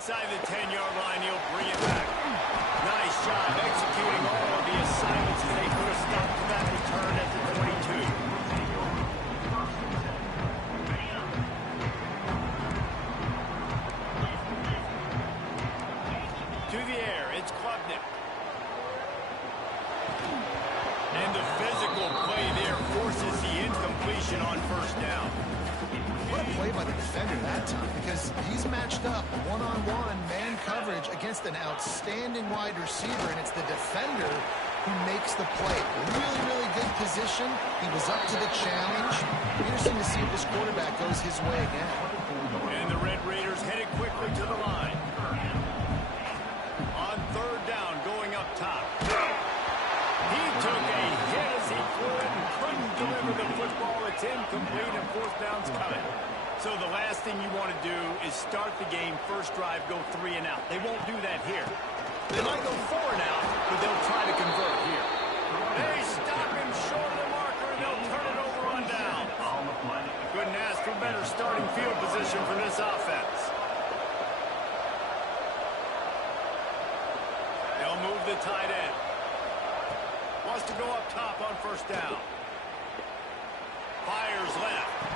Inside the 10-yard line, he'll bring it back. Nice job executing all of the assignments as they put a stop to that return at the 22. To the air, it's Klubnik. And the physical play there forces the incompletion on first down. What a play by the defender that time, because he's matched up one-on-one man coverage against an outstanding wide receiver, and it's the defender who makes the play. Really, really good position. He was up to the challenge. Interesting to see if this quarterback goes his way again. And the Red Raiders headed quickly to the line. On third down, going up top. He took a hit as he could and couldn't deliver the football. It's incomplete and fourth down's coming. So the last thing you want to do is start the game, first drive, go 3 and out. They won't do that here. They might go 4 and out, but they'll try to convert here. They stop him short of the marker, and they'll turn it over on down. Couldn't ask for better starting field position for this offense. They'll move the tight end. Wants to go up top on first down. Fires left.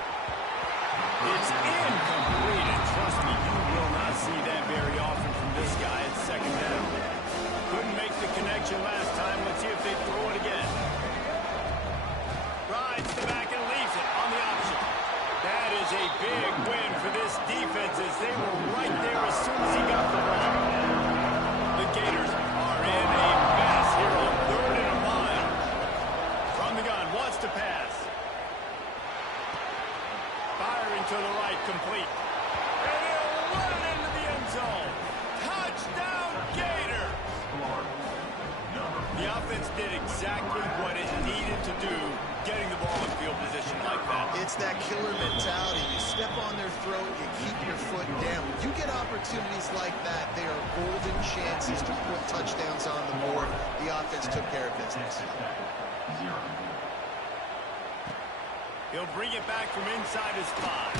It's incomplete, and trust me, you will not see that very often from this guy at second down. Couldn't make the connection last time. Let's see if they throw it again. Rides the back and leaves it on the option. That is a big win for this defense as they were right there as soon as he got the ball. The Gators are in a mess here on 3rd and a mile. From the gun, wants to pass. Firing to the right, complete. And he'll run it into the end zone. Touchdown, Gators! The offense did exactly what it needed to do, getting the ball in field position like that. It's that killer mentality. You step on their throat, you keep your foot down. When you get opportunities like that, they are golden chances to put touchdowns on the board. The offense took care of business. He'll bring it back from inside his 5.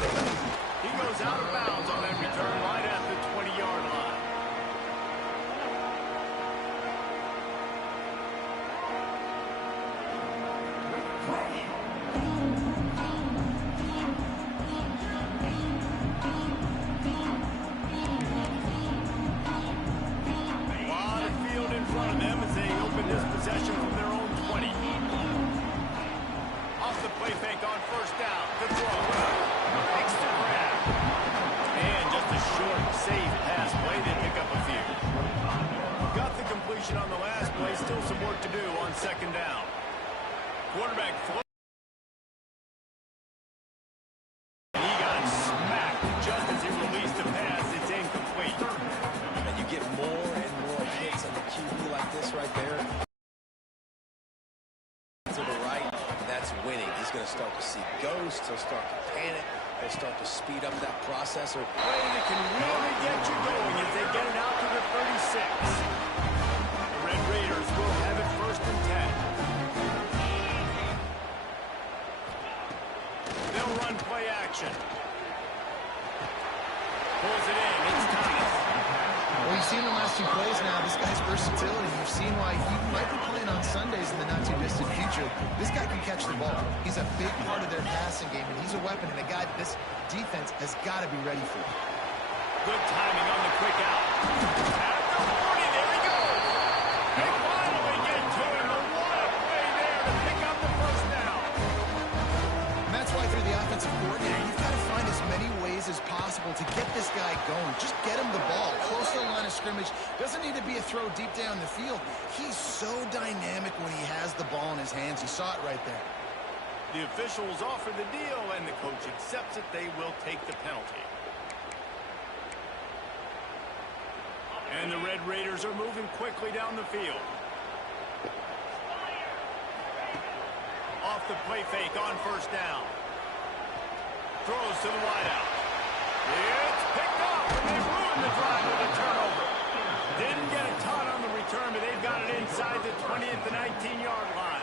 He goes out of bounds on that return right at the 20-yard line. A lot of field in front of them as they open this possession from their own 20. Off the play fake on first down. The throw. Makes the grab. And just a short, safe pass play. They pick up a few. Got the completion on the last play. Still some work to do on second down. Quarterback flow. He got smacked just as he released the pass. It's incomplete. And you get more and more hits on the QB like this right there. To the right, that's winning. He's going to start to see ghosts. He'll start to panic. He'll start to speed up that processor. Play that can really get you going as they get it out to the 36. The Red Raiders will have it 1st and 10. They'll run play action. Pulls it in. It's Thomas. Well, you've seen the last 2 plays now. This guy's versatility. You've seen why he might be playing on Sundays in the not-too-distant future. This guy can catch the ball. He's a big part of their passing game, and he's a weapon, and a guy this defense has got to be ready for. Good timing on the quick out. At the 40, there he goes. They finally get to him. A what a play there to pick up the first down. And that's why, through the offensive coordinator, you've got to find as many ways as possible to get this guy going. Just get him the ball. Close to the line of scrimmage. Doesn't need to be a throw deep down the field. He's so dynamic when he has the ball in his hands. You saw it right there. The officials offer the deal, and the coach accepts it. They will take the penalty. And the Red Raiders are moving quickly down the field. Off the play fake on first down. Throws to the wideout. It's picked up, and they ruined the drive with a turnover. Didn't get a ton on the return, but they've got it inside the 20 at the 19-yard line.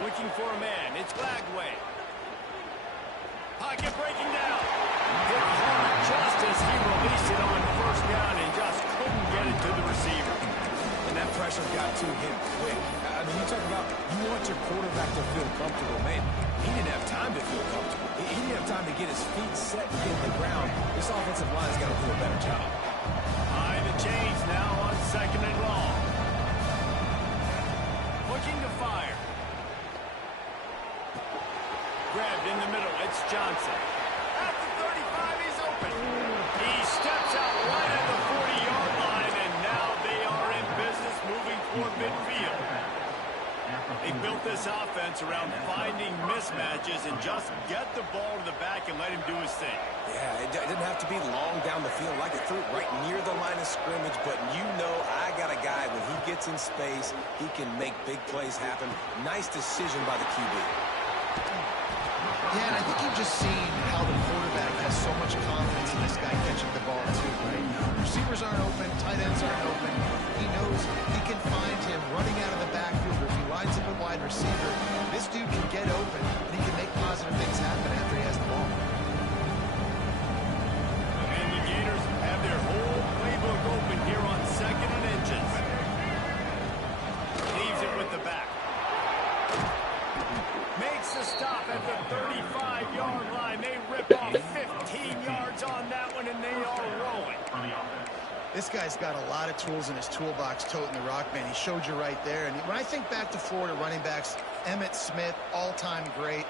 Looking for a man. It's Lagway. Pocket breaking down. Hit hard just as he released it on first down and just couldn't get it to the receiver. And that pressure got to him quick. I mean, you talk about you want your quarterback to feel comfortable. Man, he didn't have time to feel comfortable. He didn't have time to get his feet set and get in the ground. This offensive line's got to do a better job. Behind the chains now on 2nd and long. Looking to fire. Grabbed in the middle. It's Johnson. At the 35, he's open. He steps out right at the 40-yard line, and now they are in business moving toward midfield. They built this offense around finding mismatches and just get the ball to the back and let him do his thing. Yeah, it didn't have to be long down the field. Like it threw it right near the line of scrimmage, but you know I got a guy, when he gets in space, he can make big plays happen. Nice decision by the QB. Yeah, and I think you've just seen how the quarterback has so much confidence in this guy catching the ball too, right? Receivers aren't open, tight ends aren't open. He knows he can find him running out of the backfield, or if he lines up a wide receiver, this dude can get open, and he can make positive things happen after he has the ball. And the Gators have their whole playbook open here on 2nd and inches. Leaves it with the back. Makes a stop at the 35-yard line. They rip off 15 yards on that one, and they are rolling. This guy's got a lot of tools in his toolbox toting the rock, man. He showed you right there. And when I think back to Florida running backs, Emmitt Smith, all-time great.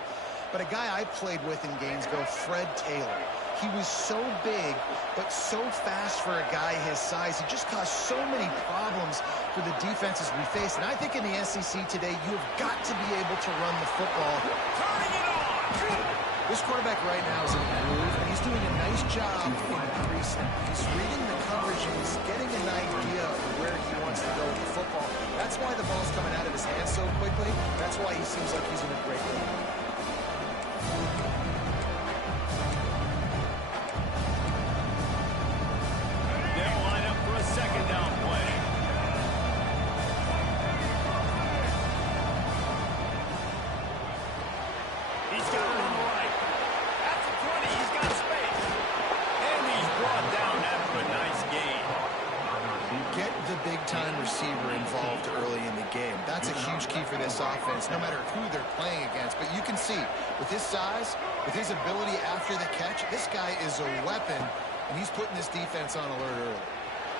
But a guy I played with in Gainesville, Fred Taylor. He was so big, but so fast for a guy his size. He just caused so many problems for the defenses we faced. And I think in the SEC today, you have got to be able to run the football. Turning it on! This quarterback right now is in a groove, and he's doing a nice job increasing. He's reading the coverage, and he's getting an idea of where he wants to go with the football. That's why the ball's coming out of his hands so quickly. That's why he seems like he's in a great way. They'll line up for a 2nd down play. He's got it on the right. At the 20, he's got space. And he's brought down after a nice gain. Get the big-time receiver involved early in the game. That's a huge key for this offense, no matter who they're playing against. But you can see, with his size, with his ability after the catch, this guy is a weapon, and he's putting this defense on alert early.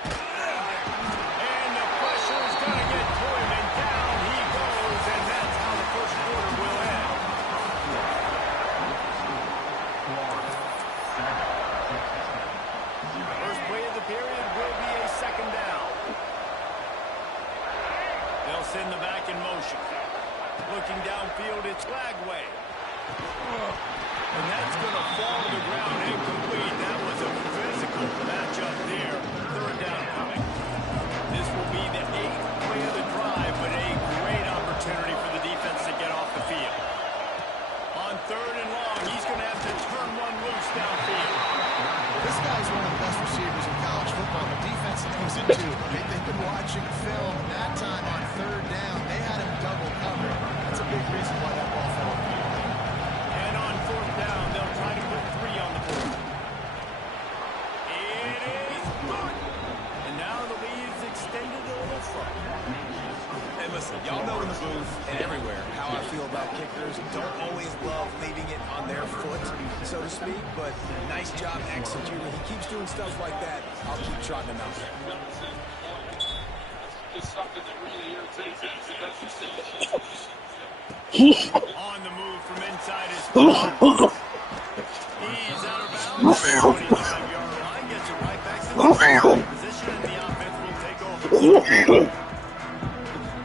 And the pressure is going to get to him, and down he goes, and that's how the first quarter will end. First play of the period will be a 2nd down. They'll send the back in motion. Looking downfield, it's Lagway. And that's going to fall to the ground incomplete. That was a physical matchup there. 3rd down coming. This will be the 8th play of the drive, but a great opportunity for the defense to get off the field. On 3rd and long, he's going to have to turn one loose downfield. This guy's one of the best receivers in college football. The defense knows it too. They've been watching film, and that time on 3rd down, they had him double covered. That's a big reason why that ball fell. And on 4th down, they'll try to put 3 on the board. It is good. And now the lead is extended a little further. And listen, y'all know in the booth and everywhere how I feel about kickers. Don't always love leaving it on their foot, so to speak, but nice job executing. He keeps doing stuff like that. I'll keep trotting him out there. It's something that really irritates him because On the move from inside his foot. He's out of bounds. 25-yard line gets it right back to the position, and the offense will take over.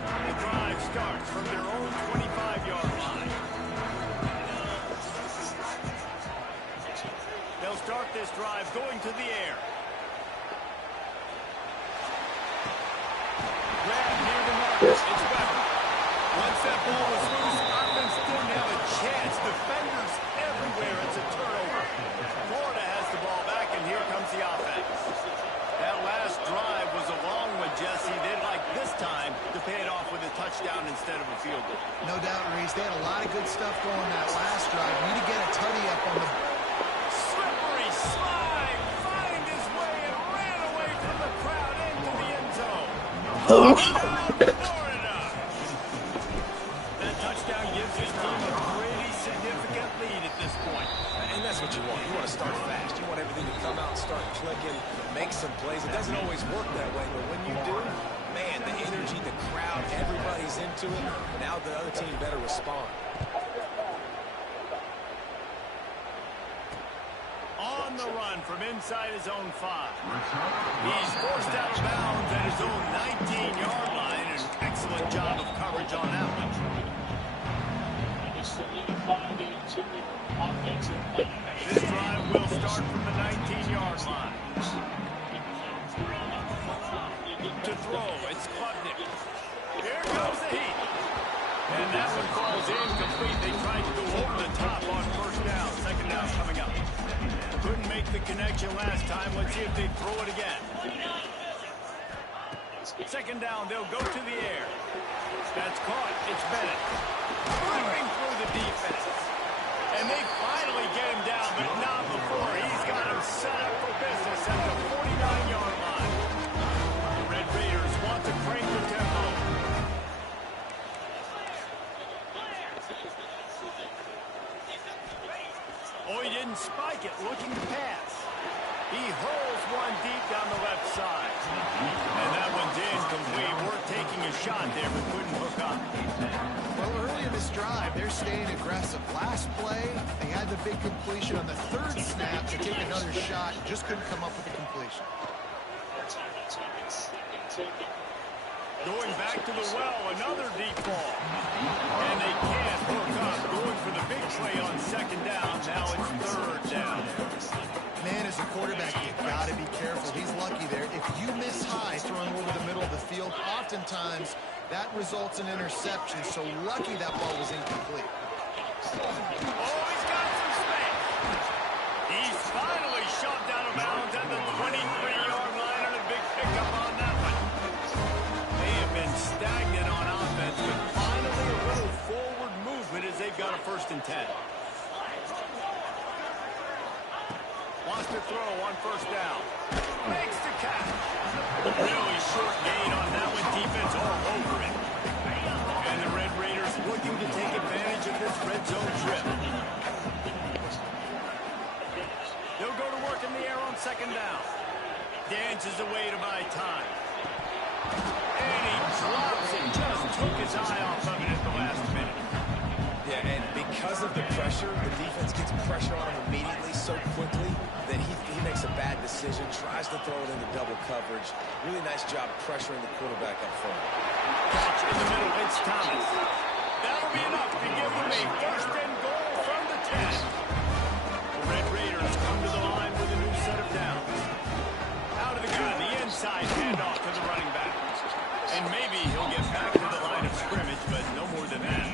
The drive starts from their own 25-yard line. They'll start this drive going to the air. Grab near the mark. It's Weber. Once that ball was loose, offense didn't have a chance. Defenders everywhere. It's a turnover. Florida has the ball back, and here comes the offense. That last drive was a long one, Jesse. They'd like this time to pay it off with a touchdown instead of a field goal. No doubt, Reese. they had a lot of good stuff going that last drive. Need to get a tutty up on the... Slippery slide, find his way and ran away from the crowd into the end zone. Touchdown, Florida. That touchdown gives his team a pretty significant lead at this point. And that's what you want. You want to start fast. You want everything to come out and start clicking, make some plays. It doesn't always work that way, but when you do, man, the energy, the crowd, everybody's into it. Now the other team better respond. On the run from inside his own 5. He's forced out of bounds at his own 19-yard line. An excellent job of coverage on that one. This drive will start from the 19-yard line. To throw, it's Klubnik. Here comes the heat. And that one falls incomplete. They tried to go over the top on first down. Second down coming up. Couldn't make the connection last time. Let's see if they throw it again. Second down, they'll go to the air. That's caught. It's Bennett. Clearing through the defense. And they finally get him down, but not before. He's got him set up for business at the 49-yard line. The Red Raiders want to crank the tempo. Oh, he didn't spike it, looking to pass. He hurls one deep down the left side. And that one's incomplete. We're taking a shot there, but couldn't hook up. Well, early in this drive, they're staying aggressive. Last play, they had the big completion on the third snap to take another shot. Just couldn't come up with the completion. Going back to the well, another deep ball. And they can't hook up. Going for the big play on second down. Now it's third down. Man, as a quarterback, you've got to be careful. He's lucky there. If you miss high throwing over the middle of the field, oftentimes that results in interception. So lucky that ball was incomplete. Oh, he's got some space. He's finally shoved out of bounds at the 23-yard line and a big pickup on that one. They have been stagnant on offense, but finally a little forward movement as they've got a 1st and 10. Wants to throw on first down. Makes the catch. Really short gain on that one. Defense all over it. And the Red Raiders looking to take advantage of this red zone trip. They'll go to work in the air on second down. Dances away to buy time. And he drops it. Just took his eye off of it at the last minute. Yeah, and because of the pressure, the defense gets pressure on him immediately so quickly that he makes a bad decision, tries to throw it into double coverage. Really nice job pressuring the quarterback up front. Catch in the middle, it's Thomas. That'll be enough to give them a 1st and goal from the 10. The Red Raiders come to the line with a new set of downs. Out of the gun, the inside handoff to the running back. And maybe he'll get back to the line of scrimmage, but no more than that.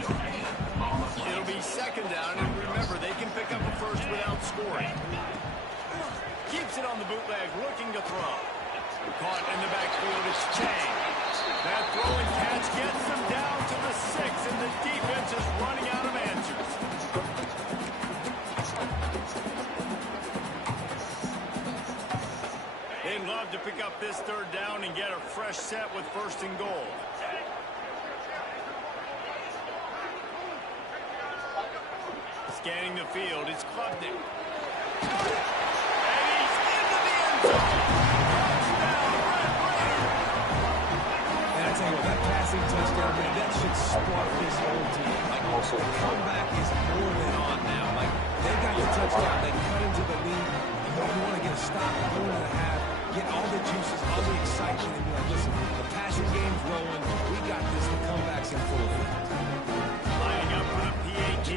It'll be second down, and remember, they can pick up a 1st without scoring. Keeps it on the bootleg, looking to throw. Caught in the backfield, it's Chang. That throw and catch gets them down to the 6, and the defense is running out of answers. They'd love to pick up this 3rd down and get a fresh set with 1st and goal. Scanning the field, it's Klubnik. And he's into the end zone. Touchdown, Red Raiders. And I tell you what, that passing touchdown, man, that should spark this whole team. Like, the comeback is more than on now. Like, they got the touchdown, they cut into the lead. You want to get a stop, go into the half, get all the juices, all the excitement, and be like, listen, the passing game's rolling. We got this. The comeback's in full effect. Lining up for the PAT.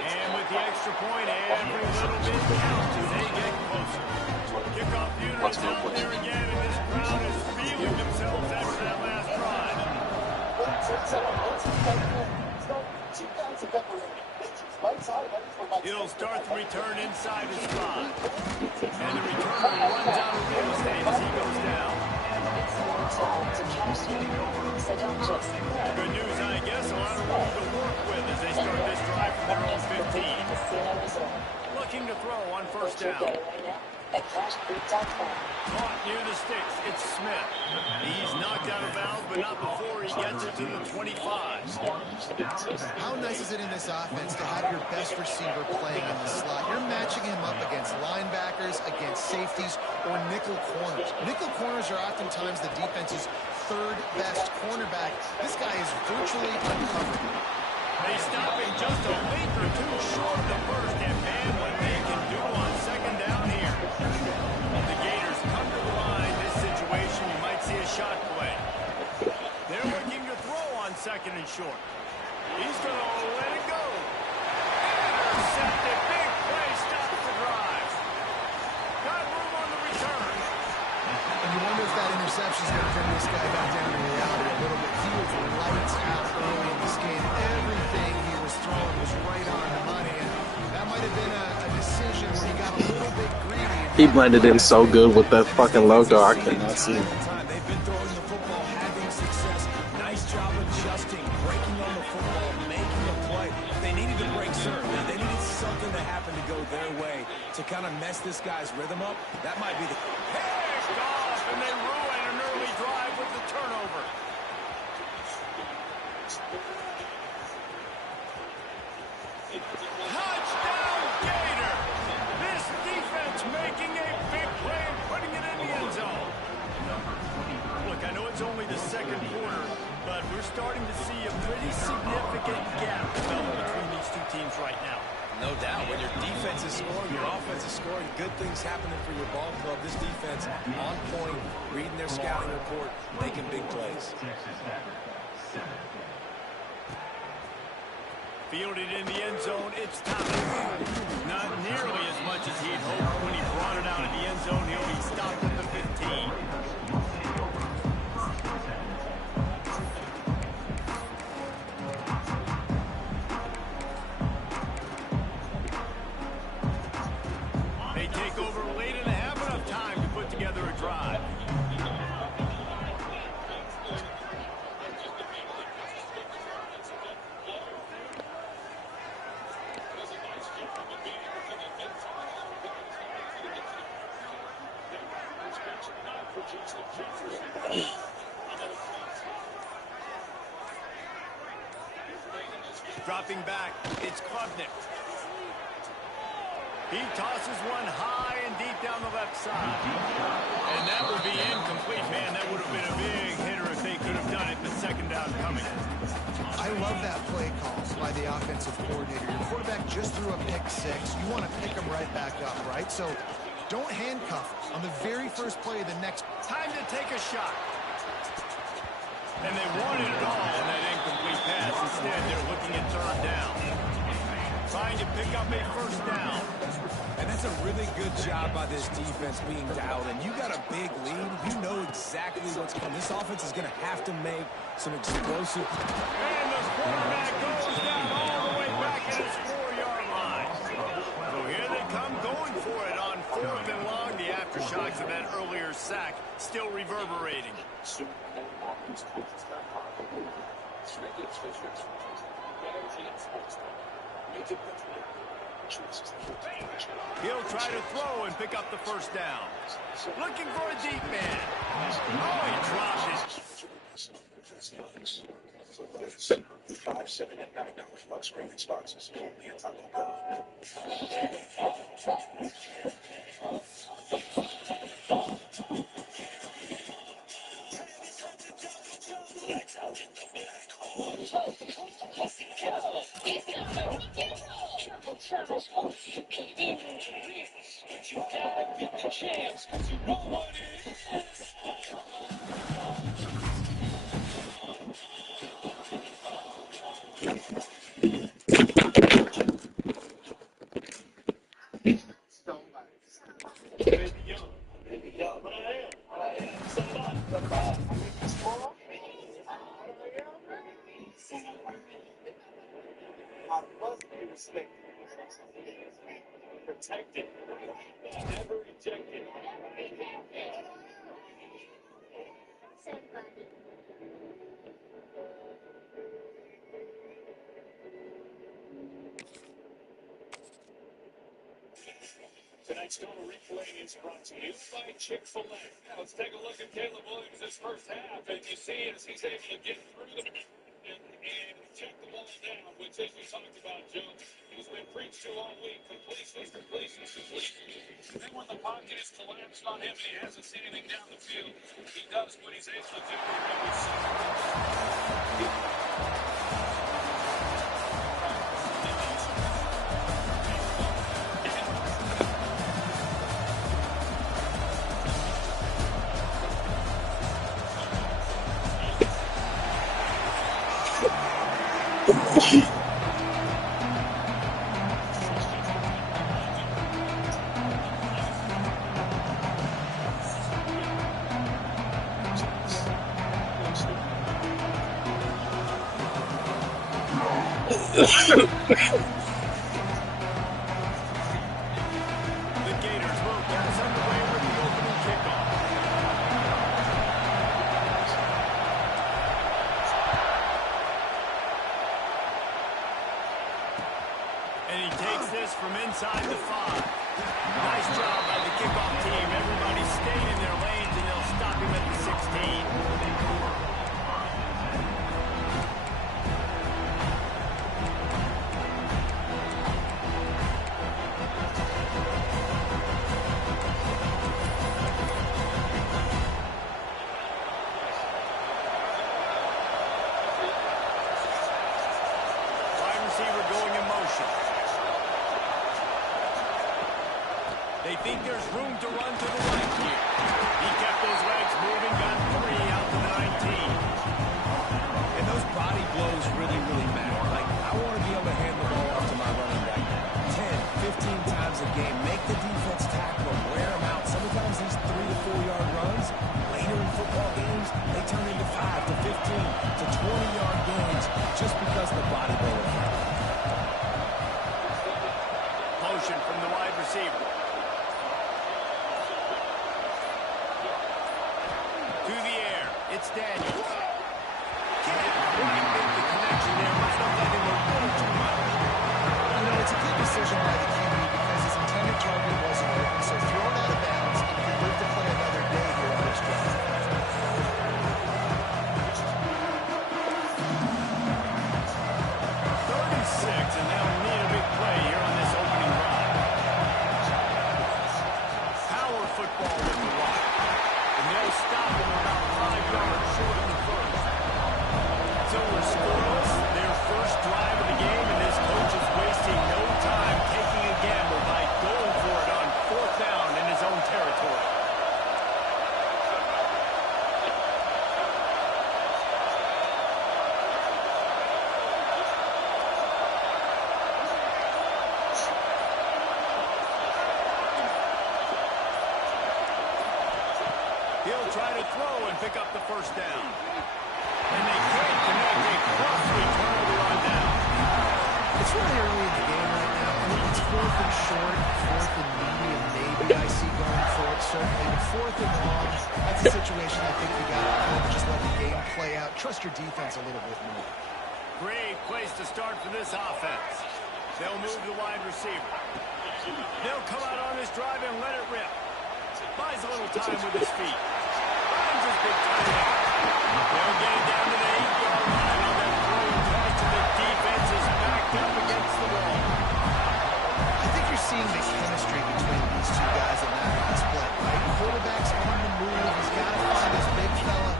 And with the extra point, every little bit counts as they get closer. Kickoff unit is out there again, and this crowd is feeling themselves after that last drive. It'll start the return inside his spot. And the returner runs out of real estate as he goes down. Good news, I guess. A lot of room to work with as they start this drive from their own 15. Looking to throw on first down. Caught near the sticks. It's Smith. He's knocked out of bounds, but not before he gets it to the 25. How nice is it in this offense to have your best receiver playing in the slot? You're matching him up against linebackers, against safeties, or nickel corners. Nickel corners are oftentimes the defense's third best cornerback. This guy is virtually uncovered. They stop him just a length or two short of the first, and man, what they can do on second down here. The Gators come to the line. This situation, you might see a shot play. They're looking to throw on second and short. He's going to let it go. Intercepted. Big play stops the drive. Got room on the return. And you wonder if that interception is going to bring this guy back down to reality a little bit. He was lights out early in this game. Everything he was throwing was right on the money. And that might have been a decision where he got a little bit greedy. He blended in so good with that fucking logo. I could not see. They've been throwing the football, having success. Nice job adjusting, breaking on the football, making a play. They needed to break serve. They needed something to happen to go their way to kind of mess this guy's rhythm up. That might be the... Picked off, and they ruin an early drive with the turnover. Touchdown, Gator! This defense making a big play and putting it in the end zone. Look, I know it's only the second quarter, but we're starting to see a pretty significant gap develop between these two teams right now. No doubt. When your defense is scoring, your offense is scoring, good things happening for your ball club. This defense on point, reading their scouting report, making big plays. Fielded in the end zone, it's Thomas. Not nearly as much as he'd hoped when he brought it out of the end zone. He'll be stopped at the 15. They take over late and have enough time to put together a drive. Dropping back, it's Klubnik. He tosses one high and deep down the left side. And that would be incomplete, man. That would have been a big hitter if they could have done it, but second down coming. I love that play call by the offensive coordinator. Your quarterback just threw a pick six. You want to pick him right back up, right? So don't handcuff him. On the very first play of the next... Time to take a shot. And they wanted it all on that incomplete pass. Instead, they're looking at third down. Trying to pick up a first down. And that's a really good job by this defense being dialed. And you got a big lead. You know exactly what's coming. This offense is going to have to make some explosive... And the quarterback goes down all the way back at his 4-yard line. So here they come going for it on fourth and long. The aftershocks of that earlier sack still reverberating. He'll try to throw and pick up the first down. Looking for a deep man. Oh, he dropped it. 5, 7, and 9 flex screen responses only at Taco Bell. Protected, never rejected. Tonight's total replay is brought to you by Chick-fil-A. Now let's take a look at Caleb Williams' first half, and you see as he's able to get through the and check the ball down, which, as we talked about, Joe, he's been preached to all week. Completions. And then when the pocket is collapsed on him and he hasn't seen anything down the field, he does what he's able to do. The Gators will get us underway with the opening kickoff. And he takes this from inside the 5. Nice job by the kickoff team. Everybody stayed in their lanes, and they'll stop him at the 16. Going in motion. They think there's room to run to the right here. He kept those legs moving, got 3 out to the 19. And those body blows really, really matter. Like, I want to be able to hand the ball off to my running back 10, 15 times a game. Make the defense tackle him, wear him out. Sometimes these 3 to 4 yard runs, later in football games, they turn into 5 to 15 to 20 yard gains just because of the body blow effect. From the wide receiver. To the air. It's Daniels. Can't quite make the connection there. Must have let him a little too much. You know, it's a good decision by the QB because his intended target wasn't open, so throw it out of bounds and you can live to play another day here on this drive. 36, and they'll need a big play here on this opening drive. Power football with the rock. And they'll stop him about 5 yards short of the first. So we're scoreless. Their first drive of the game, and this coach is wasting no time taking a gamble by going for it on 4th down in his own territory. He'll try to throw and pick up the first down. And they can't connect a costly turnover on down. It's really early in the game right now. I mean, it's 4th and short, 4th and medium, maybe I see going for it, certainly. But 4th and long, that's a situation I think you got to just let the game play out. Trust your defense a little bit more. Great place to start for this offense. They'll move the wide receiver. They'll come out on this drive and let it rip. Buys a little time with his feet. Finds his big tight end. They'll get it down to the 8-yard line on that throwing pass, and the defense is backed up against the wall. I think you're seeing the chemistry between these two guys on that last play, right? Quarterback's on the move. He's got to find his big fella.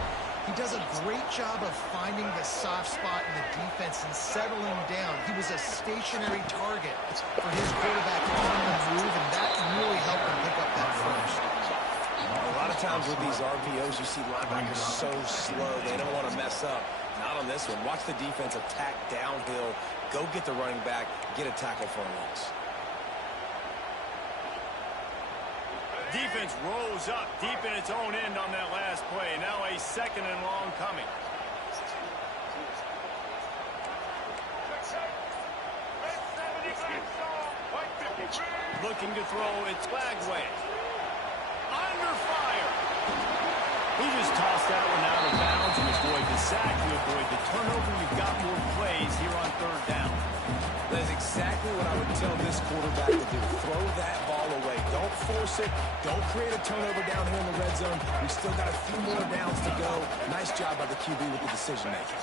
He does a great job of finding the soft spot in the defense and settling down. He was a stationary target for his quarterback on the move, and that really helped him pick up that first. A lot of times with these RPOs, you see linebackers so slow, they don't want to mess up. Not on this one. Watch the defense attack downhill, go get the running back, get a tackle for a loss. Defense rose up deep in its own end on that last play. Now a 2nd and long coming. Looking to throw, it's Flagway. Under fire. He just tossed that one out of bounds to avoid the sack, to avoid the turnover. You've got more plays here on third down. That is exactly what I would tell this quarterback to do. Throw that ball away. Don't force it. Don't create a turnover down here in the red zone. We still got a few more downs to go. Nice job by the QB with the decision making.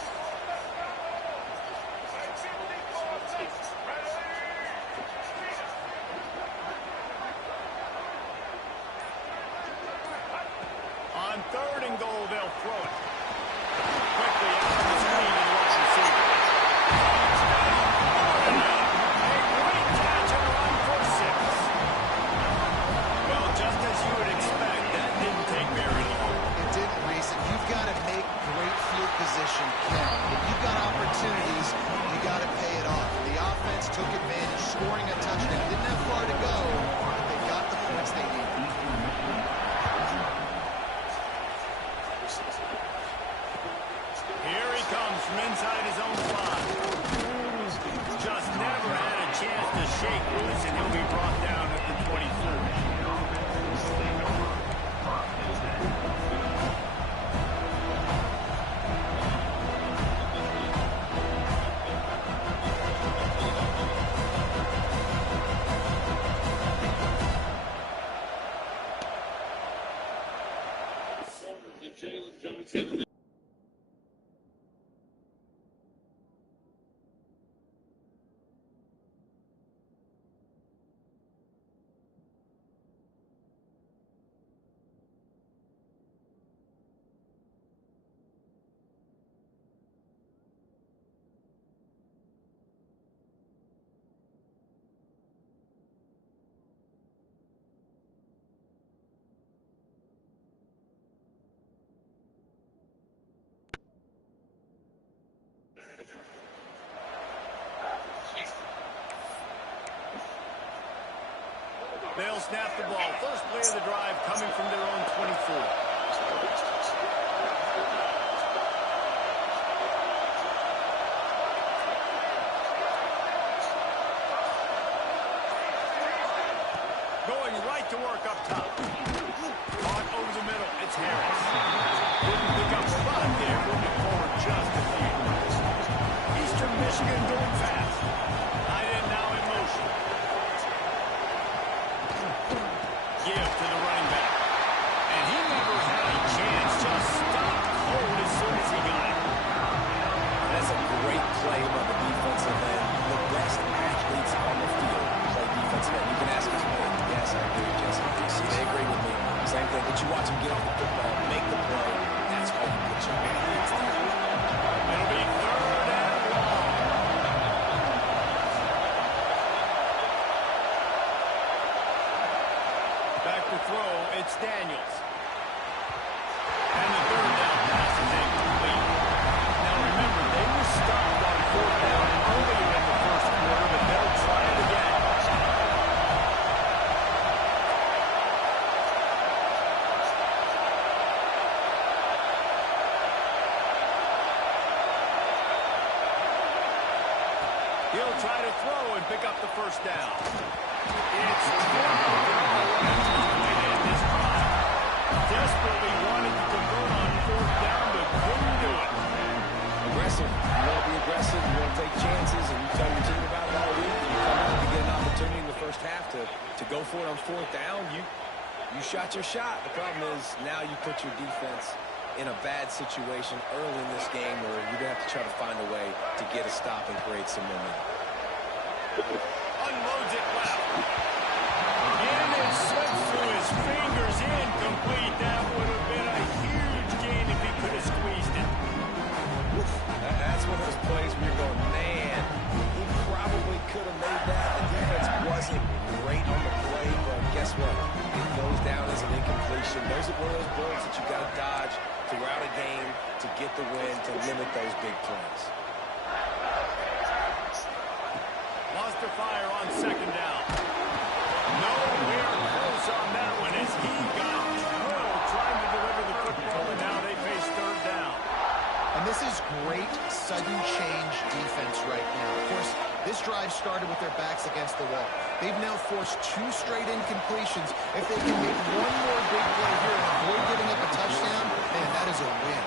On third and goal, they'll throw it. Quickly out of the screen and wide receiver. A great catch and run for 6. Well, just as you would expect, that didn't take very long. It didn't, Reese. And you've got to make great field position count. If you've got opportunities, you got to pay it off. The offense took advantage, scoring a touchdown. Didn't have far to go, but they got the points they needed. Here he comes from inside his own 5. Just never had a chance to shake loose, and he'll be brought down at the 23. Jalen Johnson. They'll snap the ball. First play of the drive coming from their own 24. Going right to work up top. Caught over the middle. It's Harris. Didn't pick up a lot there. Moving forward just a few. Eastern Michigan going fast. Tight end now in motion. Give to the running back. And he never had a chance. Just stopped cold as soon as he got it. That's a great play by the defensive end. The best athletes on the field play defensive end. You can ask his man. Yes, I agree with Jesse. See, they agree with me. Same thing. But you watch him get off the football, make the play. That's how you put your athletes there. It'll be third and long. Back to throw. It's Daniels. And the third down pass is incomplete. Now remember, they were stopped on fourth down earlier in the first quarter, but they'll try it again. He'll try to throw and pick up the first down. It's this drive. Desperately wanted to convert on fourth down, but couldn't do it. Aggressive. You want to be aggressive. You want to take chances, and you tell your team about it all week. You come out and get an opportunity in the first half to go for it on fourth down. You shot your shot. The problem is now you put your defense in a bad situation early in this game where you're going to have to try to find a way to get a stop and create some momentum. Unloads it left. And it slips through his fingers. Incomplete. That would have been a huge gain if he could have squeezed it. That's one of those plays where you're going, man, he probably could have made that. The defense wasn't great on the play, but guess what? It goes down as an incompletion. Those are one of those bullets that you got to dodge throughout a game to get the win, to limit those big plays. Lost their fire on second down. Nowhere close on that one as he got drilled trying to deliver the football, and now they face third down. And this This is great sudden change defense right now. Of course, this drive started with their backs against the wall. They've now forced 2 straight incompletions. If they can make one more big play here and avoid giving up a touchdown, man, that is a win.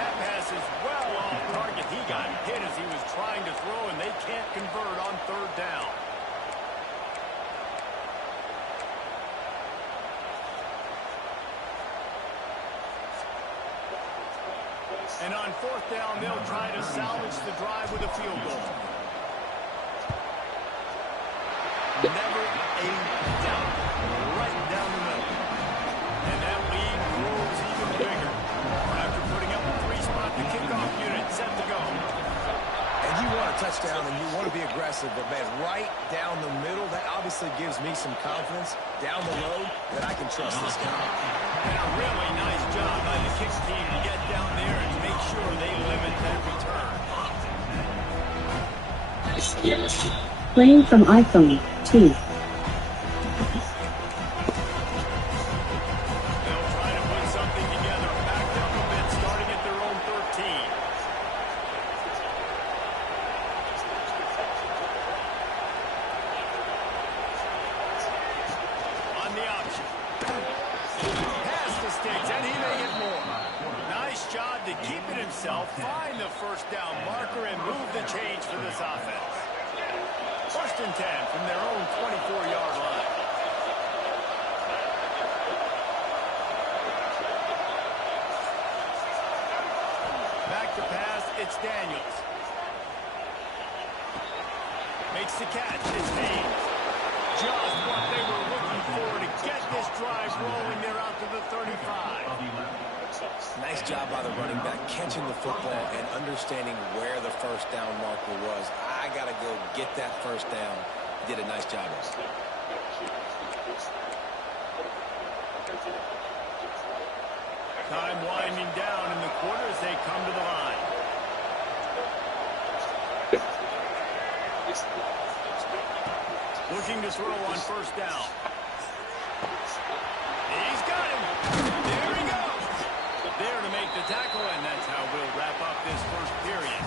That pass is well off target. He got hit as he was trying to throw, and they can't convert on 3rd down. And on 4th down, they'll try to salvage the drive with a field goal. Never a doubt. Right down the middle. And that lead grows even bigger. After putting up a 3-spot, the kickoff unit set to go. And you want a touchdown and you want to be aggressive, but man, right down the middle, that obviously gives me some confidence down the road that I can trust this guy. And a really nice job by the kick team to get down there and make sure they limit that return. Playing from iPhone 2. They'll try to put something together, backed up a bit, starting at their own 13. On the option. Pass to Sticks, and he may get more. Nice job to keep it himself, find the 1st down marker, and move the change for this offense. 1st and 10 from their own 24-yard line. Back to pass, it's Daniels. Makes the catch, it's Hayes. Just what they were looking for to get this drive rolling. They're out to the 35. Nice job by the running back, catching the football and understanding where the 1st down marker was. I got to go get that 1st down. Did a nice job of it. Time winding down in the quarter as they come to the line. Looking to throw on 1st down. He's got him. There he goes. There to make the tackle, and that's how we'll wrap up this 1st period.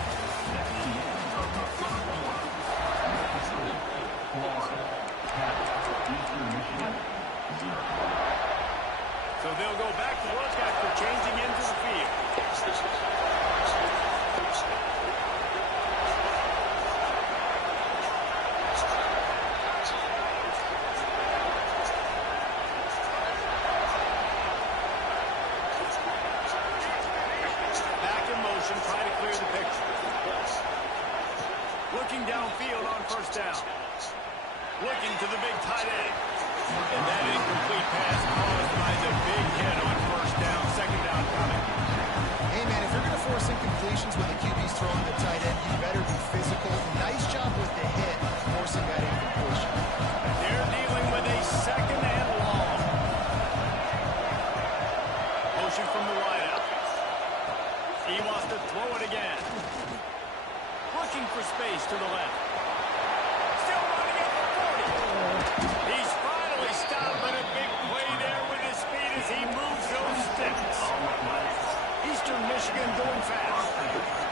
So they'll go back to work after changing into the field. Back in motion, try to clear the picture. Looking downfield on 1st down. Looking to the big tight end. And that incomplete pass caused by the big hit on 1st down. 2nd down coming. Hey, man, if you're going to force incompletions when the QB's throwing the tight end, you better be physical. Nice job with the hit, forcing that incompletion. They're dealing with a 2nd and long. Motion from the wideout. He wants to throw it again. Looking for space to the left. Still running at the 40. He's finally stopped, but a big play there with his speed as he moves those sticks. Eastern Michigan going fast.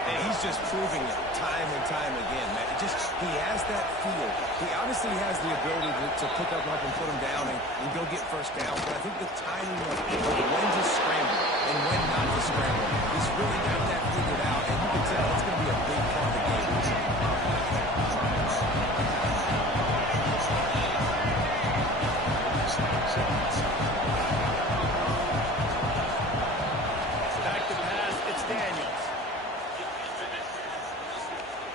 And he's just proving it time and time again, man. He has that feel. He obviously has the ability to pick up and put him down and go get 1st down. But I think the timing of when to scramble and when not to scramble, he's really got that figured out. And you can tell it's going to be a big part of the game. Back to pass, it's Daniels.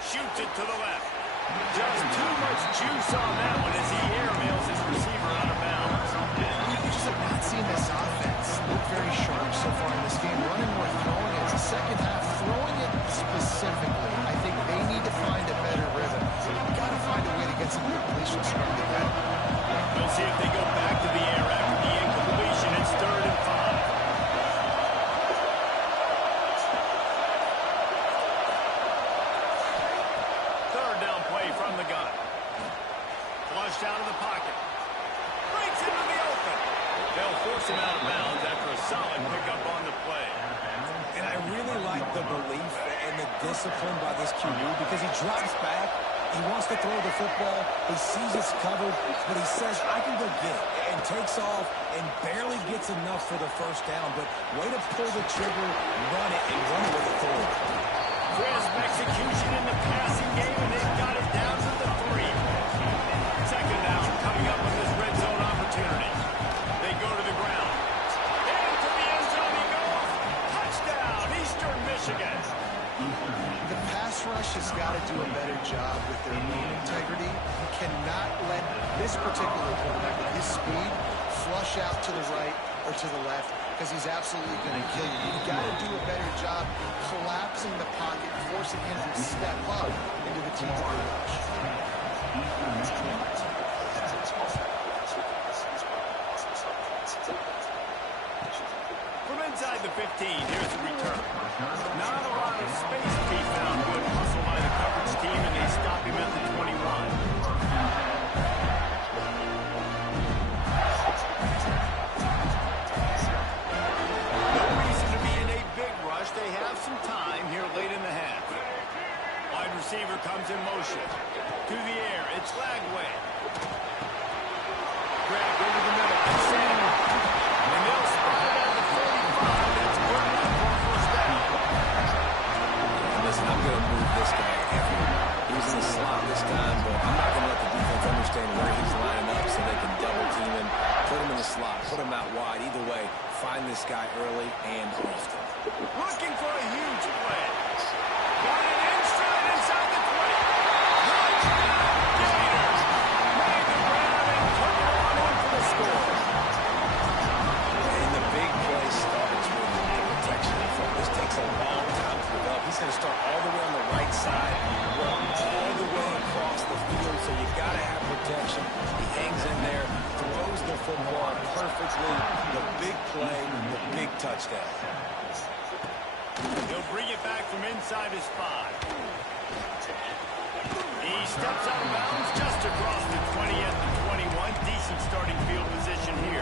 Shoots it to the left. Just too much juice on that one as he airmails his receiver out of bounds. We just have not seen this offense look very sharp so far in this game. Running or throwing it. The 2nd half, throwing it specifically. I think they need to find a better rhythm. They've got to find a way to get some completions from the back. We'll see if they go back to the air after the incompletion. It's 3rd and 5. Third down play from the gun. Flushed out of the pocket. Breaks into the open. They'll force him out of bounds after a solid pickup on the play. And I really like the belief and the discipline by this QB because he drops back. He wants to throw the football. He sees it's covered, but he says, I can go get it, and takes off and barely gets enough for the first down. But way to pull the trigger, run it, and run it with authority. Crisp execution in the passing game, and they've got it down to the 3. Second down coming up on this red zone opportunity. They go to the ground. Into the end zone he goes. Touchdown, Eastern Michigan. The pass rush has got to do a better job with their own integrity. You cannot let this particular quarterback with his speed flush out to the right or to the left because he's absolutely going to kill you. You've got to do a better job collapsing the pocket, forcing him to step up into the team of your rush. From inside the 15, here's the return. Not a lot of space to be found. Good hustle by the coverage team, and they stop him at the 21. No reason to be in a big rush. They have some time here late in the half. Wide receiver comes in motion. To the air, it's Lagway. Grabbed over the middle. It's Sanders. And they'll spot it at the 45. That's good enough for a first down. Listen, I'm going to move this guy everywhere. He's in the slot this time, but I'm not going to let the defense understand where he's lining up so they can double team him, put him in the slot, put him out wide. Either way, find this guy early and often. Looking for a huge play. Got it inside the 20. Touchdown, Gators. Made the grab and took it on in for the score. And the big play starts with the protection in front. This takes a long time to develop. He's going to start all the way on the right side, walk all the way across the field, so you got to have protection. He hangs in there, throws the football perfectly. The big play, the big touchdown. He'll bring it back from inside his 5. He steps out of bounds just across the 20 at the 21. Decent starting field position here.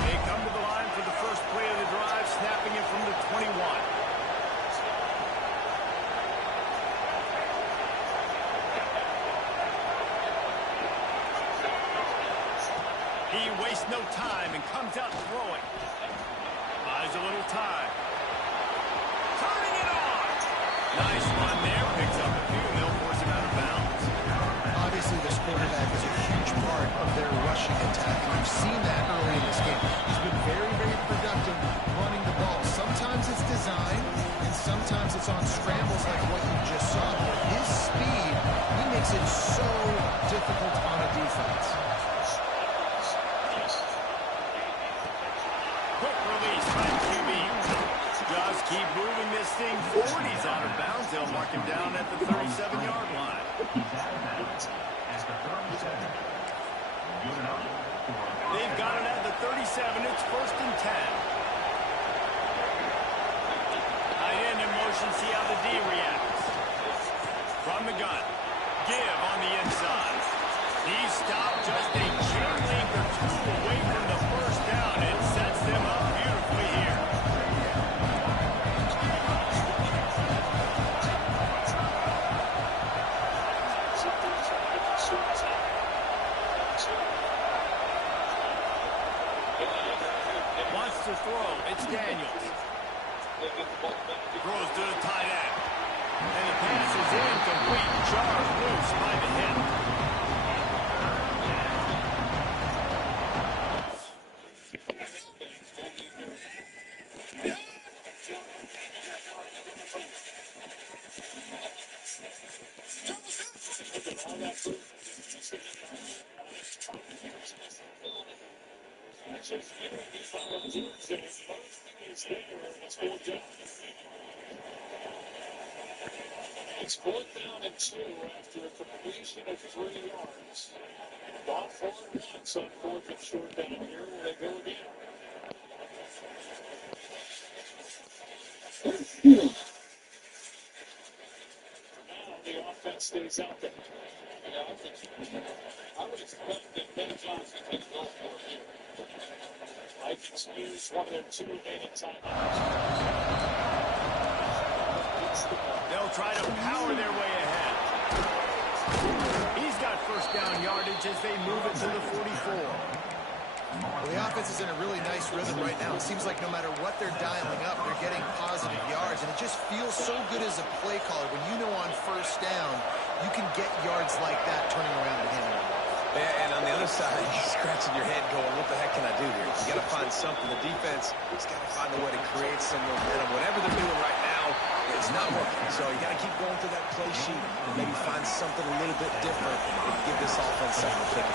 They come to the line for the first play of the drive, snapping it from the 21. He wastes no time and comes out throwing. Buys a little time. Turning it on. Nice run there. Picks up a few and they'll force him out of bounds. Obviously, this quarterback is a huge part of their rushing attack, and you've seen that early in this game. He's been very, very productive running the ball. Sometimes it's design, and sometimes it's on scrambles like what you just saw. But his speed, he makes it so difficult on a defense. Quick release by the QB. Just keep moving this thing forward. He's out of bounds. They'll mark him down at the 37-yard line. They've got it at the 37. It's 1st and 10. Tight end in motion. See how the D reacts. From the gun. Give on the inside. He stopped just a chain link or 2 away from the first down. It sets them up beautifully here. Wants to throw. It's Daniels. Throws to the tight end. And the pass is incomplete. Jarred loose by the hit. It's 4th down and 2 after a completion of 3 yards. Ball 4 and 1, so 4th and short down here. Will they go again? that's out there. I would expect that Ben Johnson can go for it here. Vikings use one of their 2 remaining timeouts. They'll try to power their way ahead. He's got first down yardage as they move it to the 44. Well, the offense is in a really nice rhythm right now. It seems like no matter what they're dialing up, they're getting positive yards, and it just feels so good as a play caller when you know on first down you can get yards like that turning around and handling it. Yeah, and on the other side, you're scratching your head going, what the heck can I do here? You got to find something. The defense has got to find a way to create some momentum. Whatever they're doing right now, it's not working. So you got to keep going through that play sheet and maybe find something a little bit different and give this offense something to kick.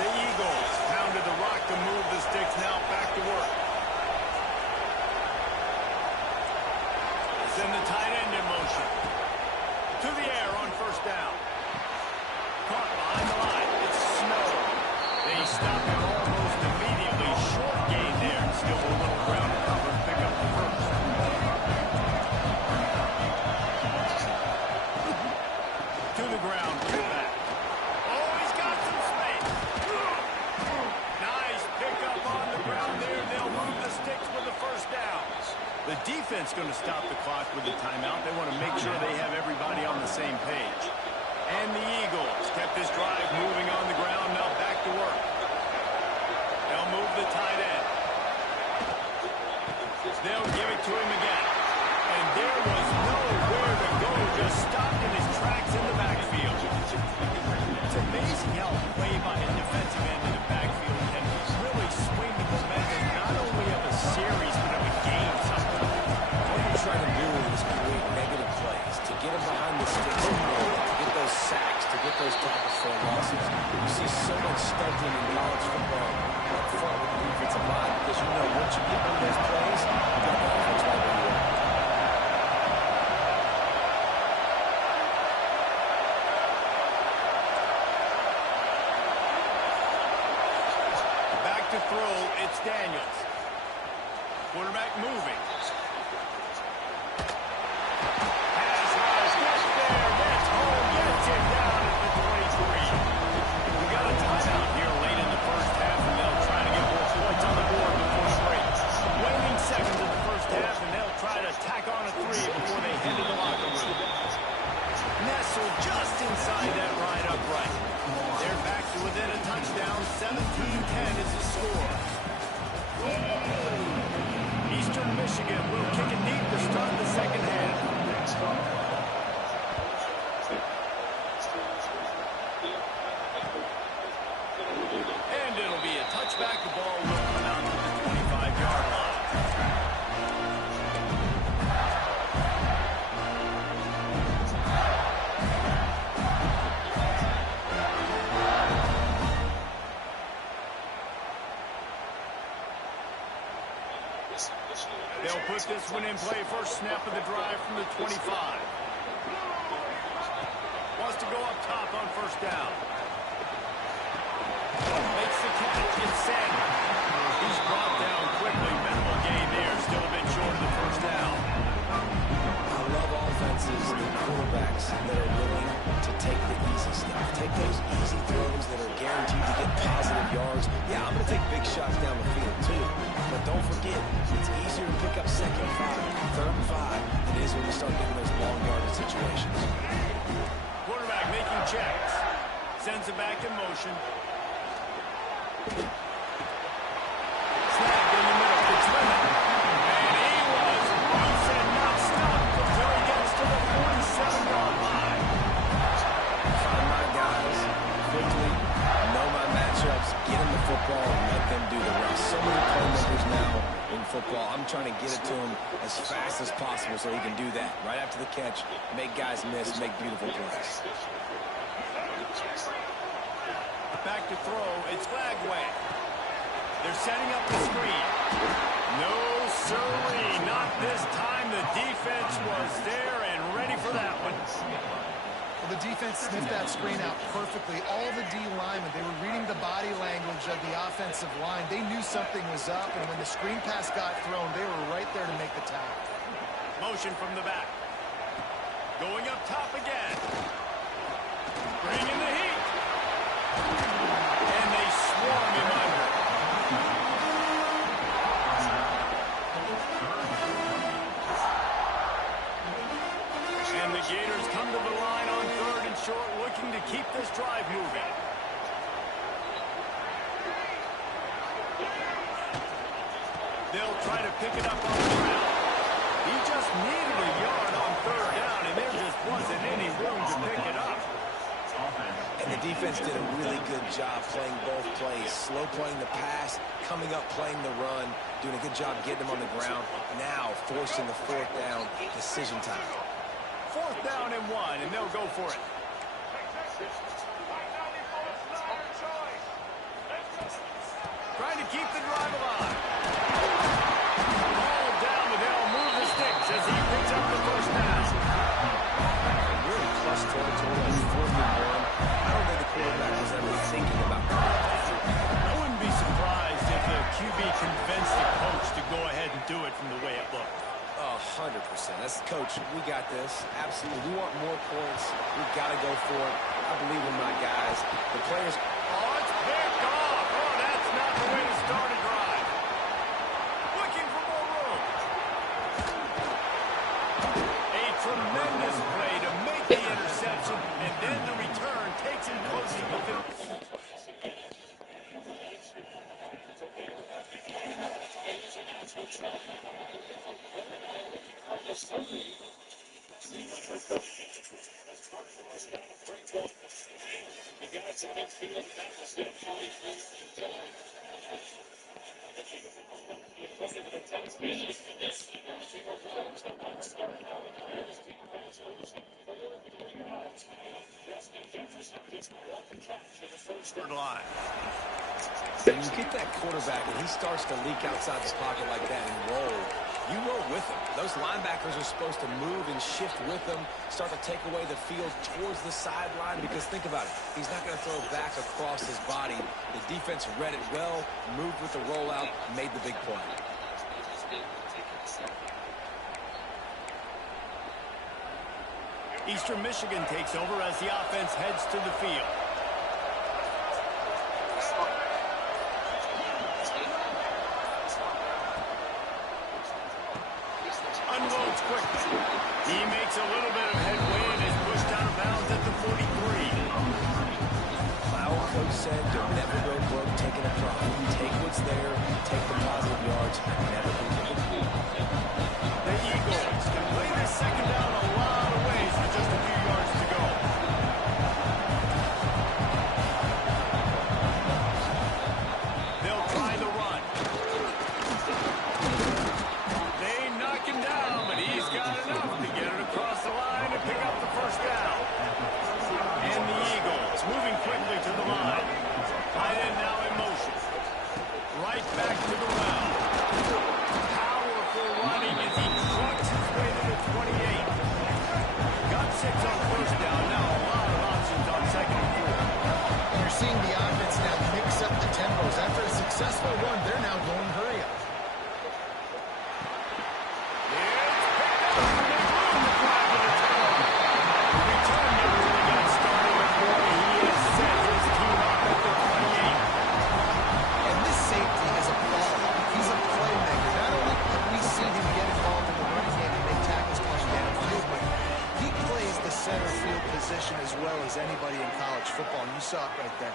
The Eagles pounded the rock to move the sticks, now back to work. Send the tight end in motion. To the air on first down. Caught behind the line. It's Snow. They stop him almost immediately. Short gain there. Still a little ground to cover. Pick up the first. To the ground. Pull back. Oh, he's got some space. Nice pick up on the ground there. They'll move the sticks with the first down. The defense going to stop the clock with the timeout. They want to make sure they have everybody on the same page. And the Eagles kept this drive moving on the ground. Now back to work. They'll move the tight end. They'll give it to him again. And there was nowhere to go. Just stopped in his tracks in the backfield. It's amazing how a play by a defensive end in the backfield can really swing the momentum not only of a series but of a game sometimes. What you're trying to do is create negative plays to get them behind the sticks and to get those sacks, to get those tackles for losses. You see so much stunting in college football up front with the defensive line because you know once you get one of those plays, you got the offense right where you are. Back to throw, it's Daniels. Quarterback moving. Pass rush, gets there, gets home, gets him down at the 23. We got a timeout here late in the first half, and they'll try to get more points on the board before the break. Waning seconds in the first half, and they'll try to tack on a 3 before they head to the locker room. Nestled just inside that right upright. They're back to within a touchdown. 17-10 is the score. Eastern Michigan will kick it deep to start the second half. And it'll be a touchback. The ball will come out to the 25-yard line. They'll put this one in play. First snap of the drive from the 25. Wants to go up top on first down. Makes the catch. It's Sanders. He's brought down quickly. Minimal gain there. Still a bit short of the first down. I love offenses and quarterbacks that are willing to take the easy stuff. Take those easy throws that are guaranteed to get positive yards. Yeah, I'm going to take big shots down the field too. But don't forget, it's easier to pick up second and 5, third and 5 than it is when you start getting those long yardage situations. Quarterback making checks. Sends it back in motion. Snapped in the middle. It's Lemon. And he was loose and not stopped until he gets to the 47-yard line. Find my guys quickly, know my matchups, get them the football, and let them do the rest. So many playmakers now in football. I'm trying to get it to him as fast as possible so he can do that. Right after the catch, make guys miss, make beautiful plays. Back to throw. It's Flagway. They're setting up the screen. No, sirree. Not this time. The defense was there and ready for that one. Well, the defense sniffed that screen out perfectly. All the D linemen, they were reading the body language of the offensive line. They knew something was up, and when the screen pass got thrown, they were right there to make the tackle. Motion from the back. Going up top again. Bringing the heat. And they swarm him under. And the Gators come to the line on 3rd and short, looking to keep this drive moving. They'll try to pick it up on the ground. He just needed a yard on 3rd down, and there just wasn't any room to pick it up. And the defense did a really good job playing both plays. Slow playing the pass, coming up playing the run, doing a good job getting him on the ground. Now forcing the 4th down, decision time. 4th down and 1, and they'll go for it. Trying to keep the drive alive. Ball down, but they'll move the sticks as he picks up the 1st down. Really plus territory on 4th and 1. I don't think the quarterback was ever thinking about that. I wouldn't be surprised if the QB convinced the coach to go ahead and do it from the way it looked. 100%. That's coach. We got this. Absolutely. We want more points. We got to go for it. I believe in my guys. The players. Oh, it's picked off. Oh, that's not the way to start a drive. Looking for more room. A tremendous play to make the interception, and then the return takes him closing the finish. Line. When you get that quarterback and he starts to leak outside the pocket like that and roll, you roll with him. Those linebackers are supposed to move and shift with him, start to take away the field towards the sideline, because think about it. He's not going to throw back across his body. The defense read it well, moved with the rollout, made the big play. Eastern Michigan takes over as the offense heads to the field. Unloads quickly. He makes a little bit of headway and is pushed out of bounds at the 43. Our coach said, "Don't never go broke taking a profit. Take what's there, take the positive yards, and never be broke." The Eagles can play this 2nd down a lot of ways with just a few yards to go. They'll try the run. They knock him down, but he's got enough to get it across the line and pick up the 1st down. And the Eagles moving quickly to the line. Tight end now in motion. Right back to the well. Powerful running as he trucks his way to the 28. Got 6 on 1st down. Now a lot of options on 2nd and 4. You're seeing the offense now mix up the tempos. After a successful run, they're now going hurry up. As well as anybody in college football, and you saw it right there.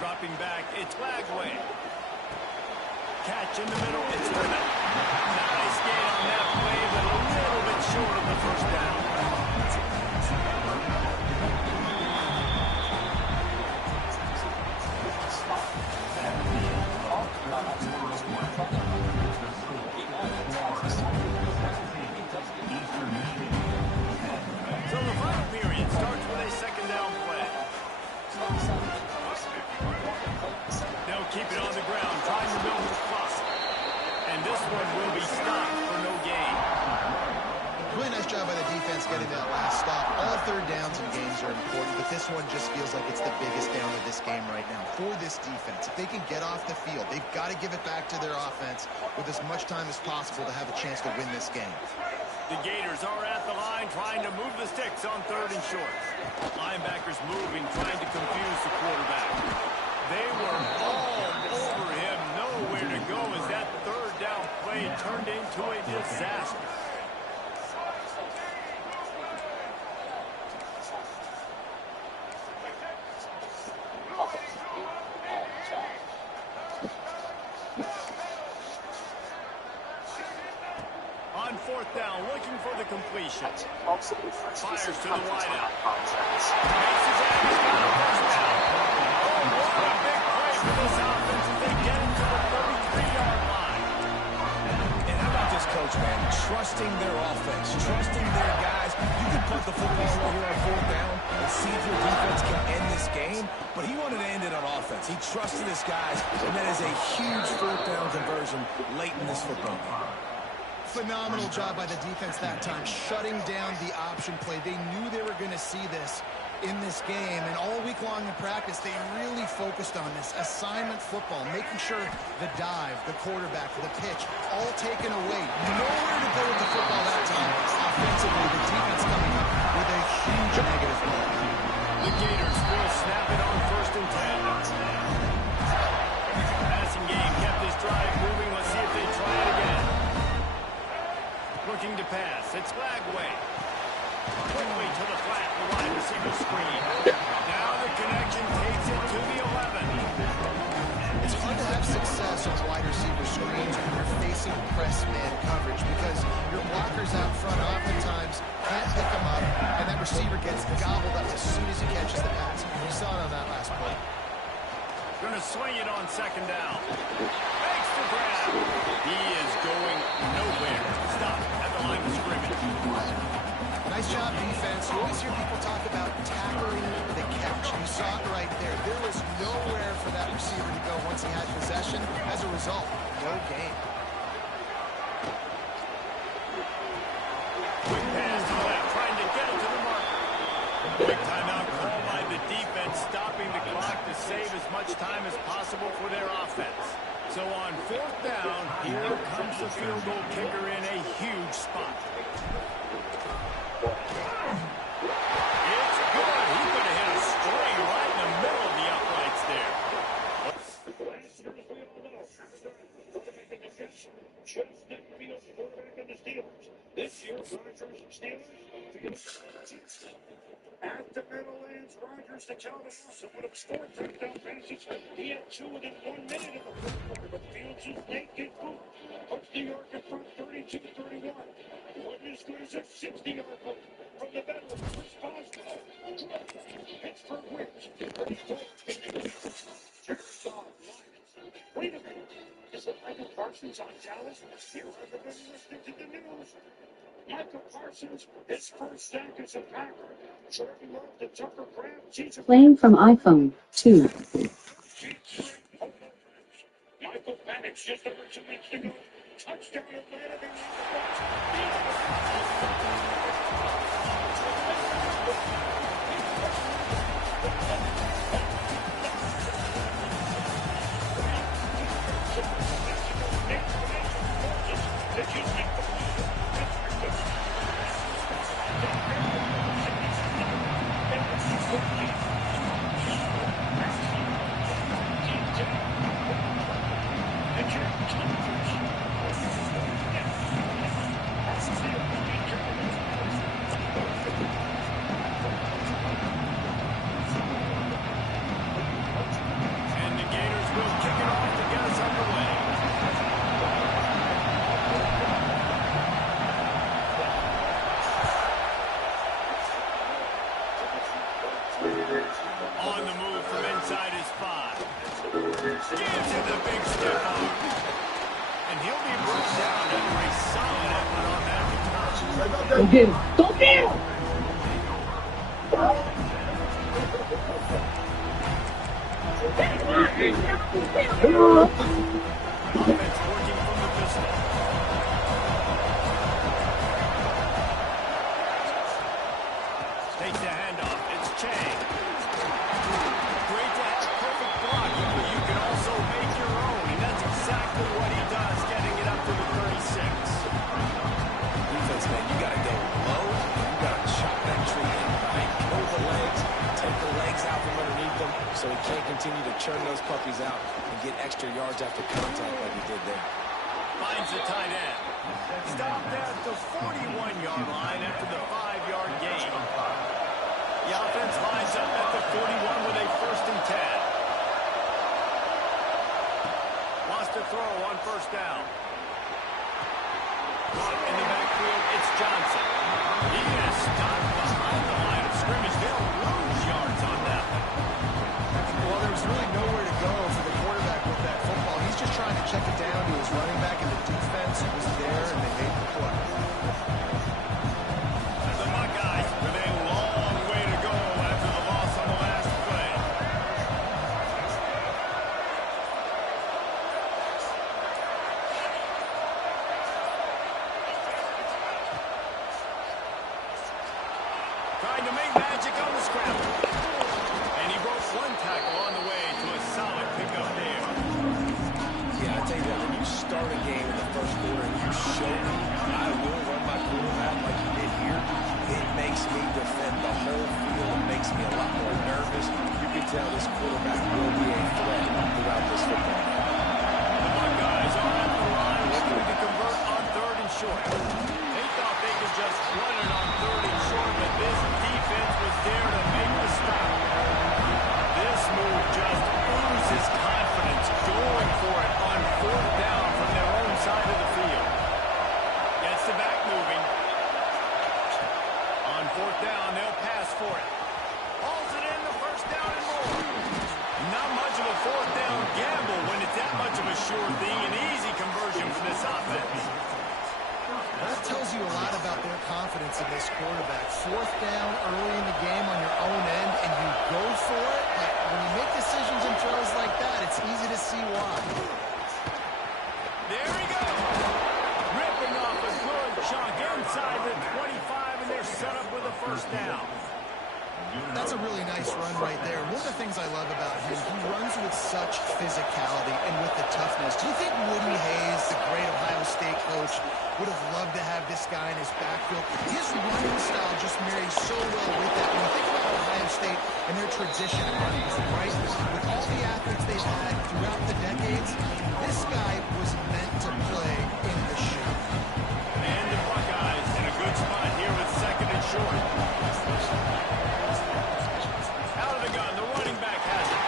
Dropping back, it's Lagway. Catch in the middle, it's Limit. Nice gain on that play, but a little bit short of the 1st down. So the final period starts with a 2nd down play. They'll keep it on the ground, trying to build the clock. And this one will be stopped for no gain. Really nice job by the defense getting that last stop. All 3rd downs in games are important, but this one just feels like it's the biggest down of this game right now for this defense. If they can get off the field, they've got to give it back to their offense with as much time as possible to have a chance to win this game. The Gators are at the line trying to move the sticks on 3rd and short. Linebackers moving, trying to confuse the quarterback. They were all over him, nowhere to go as that 3rd down play turned into a disaster. On 4th down, looking for the completion. Fires to the wideout. Makes his end. He's got a first down. Oh, what a big play for this offense as they get into the 33-yard line. And how about this coach, man? Trusting their offense, trusting their guys. You can put the football over here on 4th down and see if your defense can end this game, but he wanted to end it on offense. He trusted his guys, and that is a huge 4th down conversion late in this football game. Phenomenal job by the defense that time, shutting down the option play. They knew they were going to see this in this game, and all week long in practice, they really focused on this assignment football, making sure the dive, the quarterback, the pitch, all taken away. Nowhere to go with the football that time. Offensively, the defense coming up with a huge negative play. The Gators will snap it on 1st and 10. Passing game kept this drive moving. Let's see if they try it again. Looking to pass. It's Lagway. Quickly to the flat. The wide receiver screen. Now the connection takes it to the 11. It's hard to have success on wide receiver screens when you're facing press man coverage because your blockers out front oftentimes can't pick them up, and that receiver gets gobbled up as soon as he catches the pass. We saw it on that last play. Going to swing it on 2nd down. Makes the grab. He is going nowhere. Stop at the line of scrimmage. Nice job, defense. You always hear people talk about tackling the catch. You saw it right there. There was nowhere for that receiver to go once he had possession. As a result, no gain. Quick pass to the left, trying to get it to the marker. Quick timeout called by the defense, stopping the clock to save as much time as possible for their offense. So on 4th down, here comes the field goal kicker in a huge spot. It's good. He could have hit a string right in the middle of the uprights there. Last year, as we all know, quarterback in the Jets just didn't beat up the quarterback in the Steelers. This year, Rodgers and Steelers at the Meadowlands, Rodgers to Calvin Austin would have scored 3 touchdown passes. He had 2 within 1 minute in the fourth quarter, but Fields' naked boot puts New York in front 32-31. Wasn't as good as a 60-yard boot from the veteran Chris Boswell. Pittsburgh wins. Wait a minute. Is it Michael Parsons on Dallas? You've ever been listening to the news? Michael Parsons, his first sack as a Packer. Jordan Love, the Tucker Craft. Playing from iPhone 2. Michael Penix, just over 2 weeks to go. Touchdown Atlanta. On the move from inside his 5. Gives him the big step on. And he'll be brought down after a solid effort on that return. Go get him. Go get him! Offense working from the pistol. Takes the handoff. It's puppies out and get extra yards after contact like he did there. Finds the tight end. Stopped at the 41-yard line after the 5-yard gain. The offense lines up at the 41 with a 1st and 10. Wants to throw on 1st down. In the backfield, it's Johnson. He is stopped behind the line of scrimmage. They'll lose yards on that one. Well, there was really nowhere to go for the quarterback with that football. He's just trying to check it down to his running back, and the defense was there, and they made the play. The Buckeyes with a long way to go after the loss on the last play. Trying to make magic on the scramble. And he broke 1 tackle on the way to a solid pickup there. Yeah, I tell you that, when you start a game in the 1st quarter and you show me I will run my quarterback like you did here, it makes me defend the whole field. It makes me a lot more nervous. You can tell this quarterback will be a threat throughout this football game. The Buckeyes are at the line looking to convert on 3rd and short. They thought they could just run it on 3rd and short, but this defense was there to make the stop. This move just oozes confidence, going for it on 4th down from their own side of the field. Gets the back moving. On 4th down, they'll pass for it. Hauls it in, the 1st down and more. Not much of a 4th down gamble when it's that much of a sure thing. An easy conversion for this offense. That tells you a lot about their confidence in this quarterback. 4th down early in the game on your own end, and you go for it. But when you make decisions and throws like that, it's easy to see why. There he goes. Ripping off a good chunk inside the 25, and they're set up with a 1st down. That's a really nice run right there. One of the things I love about him, he runs with such physicality and with the toughness. Do you think Woody Hayes, the great Ohio State coach, would have loved to have this guy in his backfield? His running style just marries so well with that. When you think about Ohio State and their tradition of running, right? With all the athletes they've had throughout the decades, this guy was meant to play in the shoe. And the Buckeyes in a good spot here with 2nd and short. Out of the gun, the running back has it.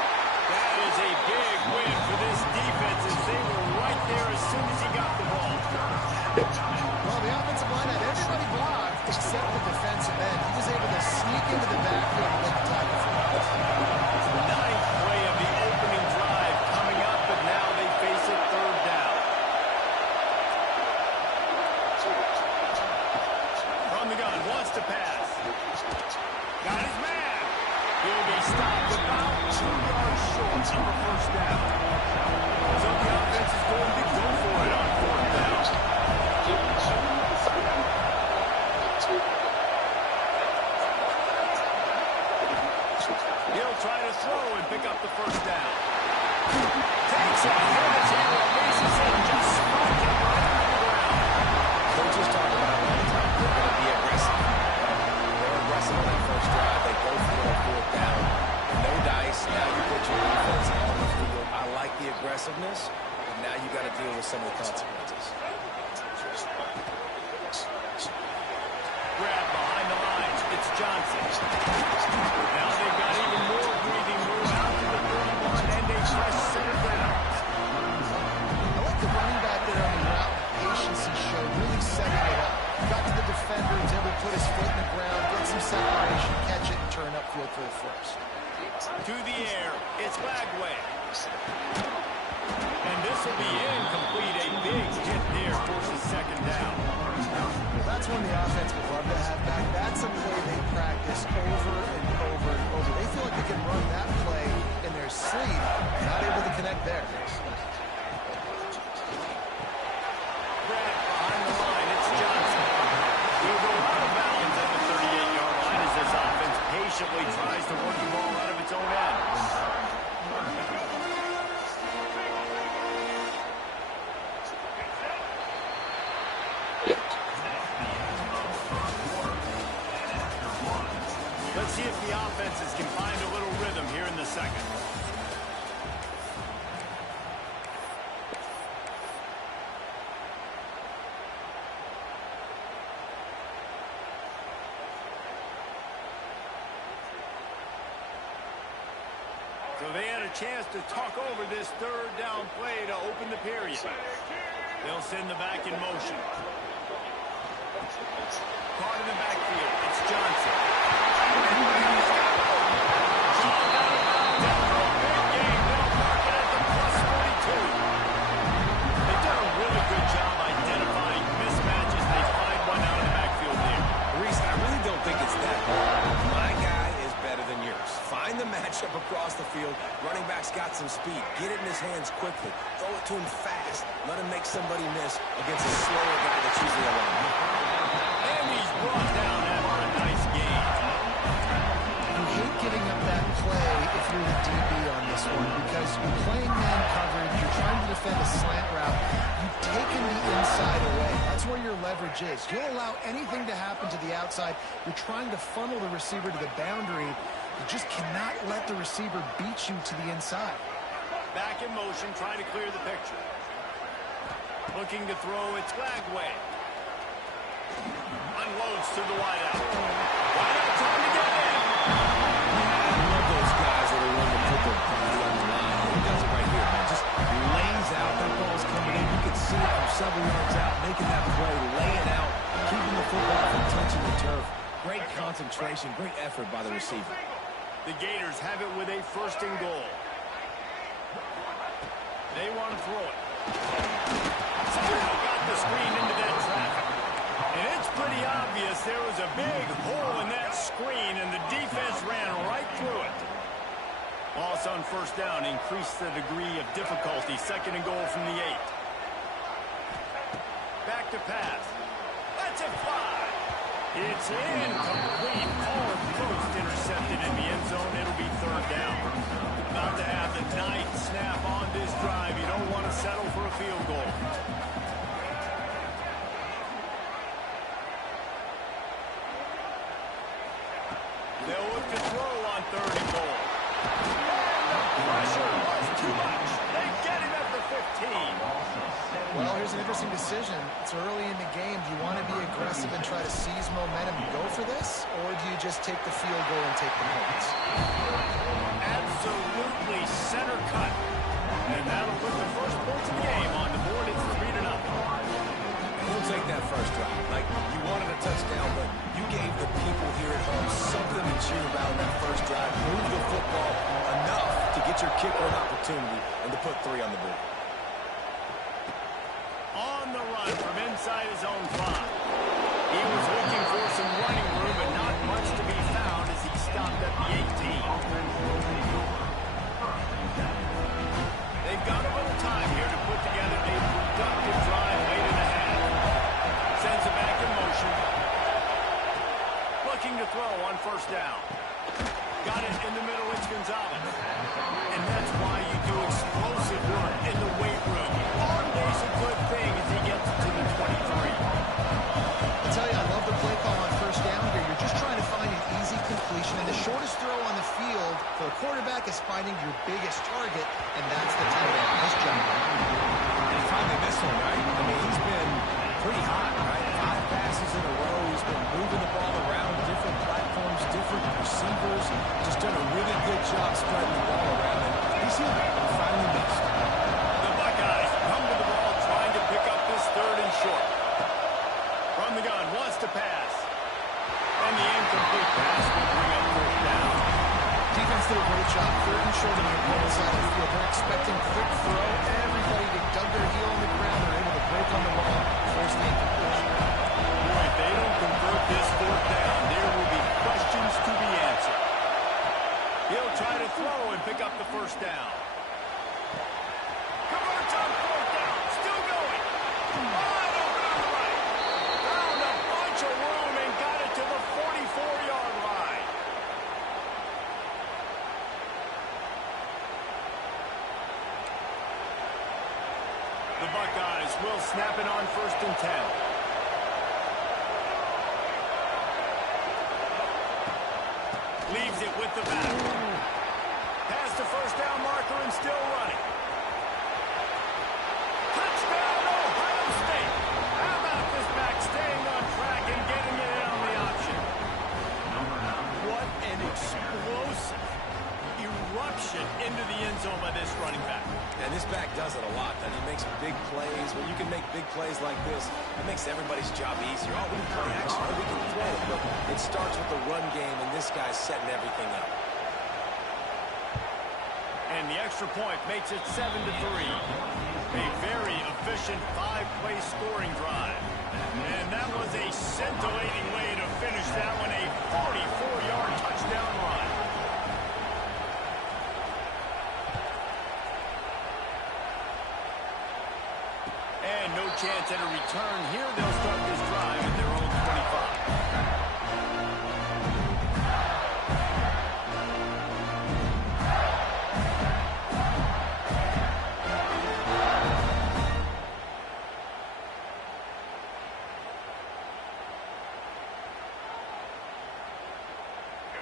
That is a big win for this defense as they were right there as soon as he got the ball. Well, the offensive line had everybody blocked except the defensive end. He was able to sneak into the backfield and make the tackle for him. The 9th play of the opening drive coming up, but now they face it 3rd down. From the gun, wants to pass. Got his man. He'll be stopped about 2 yards short of a 1st down. So the offense is going to go for it on 4th down. He'll try to throw and pick up the 1st down. Takes it. Here's Hero. Bases it. Just spiked it right on the ground. Coaches talk about it all the time. They're going to be aggressive. They're aggressive on that 1st drive. They go for it on 4th down. No dice. Now you put your defense on the field. I like the aggressiveness, but now you got to deal with some of the consequences. Grab behind the lines. It's Johnson. Now they've got even more breathing room out to the 31, and they press center down. I like the running back there on the route. Patience he showed, really setting it up. Got to the defender, was able to put his foot in the ground, get some separation, catch it, and turn upfield for the 1st. To the air, it's Lagway. And this will be incomplete. A big hit there forces 2nd down. That's one the offense would love to have back. That's a play they practice over and over and over. They feel like they can run that play in their sleep, not able to connect there. Grab behind the line, it's Johnson. He'll go out of bounds at the 38-yard line as this offense patiently tries to work the ball out of its own end. Let's see if the offenses can find a little rhythm here in the 2nd. a chance to talk over this third down play to open the period. They'll send the back in motion. Caught in the backfield. It's Johnson. Big game. They'll mark it at the +42. They've done a really good job identifying mismatches. They find one out of the backfield there. Reese, I really don't think it's that hard. My guy is better than yours. Find the matchup across the field. Running back's got some speed. Get it in his hands quickly. Throw it to him fast. Let him make somebody miss against a slower guy that's usually alone. And he's brought down after a nice game. You hate giving up that play if you're the DB on this one because you're playing man coverage, you're trying to defend a slant route, you've taken the inside away. That's where your leverage is. You'll allow anything to happen to the outside. You're trying to funnel the receiver to the boundary. You just cannot let the receiver beat you to the inside. Back in motion, trying to clear the picture. Looking to throw, it's Glagway. Unloads to the wideout. Wideout trying to get in. I love those guys that are willing to put their body on the line. He does it right here, man. Just lays out. That ball's coming in. You can see it from several yards out, making that play, laying out, keeping the football from touching the turf. Great concentration, great effort by the receiver. The Gators have it with a 1st and goal. They want to throw it. Somehow got the screen into that traffic. And it's pretty obvious there was a big hole in that screen, and the defense ran right through it. Loss on 1st down increased the degree of difficulty. 2nd and goal from the 8. Back to pass. Lets it fly. It's incomplete. Almost intercepted in the end zone. It'll be 3rd down. About to have the 9th snap on this drive. You don't want to settle for a field goal. They'll look to throw on 3rd and goal. And the pressure was too much. They get him at the 15. Well, here's an interesting decision. It's early in the game. Do you want to be aggressive and try to seize momentum and go for this? Or do you just take the field goal and take the points? Absolutely center cut. And that'll put the first points of the game on the board. It's 3-0. We'll take that first drive. Like, you wanted a touchdown, but you gave the people here at home something to cheer about in that first drive. Move the football enough to get your kicker an opportunity and to put 3 on the board. On the run from inside his own 5. He was looking for some running room, but not much to be found as he stopped at the 18. They've got a little time here to put together a productive drive late in the half. Sends it back in motion. Looking to throw on 1st down. Got it in the middle, it's Gonzalez. And that's why you do explosive work in the weight room. Arm day's a good thing as he gets to the 23. I tell you, I love the play call on 1st down here. You're just trying to find an easy completion, and the shortest throw on the field for the quarterback is finding your biggest target, and that's the tight end. Nice job. And he finally missed one, right? I mean, he's been pretty hot, right? 5 passes in a row. He's been moving the ball around, different platforms, different receivers. Just done a really good job spreading the ball around. And he's here. He finally missed. The Buckeyes come to the ball trying to pick up this 3rd and short. From the gun, wants to pass. And the incomplete pass will bring up 4th down. Defense did a great job. 3rd and short on the opponent's side of the field. They're expecting quick throw. Everybody to dug their heel on the ground. They're able to break on the ball. Force the incompletion. Boy, if they don't convert this 4th down, there will be questions to be answered. He'll try to throw and pick up the 1st down. Converts on 4th down. Still going. Wide open on the right. Found a bunch of room and got it to the 44-yard line. The Buckeyes will snap it on 1st and 10. Leaves it with the back. Past the 1st down marker and still running. Touchdown, Ohio State. How about this back staying on track and getting it in on the option? What an explosive eruption into the end zone. makes big plays. When you can make big plays like this, it makes everybody's job easier. Oh, we can play action, oh, we can throw. But it starts with the run game, and this guy's setting everything up. And the extra point makes it 7-3. A very efficient 5-play scoring drive. And that was a scintillating way to finish that one, a 44-yard touchdown run. And no chance at a return here. They'll start this drive at their own 25.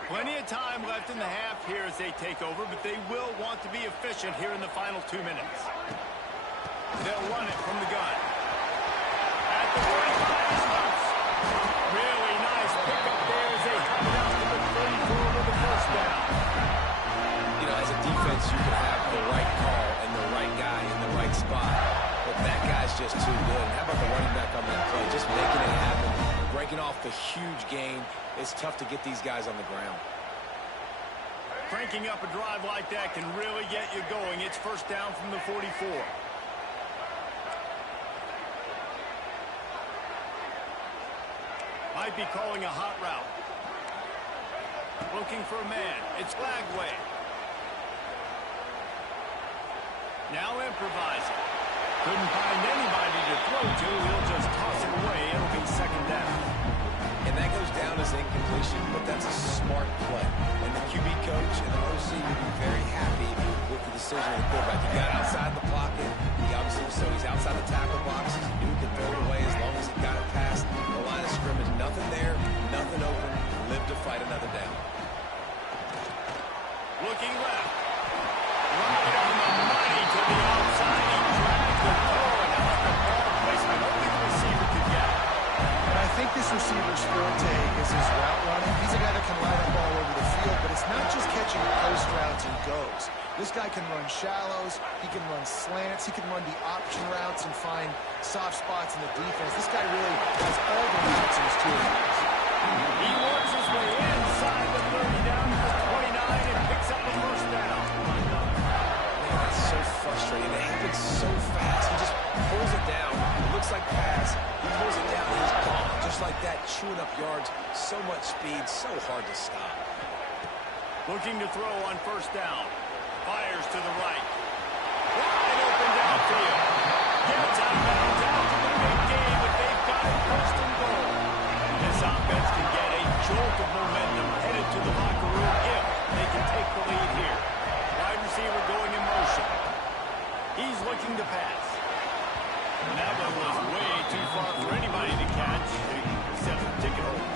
Plenty of time left in the half here as they take over, but they will want to be efficient here in the final 2 minutes. They'll run it from the gun. At the 45, he's loose. Really nice pickup there as they come down to the 34 with the first down. You know, as a defense, you can have the right call and the right guy in the right spot. But that guy's just too good. And how about the running back on that play? Just making it happen, breaking off the huge gain. It's tough to get these guys on the ground. Cranking up a drive like that can really get you going. It's first down from the 44. Might be calling a hot route. Looking for a man. It's Lagway. Now improvising. Couldn't find anybody to throw to. He'll just toss it away. It'll be second down. And that goes down as incompletion, but that's a smart play. And the QB coach and the OC will be very happy with the decision of the quarterback. He got outside the pocket. He obviously, so he's outside the tackle box. He knew he could throw it away as long as he got it past the line of scrimmage. Nothing there, nothing open. Live to fight another down. Looking left. Right on the money to the outside. He drags the throw, and how about the ball placement? Only the receiver could get it. And I think this receiver's forte is his route running. He's a guy that can line up all over the field, but it's not just catching post routes and goes. This guy can run shallows, he can run slants, he can run the option routes and find soft spots in the defense. This guy really has all the routes in his toolbox. He works his way inside the 30 down to the 29 and picks up the first down. Man, that's so frustrating. It happens so fast. He just pulls it down. It looks like pass. He pulls it down and he's gone. Just like that, chewing up yards. So much speed, so hard to stop. Looking to throw on first down. Fires to the right. Wide open downfield. Gets out of bounds after the big game, but they've got it first and goal. This offense can get a jolt of momentum headed to the locker room if they can take the lead here. Wide receiver going in motion. He's looking to pass. And that one was way too far for anybody to catch, except for ticket holder.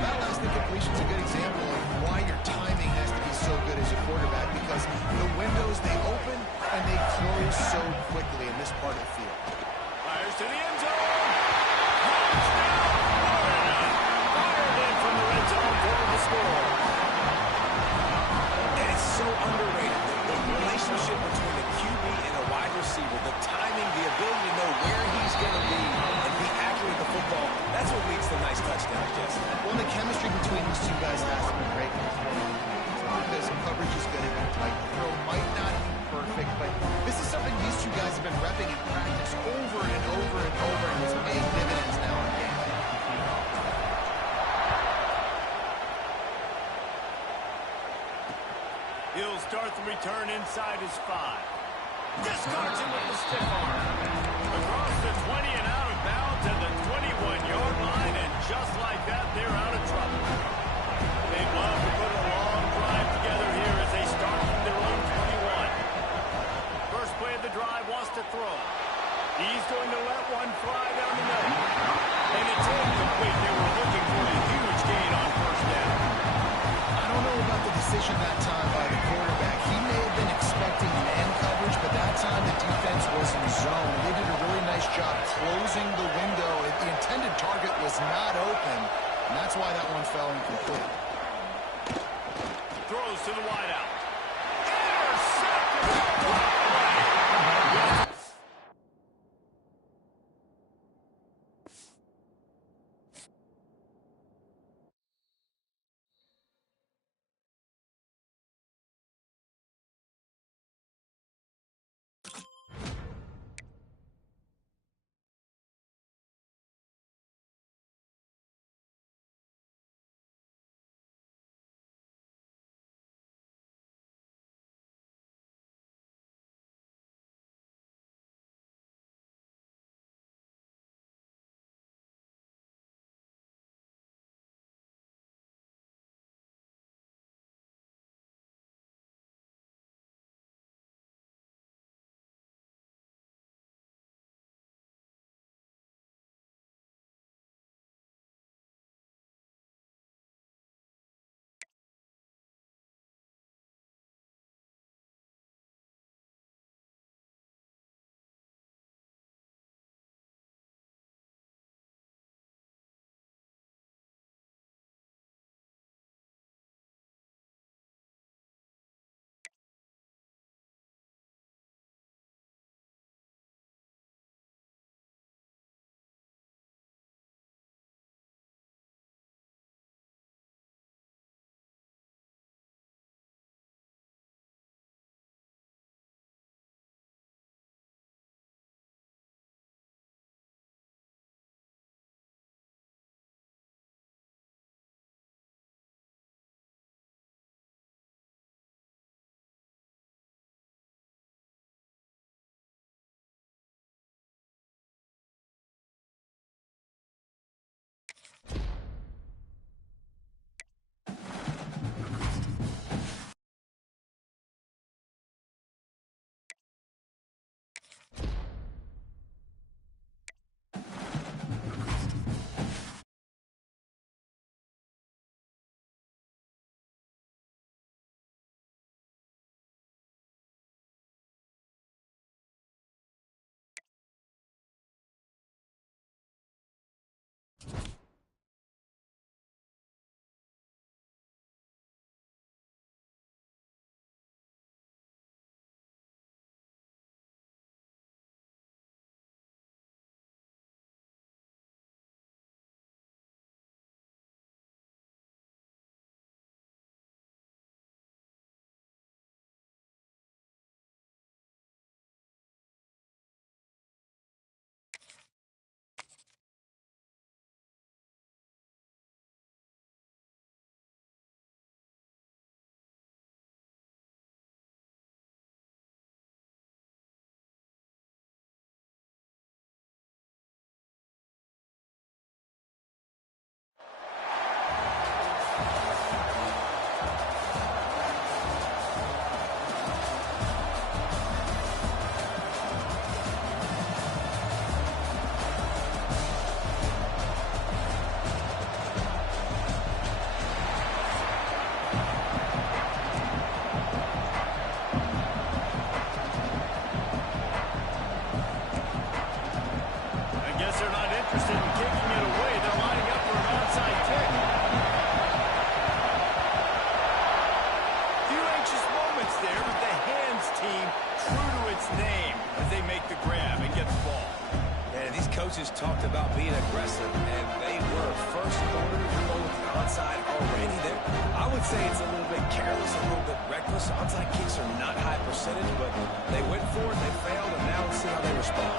That last incompletion is a good example of why your timing has to be so good as a quarterback, because the windows, they open and they close so quickly in this part of the field. Fires to the end zone. Touchdown, Florida. Fired in from the red zone for the score. And it's so underrated. The relationship between a QB and a wide receiver, the timing, the ability to know where he's going to be and be accurate with the football, that's what leads to nice touchdowns, Jesse. Well, the chemistry between these two guys has to be great. Because coverage is going to be tight. The throw might not be perfect, but this is something these two guys have been repping in practice over and over and over, and it's paying dividends now in game. He'll start the return inside his 5. Discards him with the stiff arm. Across the 20 and out of bounds at the 21-yard line, and just like that, they're out of trouble. They'd love to put a long drive together here as they start from their own 21. First play of the drive wants to throw. He's going to let one fly down the middle. And it's incomplete. They were looking for a huge gain on first down. I don't know about the decision that time by the quarterback. He may have been expecting man coverage, but that time the defense was in zone. They did a really nice job closing the window. The intended target was not open, and that's why that one fell incomplete. Throws to the wideout. Intercepted. Coaches talked about being aggressive, and they were. First quarter, you're going with the onside already there. I would say it's a little bit careless, a little bit reckless. Onside kicks are not high percentage, but they went for it, they failed, and now let's see how they respond.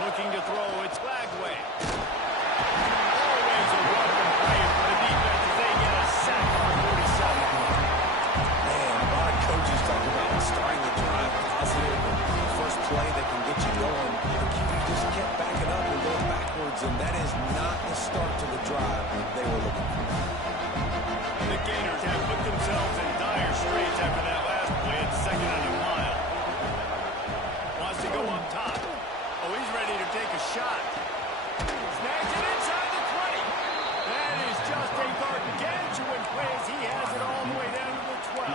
Looking to throw, it's Lagway. Always a welcome play for the defense as they get a sack on 47. Man, a lot of coaches talk about starting the drive positive and the first play that can get you going. The QB just kept backing up and going backwards, and that is not the start to the drive they were looking for. The Gators have put themselves in dire straits after that last play. It's 2nd and a mile. Wants to go up top. Oh, he's ready to take a shot. Snags it inside the 20. That is just a gargantuan play as he has it all the way down to the 12.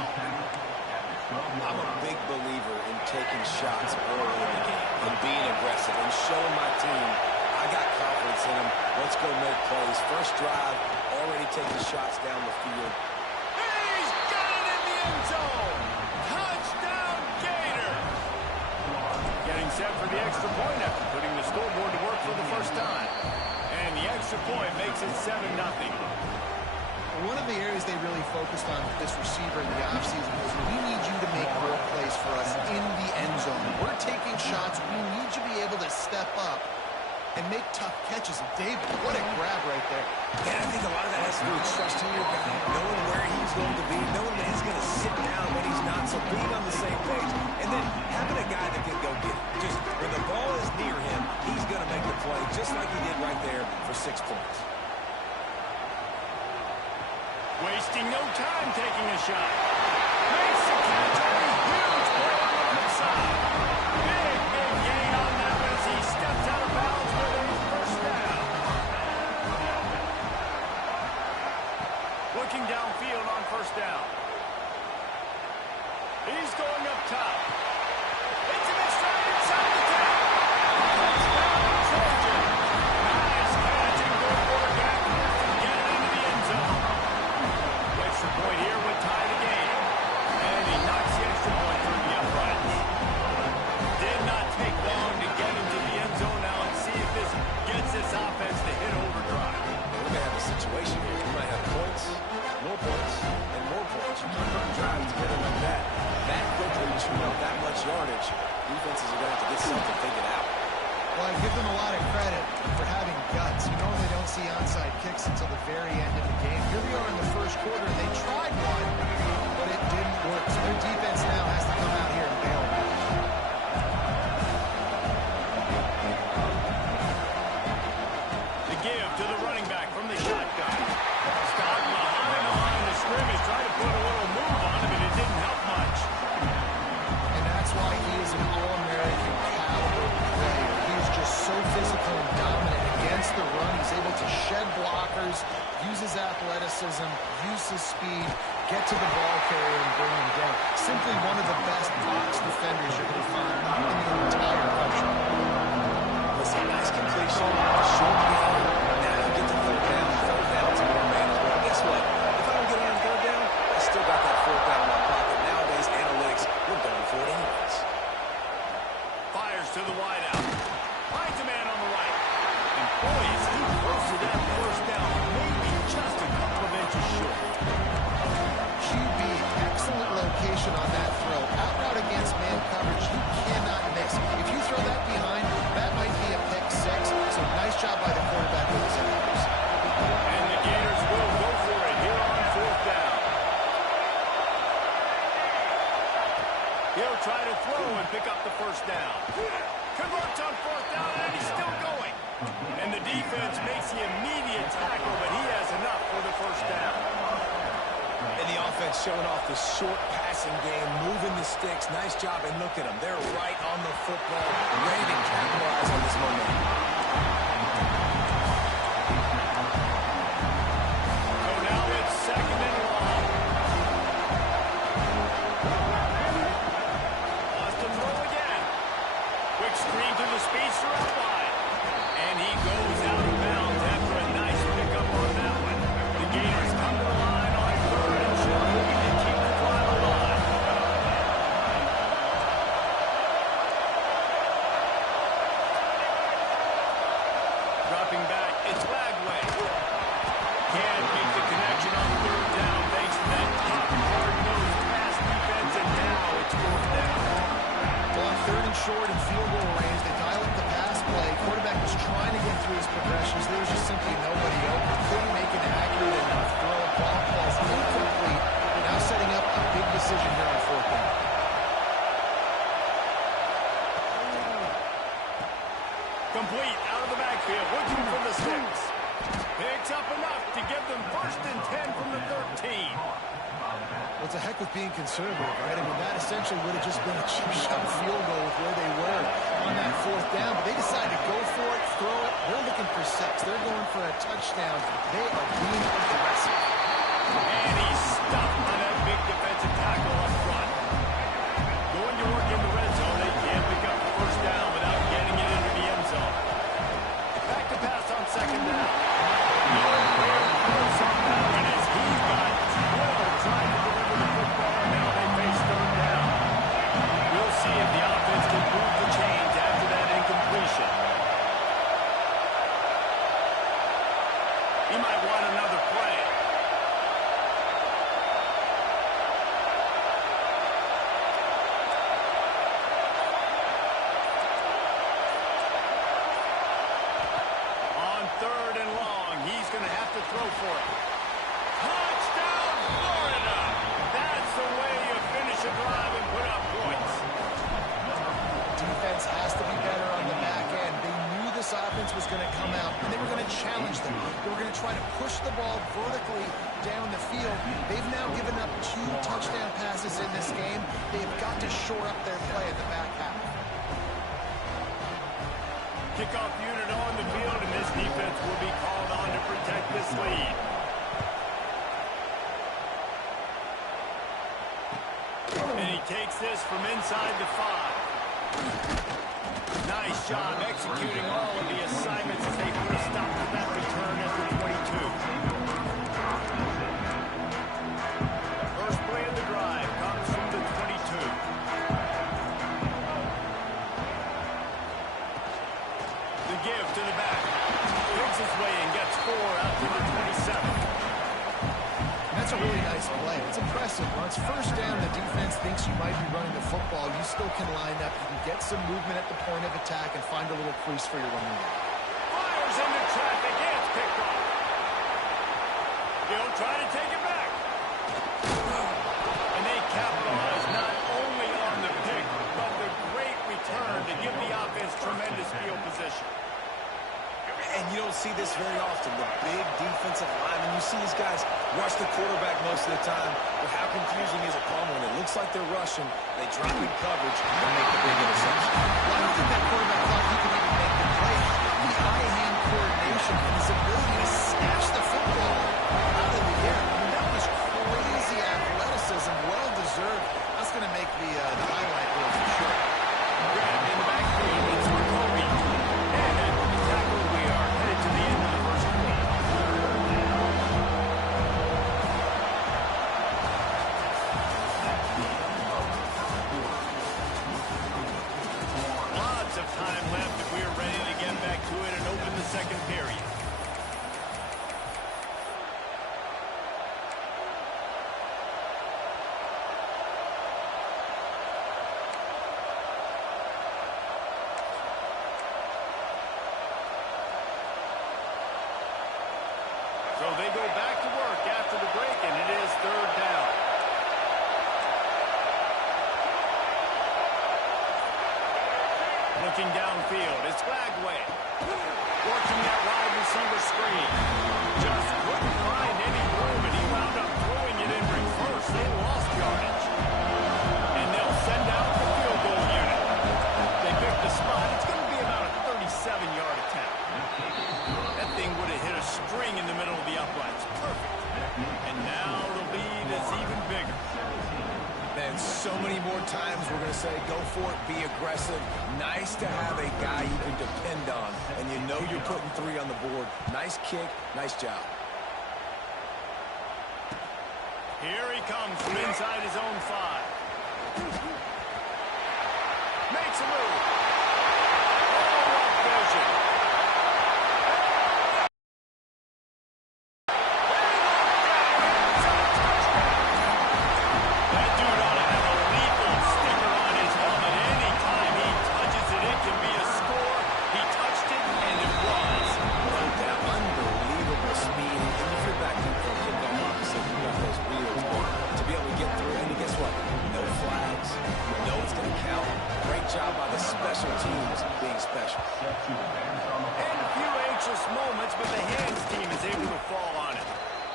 I'm a big believer in taking shots early in the game and being aggressive and showing my team I got confidence in them. Let's go make plays. First drive, already taking shots down the field. He's got it in the end zone. Touchdown, Gators. Getting set for the extra point after putting the scoreboard to work for the first time. And the extra point makes it 7-0. One of the areas they really focused on with this receiver in the offseason was we need you to make more plays for us in the end zone. We're taking shots. We need you to be able to step up and make tough catches. And David, what a grab right there. Yeah, I think a lot of that has to do with trusting your guy, knowing where he's going to be, knowing that he's going to sit down when he's not, so being on the same page, and then having a guy that can go get it. Just when the ball is near him, he's going to make the play, just like he did right there for 6 points. Wasting no time taking a shot. Makes the catch on a huge play on the left side. Big gain on that one as he steps out of bounds with a first down. Looking downfield on first down. He's going up top. It's an extra inside the 10. Touchdown, Trojan. Nice catch and good work afterwards to get it into the end zone. Extra point here would tie the game. And he knocks the extra point through the uprights. Did not take long to get into the end zone. Now let's see if this gets this offense to hit overdrive. We're going to have a situation here. You might have points, and more points. You keep putting drives together like that quickly chew up that much athleticism, use his speed, get to the ball carrier and bring him down. Simply one of the best box defenders you're going to find in the entire country. Listen, nice completion, short game. Now you get to third down. Third down's more manageable. Guess what? If I don't get on third down, I still got that fourth down in my pocket. Nowadays, analytics, we're going for it anyways. Fires to the wideout. Finds a man on the right. And boy, is he close to that first down. Maybe just a couple of inches short. QB, excellent location on that throw. Out route against man coverage, you cannot miss. If you throw that behind, that might be a pick six. So nice job by the quarterback with his efforts. And the Gators will go for it here on fourth down. He'll try to throw and pick up the first down. Converts on fourth down, and he's still going. And the defense makes the immediate tackle, but he has enough for the first down. And the offense showing off the short passing game, moving the sticks. Nice job, and look at them. They're right on the football, ready to capitalize on this momentum. So now it's second and long. Austin throw again. Quick screen to the speedster out wide. And he goes out of bounds after a nice pickup on that one. The Gators come to the line on third and short, hoping to keep the drive alive. Dropping back, it's Lagway. Can't make the connection on third down thanks to that top hard-nosed pass defense, and now it's fourth down. Well, on third and short and field goal range, they dial up the pass play. Quarterback was trying to get through his progressions. There was just simply nobody open. Couldn't make an accurate enough throw. Ball falls incomplete. Now setting up a big decision here on fourth down. Complete out of the backfield, looking for the six. Picks up enough to give them first and 10 from the 13. Well, it's a heck with being conservative, right? I mean, that essentially would have just been a chip shot field goal with where they were on that fourth down. But they decided to go for it, throw it. They're looking for six. They're going for a touchdown. They are being aggressive. And he's stuffed by that big defensive tackle up front. Going to work in the red zone. They can't pick up the first down without getting it into the end zone. Back to pass on second down. He's got 12 trying to deliver the football, and now they face third down. We'll see if the offense can move the change after that incompletion. He might want another play. On third and long, he's going to have to throw for it. Touchdown, Florida! That's the way you finish a drive and put up points. Defense has to be better on the back end. They knew this offense was going to come out, and they were going to challenge them. They were going to try to push the ball vertically down the field. They've now given up 2 touchdown passes in this game. They've got to shore up their play in the back half. Kickoff unit on the field, and this defense will be called on to protect this lead. And he takes this from inside the 5. Nice job executing all of the assignments as they put a stop to that return at the 22. First play of the drive comes from the 22. The give to the back. Picks his way and gets 4 out to the 27. That's a really nice play. It's impressive. Once first down, the defense thinks you might be running the football. You still can line up. You can get some movement at the point of attack and find a little crease for your running back. Fires into traffic. It's picked off. They'll try to take it back. And they capitalize not only on the pick, but the great return to give the offense tremendous field position. And you don't see this very often, the big defensive linemen. You see these guys rush the quarterback most of the time, but how confusing is it when it looks like they're rushing, they drop in coverage and make the big interception. Well, I don't think that quarterback thought he could even make the play. The eye-hand coordination and his ability to snatch the football out looking downfield. It's Flagway. Working that wide receiver screen. Just couldn't find any room, and he wound up throwing it in reverse. They lost yardage. And they'll send out the field goal unit. They picked the spot. It's going to be about a 37-yard attempt. That thing would have hit a string in the middle of the uprights. Perfect. And now the lead is even bigger. And so many more times we're going to say, go for it, be aggressive. Nice to have a guy you can depend on, and you know you're putting 3 on the board. Nice kick, nice job. Here he comes from inside his own 5. Makes a move. Oh, what vision. Special teams being special. And a few anxious moments, but the hands team is able to fall on it.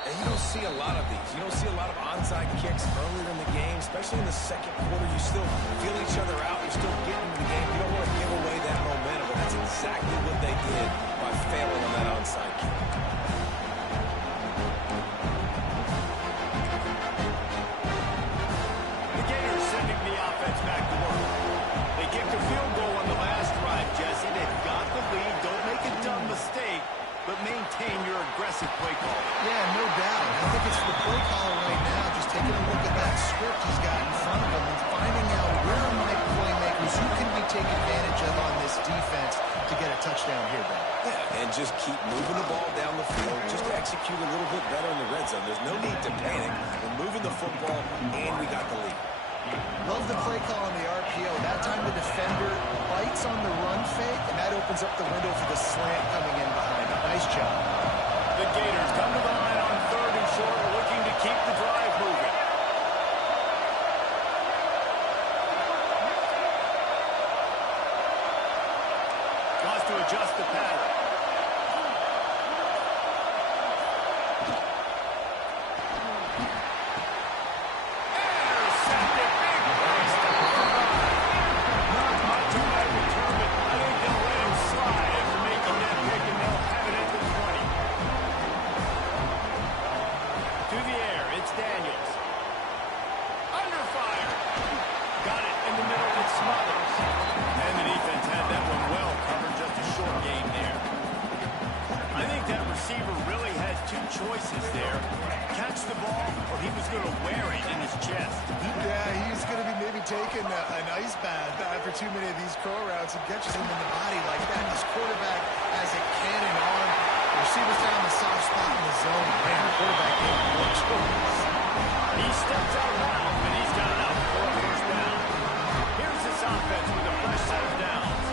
And you don't see a lot of these. You don't see a lot of onside kicks earlier in the game, especially in the second quarter. You still feel each other out. You're still getting into the game. You don't want to give away that momentum, but that's exactly what they did by failing on that onside kick. The Gators sending the offense back to work. They kicked a field goal on the last drive, Jesse. They've got the lead. Don't make a dumb mistake, but maintain your aggressive play call. Yeah, no doubt. I think it's the play caller right now, just taking a look at that script he's got in front of him and finding out where are my playmakers, who can we take advantage of on this defense to get a touchdown here, Ben. Yeah, and just keep moving the ball down the field. Just execute a little bit better in the red zone. There's no need to panic. We're moving the football, and we got the lead. Love the play call on the RPO. That time the defender bites on the run fake, and that opens up the window for the slant coming in behind him. Nice job. The Gators come to the line on 3rd and short, looking to keep the drive moving. Wants to adjust the pattern. Choices there. Catch the ball, or he was going to wear it in his chest. Yeah, he's going to be maybe taking an ice bath after too many of these curl routes and catches him in the body like that. This quarterback has a cannon arm. The receiver's down the soft spot in the zone. Man, the quarterback gave him no choice. He steps out now, and he's got enough for a first down. Here's this offense with a fresh set of downs.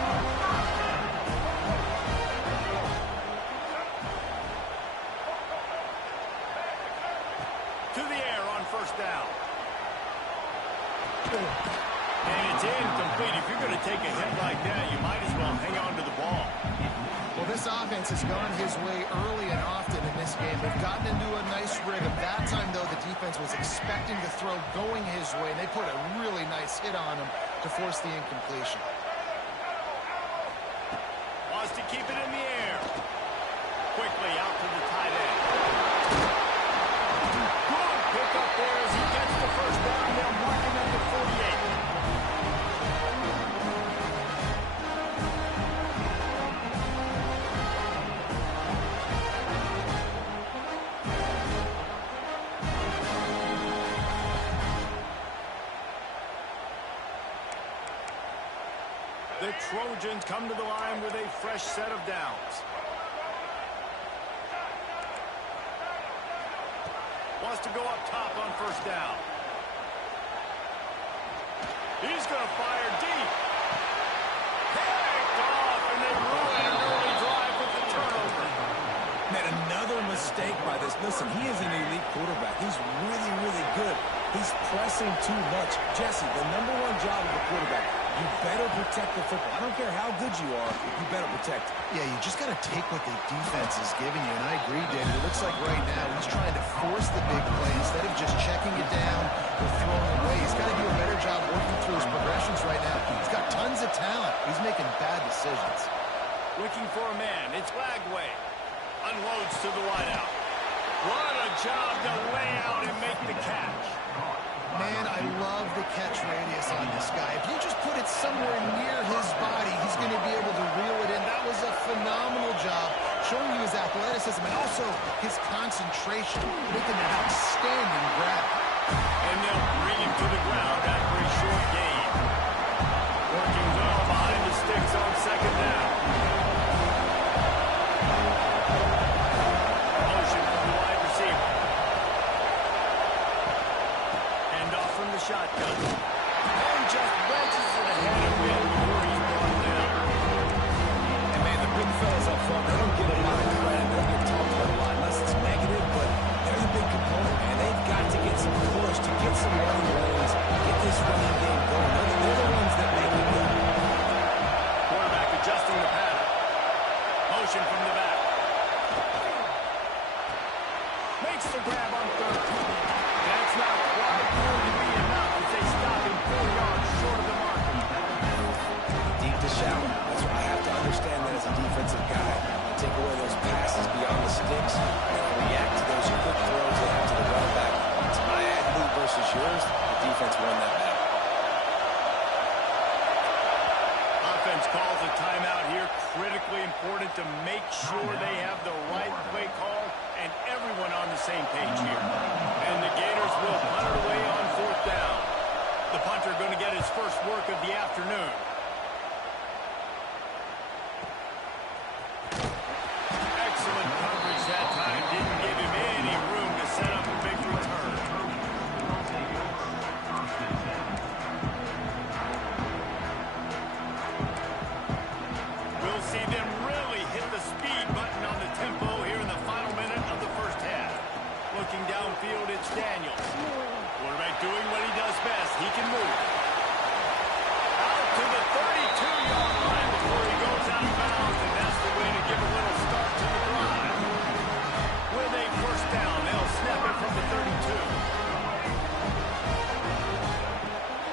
To the air on first down. And it's incomplete. If you're going to take a hit like that, you might as well hang on to the ball. Well, this offense has gone his way early and often in this game. They've gotten into a nice rhythm. That time, though, the defense was expecting the throw going his way, and they put a really nice hit on him to force the incompletion. Wants to keep it in the air. Quickly out to the tight end. Good pick up there as he gets the first down. They'll mark him at the 48. The Trojans come to the line with a fresh set of downs. Wants to go up top on first down. He's going to fire deep. Picked off, and they ruin an early drive with the turnover. Man, another mistake by this. Listen, he is an elite quarterback. He's really, really good. He's pressing too much. Jesse, the #1 job of a quarterback, You better protect the football. I don't care how good you are. You better protect it. Yeah, you just got to take what the defense is giving you. And I agree, David. It looks like right now he's trying to force the big play instead of just checking it down or throwing away. He's got to do a better job working through his progressions right now. He's got tons of talent. He's making bad decisions. Looking for a man. It's Lagway. Unloads to the wideout. What a job to lay out and make the catch. Man, I love the catch radius on this guy. If you just put it somewhere near his body, he's going to be able to reel it in. That was a phenomenal job, showing you his athleticism and also his concentration, making an outstanding grab. And they'll bring him to the ground after a short gain. Working well behind the sticks on second down. Motion from the wide receiver. And off from the shotgun. And just wedges it ahead a bit before he's brought down. And, man, the big fellas up front, they don't get a lot of credit. They don't get talked about a lot unless it's negative, but they're the big component, man. They've got to get some push, to get some running lanes, get this running game going. They're the ones that make it go. Quarterback adjusting the pattern. Motion from the back. Makes the grab on third. That's not quite going to be enough as they stop him 4 yards short of the mark. Deep to shallow. That's why I have to understand that as a defensive guy. Take away those passes beyond the sticks and react to those quick throws they have to the running back. It's my athlete versus yours. The defense won that battle. Offense calls a timeout here. Critically important to make sure they have the right play call and everyone on the same page here. And the Gators will punt it away on fourth down. The punter going to get his first work of the afternoon. Excellent coverage that time. Didn't give him any room to set up a big return. We'll see them really hit the speed button on the tempo here in the final minute of the first half. Looking downfield, it's Daniels. Quarterback doing what he does best. He can move. Out to the 32-yard line before he goes out of bounds, and that's the way to give a little start to the drive. With a first down, they'll snap it from the 32.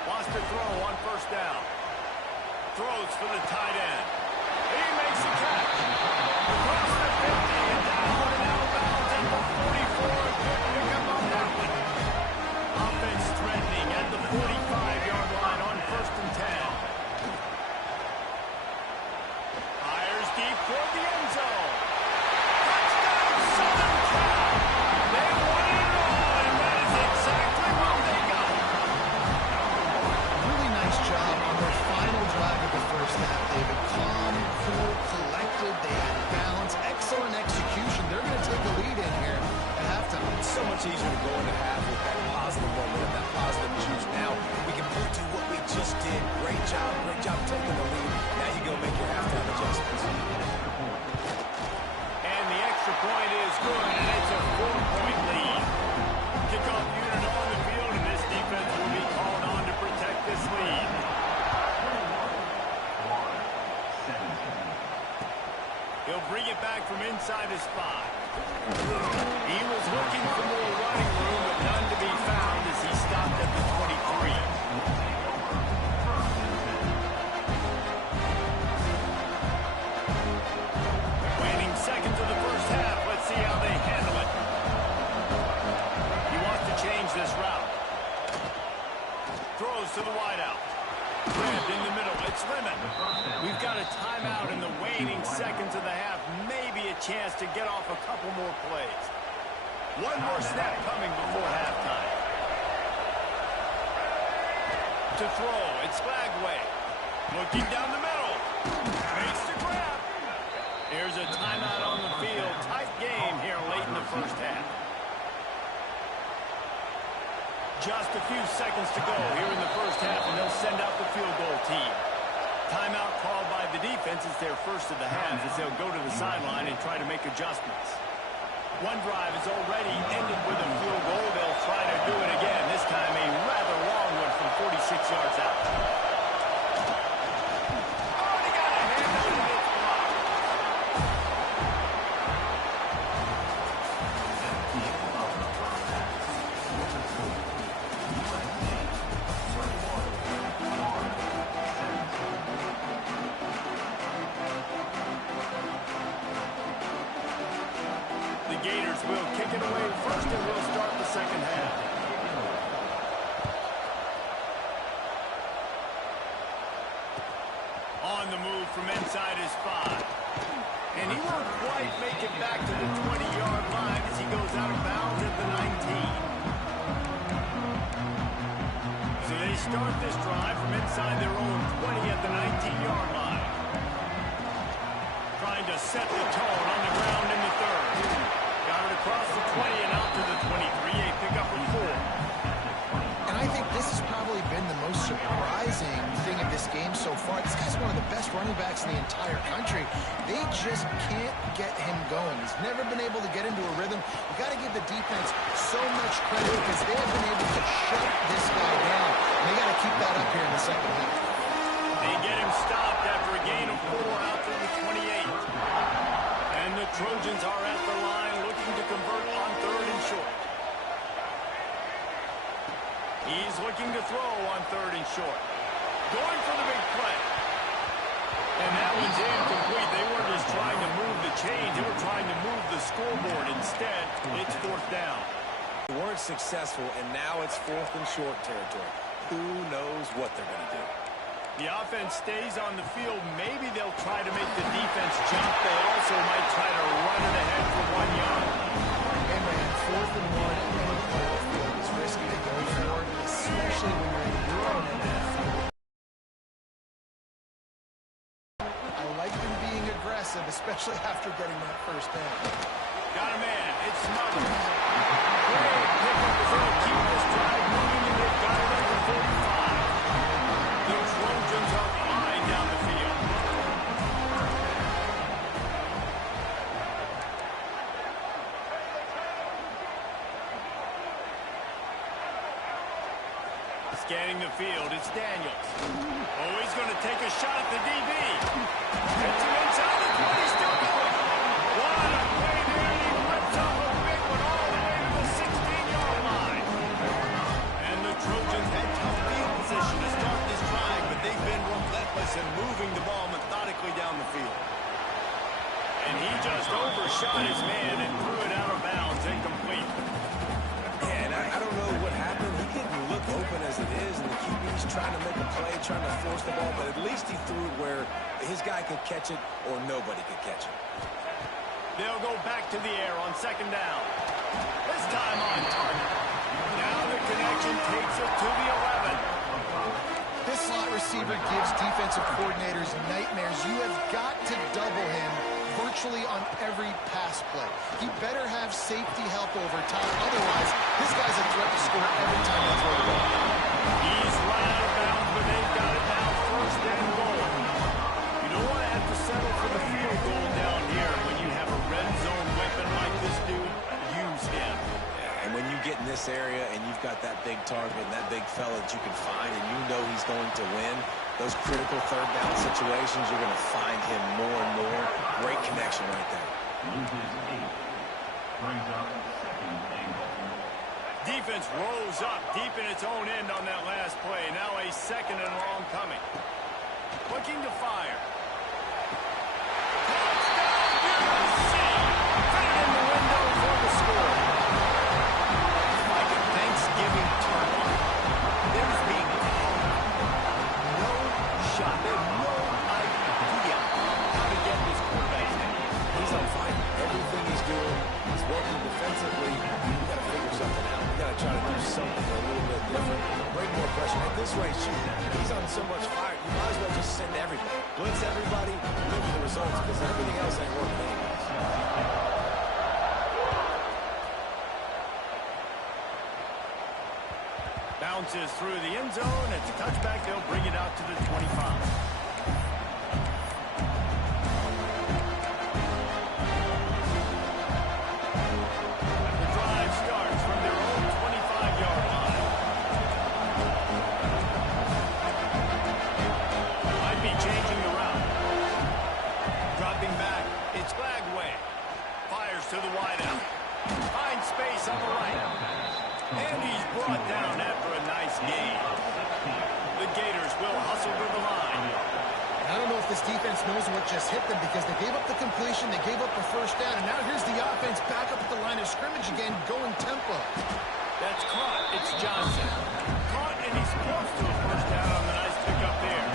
Wants to throw on first down. Throws for the tight end. He makes the catch. Across the 50 and down and out of bounds at the 44. Good pick up on that one. Offense threatening at the 45-yard line on first and 10. Fires deep toward the end zone. Touchdown, Southern Cal. They won it all, and that is exactly what they got. Really nice job on their final drive of the first half, David. Calm, cool, collected. They had balance. Excellent execution. They're going to take the lead in here at halftime. It's so much easier to go into half with that positive momentum, that positive juice. Now we can point to what we just did. Great job taking the lead. Now you go make your halftime adjustments. And the extra point is good, and it's a 4-point lead. Kickoff unit on the field, and this defense will be called on to protect this lead. He'll bring it back from inside his spot. He was looking for more running room, but none to be found as he stopped at the 23. Waning seconds of the first half. Let's see how they handle it. He wants to change this route. Throws to the wideout. Grabbed in the middle. It's Lemon. We've got a timeout in the waning seconds of the half. Maybe a chance to get off a couple more plays. One more snap coming before halftime. To throw, it's Lagway. Looking down the middle. Makes the grab. Here's a timeout on the field. Tight game here late in the first half. Just a few seconds to go here in the first half, and they'll send out the field goal team. Timeout called by the defense is their first of the half as they'll go to the sideline and try to make adjustments. One drive is already ended with a field goal. They'll try to do it again, this time a rather long one from 46 yards out. might make it back to the 20-yard line as he goes out of bounds at the 19. So they start this drive from inside their own 20 at the 19-yard line. Trying to set the tone on the ground in the third. Got it across the 20 and out to the 23. A pickup of 4. And I think this has probably been the most surprising thing in this game so far. This guy's one of the best running backs in the entire country. They just can't get him going. He's never been able to get into a rhythm. You got to give the defense so much credit because they have been able to shut this guy down. And they got to keep that up here in the second half. They get him stopped after a gain of 4 out to the 28. And the Trojans are at the line looking to convert on 3rd and short. He's looking to throw on 3rd and short. Going for the big play. And that one's incomplete. They weren't just trying to move the chains. They were trying to move the scoreboard. Instead, it's 4th down. They weren't successful, and now it's 4th and short territory. Who knows what they're going to do? The offense stays on the field. Maybe they'll try to make the defense jump. They also might try to run it ahead for 1 yard. Hey, man, 4th and 1 at any part of the field is risky to go for, especially when you're in your own end of the field. I like them being aggressive, especially after getting that first down. Got a man. It's Smothers. Great pickup is going to keep this drive moving, and they've got it up to 45. The Trojans are flying down the field. Scanning the field, it's Daniels. Oh, he's going to take a shot at the DB. Hits him inside the 20, still going. What a play there, and he rips off a big one all the way to the 16-yard line. And the Trojans had tough field position to start this drive, but they've been relentless in moving the ball methodically down the field. And he just overshot his man and threw it out of bounds, incomplete. Yeah, and I don't know what happened. He didn't look open as it is, and the QB's trying to make a play, trying to force the ball, but at least he threw it where his guy could catch it or nobody could catch it. They'll go back to the air on 2nd down. This time on target. Now the connection takes it to the 11. This slot receiver gives defensive coordinators nightmares. You have got to double him virtually on every pass play. He better have safety help over top. Otherwise, this guy's a threat to score every time they throw the ball. He's right out of bounds, but they've got it now 1st and goal. You don't want to have to settle for the field goal down here when you have a red zone weapon like this dude. Use him. And when you get in this area and you've got that big target and that big fella that you can find and you know he's going to win, those critical 3rd down situations, you're going to find him more and more. Great connection right there. Defense rose up deep in its own end on that last play. Now a 2nd and long coming. Looking to fire. Touchdown, USC! Right in the window for the score. Like a Thanksgiving turkey. There's being no shot. There's no idea how to get this quarterback down. He's on fire. Everything he's doing, he's working defensively. You got to figure something out. You got to try to do something a little bit different. Bring more pressure. At this rate, shoot, he's on so much fire. You might as well just send everybody. Blitz everybody, look for the results, because everything else ain't working anyways. Bounces through the end zone. It's a touchback. They'll bring it out to the 25. To the wideout. Finds space on the right. And he's brought down after a nice gain. The Gators will hustle to the line. I don't know if this defense knows what just hit them because they gave up the completion, they gave up the 1st down, and now here's the offense back up at the line of scrimmage again, going tempo. That's caught. It's Johnson. Caught, and he's close to a 1st down on the nice pickup there.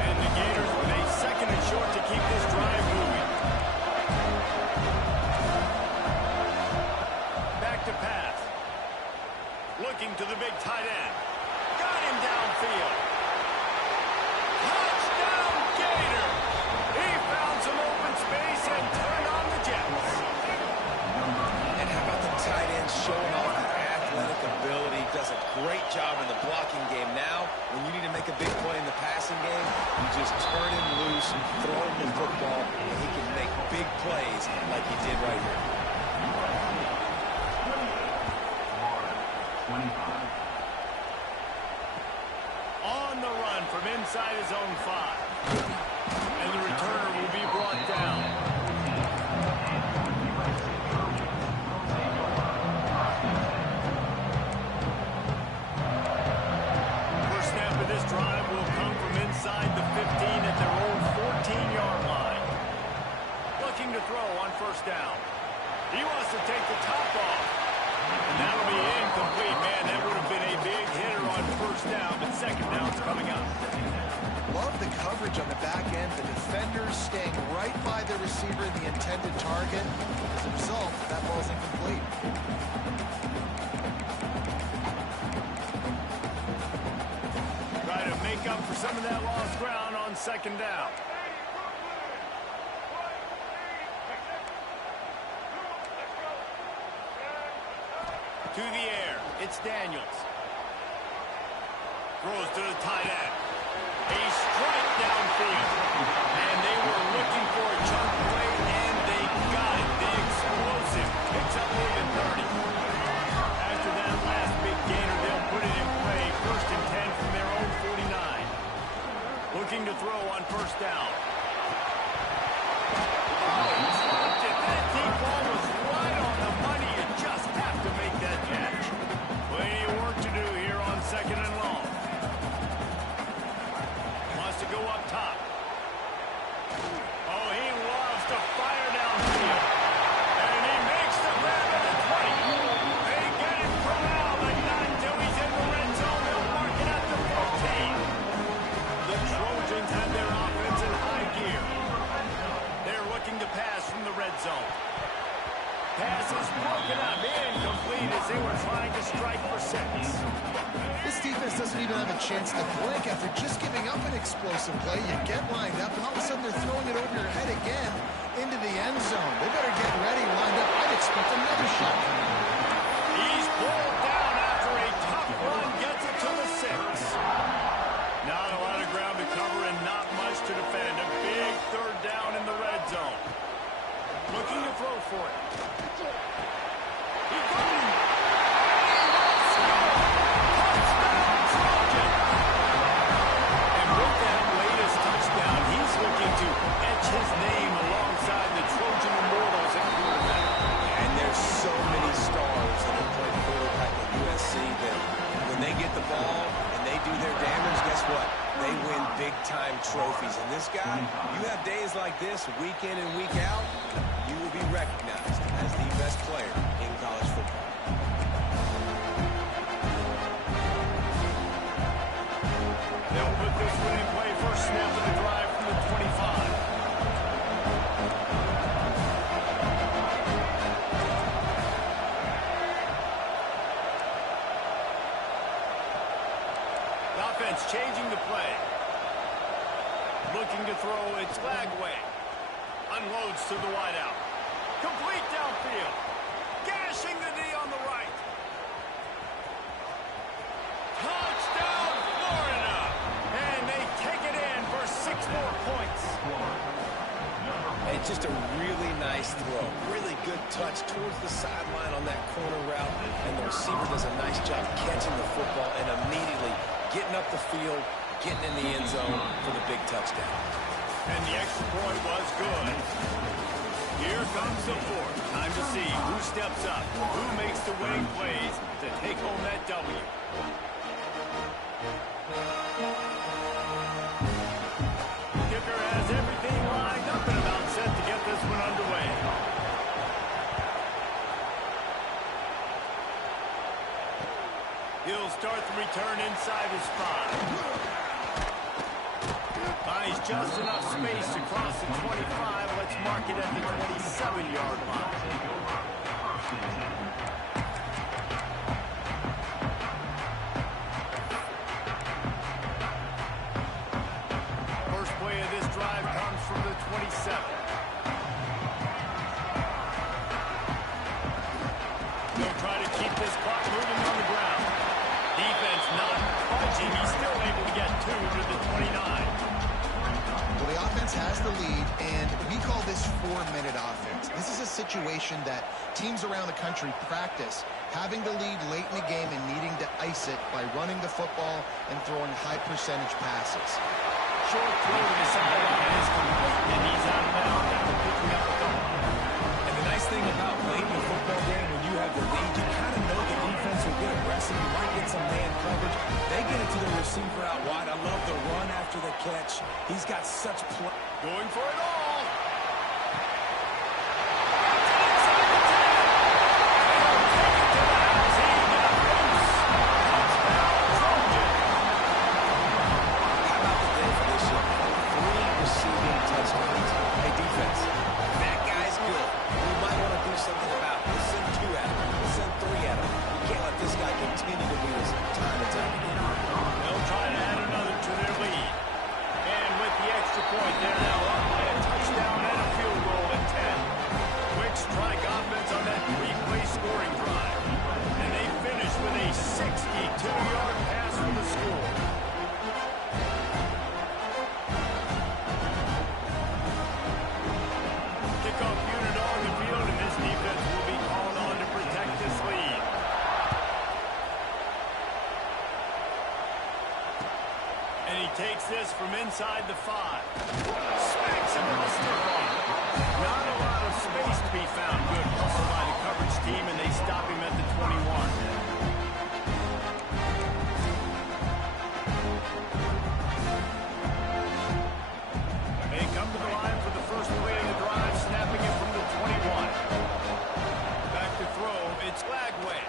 And the Gators with a 2nd and short to keep this drive moving. Looking to the big tight end. Got him downfield. Touchdown, Gator! He found some open space and turned on the Jets. And how about the tight end showing off the athletic ability? Does a great job in the blocking game. Now, when you need to make a big play in the passing game, you just turn him loose, throw him the football, and he can make big plays like he did right here. On the run from inside his own 5. And the returner will be brought down. First snap of this drive will come from inside the 15 at their own 14-yard line. Looking to throw on first down. He wants to take the top off. And that'll be incomplete. Man, that would have been a big hitter on first down, but second down's coming up. Love the coverage on the back end. The defenders staying right by the receiver, the intended target. As a result, that ball's incomplete. Try to make up for some of that lost ground on second down. To the air, it's Daniels. Throws to the tight end. A strike downfield. And they were looking for a chunk play, and they got it. The explosive picks up more than 30. After that last big gainer, they'll put it in play. First and 10 from their own 49. Looking to throw on first down. Oh, he dropped it. That deep ball was right on the money. You just have to make that catch. Plenty of work to do here on second and long. Wants to go up top. Oh, he loves to fire downfield. And he makes the grab at the 20. They get him from now, but not until he's in the red zone. They'll mark it at the 14. The Trojans have their offense in high gear. They're looking to pass from the red zone. Pass is broken up, incomplete as they were trying to strike for 6. This defense doesn't even have a chance to blink after just giving up an explosive play. You get lined up, and all of a sudden they're throwing it over your head again into the end zone. They better get ready, lined up. I'd expect another shot coming. He's pulled down after a tough run, gets it to the 6. Not a lot of ground to cover and not much to defend. A big third down in the red zone. Looking to throw for it. He got him. Let's go. Touchdown, Trojan. And with that latest touchdown, he's looking to etch his name alongside the Trojan Immortals at quarterback. And there's so many stars that have played quarterback at USC that when they get the ball and they do their damage, guess what? They win big-time trophies. And this guy, you have days like this, week in and week out, you will be recognized as the best player in college football. They'll put this one in play. First snap of the drive from the 25. The offense changing the play. Looking to throw, it's Lagway. Unloads to the wideout. Complete downfield. Gashing the D on the right. Touchdown, Florida! And they take it in for 6 more points. It's just a really nice throw. Really good touch towards the sideline on that corner route. And the receiver does a nice job catching the football and immediately getting up the field, getting in the end zone for the big touchdown. And the extra point was good. Here comes the fourth. Time to see who steps up, who makes the winning plays to take home that W. Kicker has everything lined up and about set to get this one underway. He'll start the return inside his 5. Finds just enough space to cross the 25. Let's mark it at the 27-yard line. this clock moving on the ground. Defense not budging. He's still able to get 2 to the 29. Well, the offense has the lead, and we call this 4-minute offense. This is a situation that teams around the country practice, having the lead late in the game and needing to ice it by running the football and throwing high-percentage passes. Short throw to the sideline is complete, and he's out of bounds after picking up a couple. And the nice thing about late in the football game, when you have the lead, you kind of know the defense will get aggressive. You might get some man coverage. They get it to the receiver out wide. I love the run after the catch. He's got such play. Going for it all. Takes this from inside the 5. Smacks him with a stiff arm. Not a lot of space to be found. Good hustle by the coverage team, and they stop him at the 21. They come to the line for the first play of the drive, snapping it from the 21. Back to throw. It's Lagway.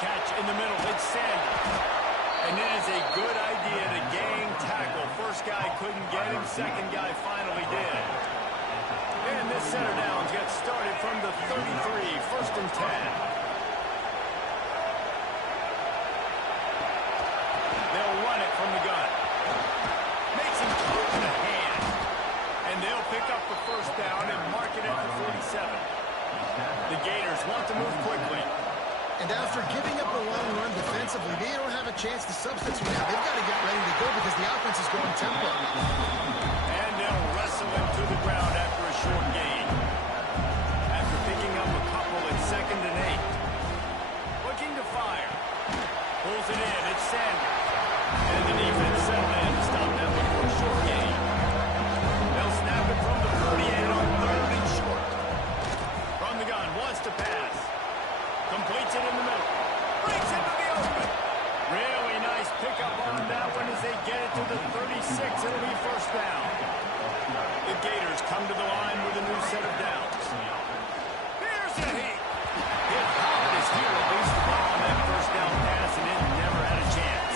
Catch in the middle. It's Sanders. And it is a good idea to gang tackle. First guy couldn't get him. Second guy finally did. And this center downs gets started from the 33. First and 10. They'll run it from the gun. Makes him caught in the hand. And they'll pick up the first down and mark it at the 47. The Gators want to move quickly. And after giving up a long run defensively, they don't have a chance to substitute now. They've got to get ready to go because the offense is going tempo. And they'll wrestle him to the ground after a short gain. After picking up a couple, it's 2nd and 8. Looking to fire. Pulls it in. It's Sanders. And the defense settled in to stop that one for a short gain. They'll snap it from the 48 on 3rd and short. From the gun, wants to pass. Completes it in the middle. Breaks into the open. Really nice pickup on that one as they get it to the 36. It'll be first down. The Gators come to the line with a new set of downs. Here's a heat. Hit hard as he released the ball on that first down pass, and it never had a chance.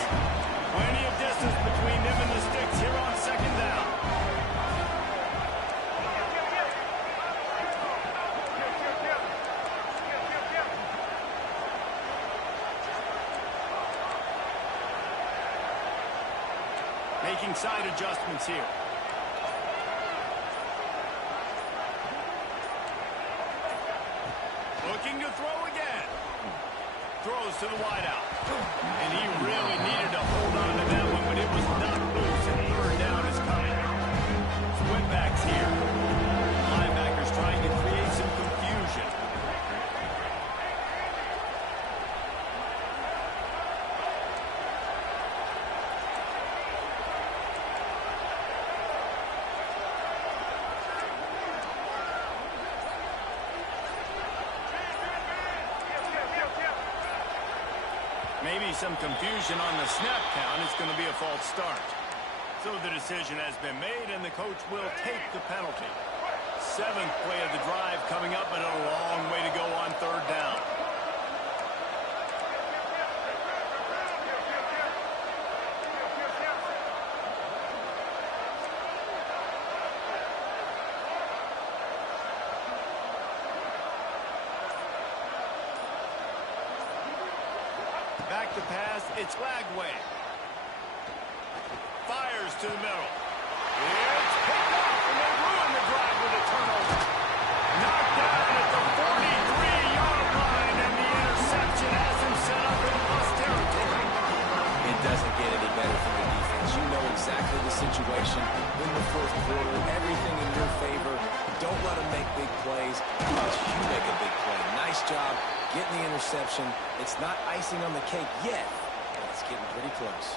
Plenty of distance between them and the sticks here on 2nd down. Making side adjustments here. Looking to throw again. Throws to the wideout. And he really needed to hold on to that one, but it was not loose, and 3rd down is coming. Split backs here. Linebackers trying to create some confusion. Maybe some confusion on the snap count. It's going to be a false start. So the decision has been made, and the coach will take the penalty. 7th play of the drive coming up, but a long way to go on 3rd down. Back to pass, it's Lagway. Fires to the middle. It's picked off, and they ruin the drive with a turnover. Knocked down at the 43-yard line, and the interception interception. It's not icing on the cake yet, but it's getting pretty close.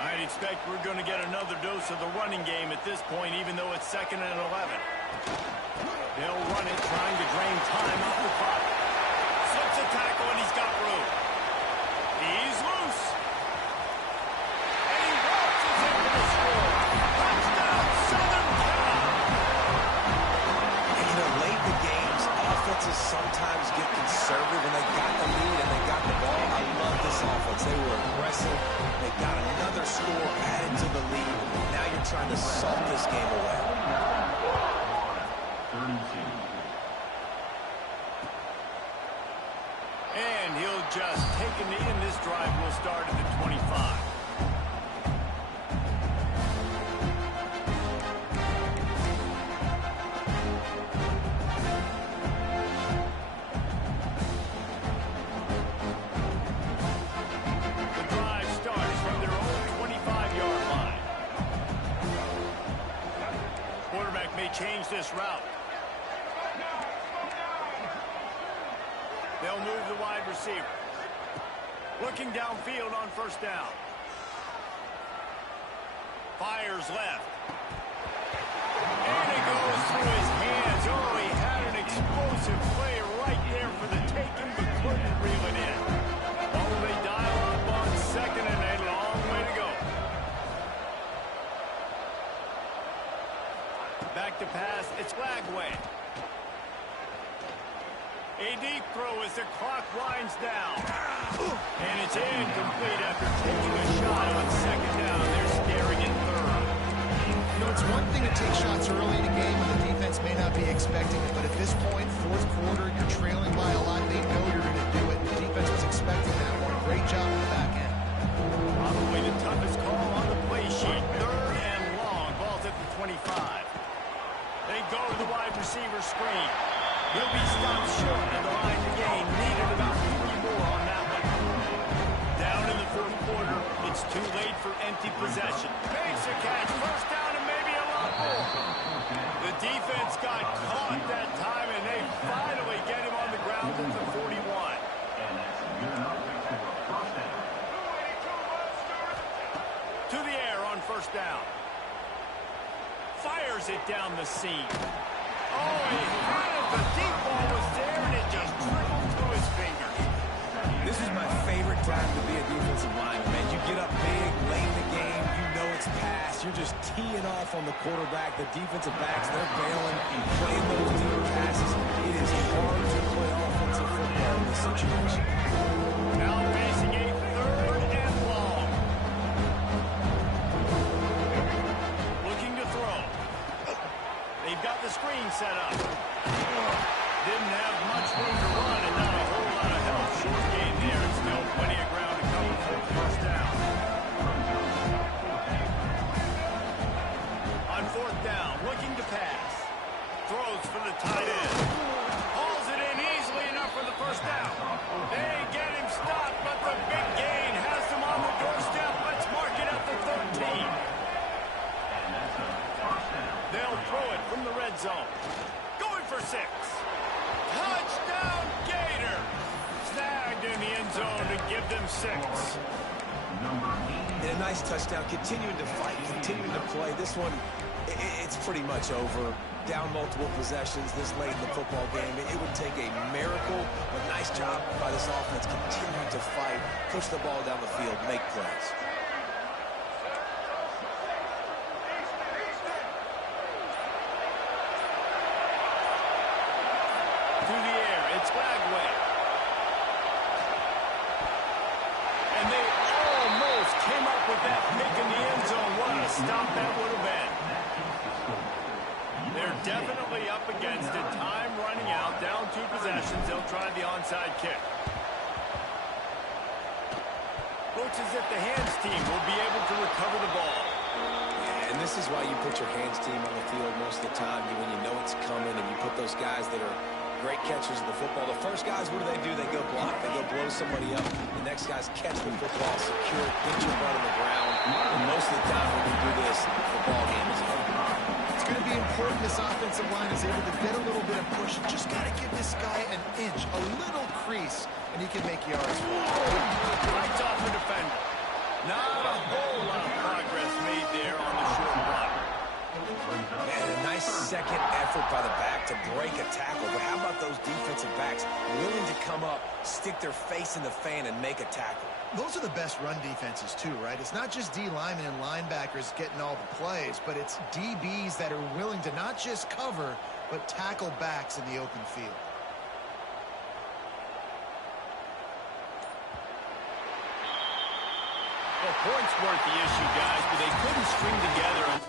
I'd expect we're going to get another dose of the running game at this point, even though it's 2nd and 11. They'll run it, trying to drain time off the clock. Slips a tackle, and he's got room. He's loose. And he waltzes in for the score. Touchdown, Southern Cal. And, late in the games, offenses sometimes get conservative when they got the lead and they got the ball. I love this offense. They were aggressive. They got another score added to the lead. Now you're trying to salt this game away. And he'll just take a knee, and this drive will start at the 25. The drive starts from their own 25-yard line. Quarterback may change this route. They'll move the wide receiver. Looking downfield on 1st down. Fires left. And it goes through his hands. Oh, he had an explosive play right there for the taking, but couldn't reel it in. Oh, they dial up on 2nd and a long way to go. Back to pass. It's Lagway. A deep throw as the clock winds down. And it's incomplete after taking a shot on 2nd down. They're staring at 3rd. It's one thing to take shots early in a game when the defense may not be expecting it, but at this point, 4th quarter, you're trailing by a lot. They know you're going to do it. The defense was expecting that one. Great job on the back end. Probably the toughest call on the play sheet. 3rd and long. Ball's at the 25. They go to the wide receiver screen. He'll be stopped short of the line to gain. Needed about 3 more on that one. Down in the 4th quarter, it's too late for empty possession. Makes a catch. 1st down and maybe a lot more. The defense got caught that time, and they finally get him on the ground at the 41. To the air on 1st down. Fires it down the seam. Oh, he had it. The deep ball was there, and it just trickled through his fingers. This is my favorite time to be a defensive lineman, man. You get up big, late in the game, you know it's past. You're just teeing off on the quarterback. The defensive backs, they're bailing, playing those deep passes. It is hard to play offensive football in this situation. Now facing a 3rd and long. Looking to throw. They've got the screen set up. Didn't have much room to run and not a whole lot of help. Short gain there. It's still plenty of ground to cover for the 1st down. On 4th down, looking to pass. Throws for the tight end. Hauls it in easily enough for the 1st down. They get him stopped, but the big gain has them on the doorstep. Let's mark it at the 13. They'll throw it from the red zone. Going for 6. Touchdown, Gator. Snagged in the end zone to give them 6. And a nice touchdown. Continuing to fight, continuing to play. This one, it's pretty much over. Down multiple possessions this late in the football game. It would take a miracle. A nice job by this offense. Continuing to fight, push the ball down the field, make plays. Through the air, it's Lagway. And they almost came up with that pick in the end zone. What a stop that would have been. They're definitely up against it. Time running out. Down 2 possessions. They'll try the onside kick. Looks as if the hands team will be able to recover the ball. Yeah, and this is why you put your hands team on the field most of the time when you know it's coming, and you put those guys that are great catchers of the football. The first guys, what do? They go block. They go blow somebody up. The next guys catch the football, secure it, get your butt on the ground. And most of the time when you do this, the ball game is over. It's going to be important this offensive line is able to get a little bit of push. Just got to give this guy an inch, a little crease, and he can make yards for it. Fights off the defender. Not a whole lot of progress made there on the short block. And a nice second effort by the back to break a tackle. But how about those defensive backs willing to come up, stick their face in the fan, and make a tackle? Those are the best run defenses, too, right? It's not just D linemen and linebackers getting all the plays, but it's DBs that are willing to not just cover, but tackle backs in the open field. Well, points weren't the issue, guys, but they couldn't string together.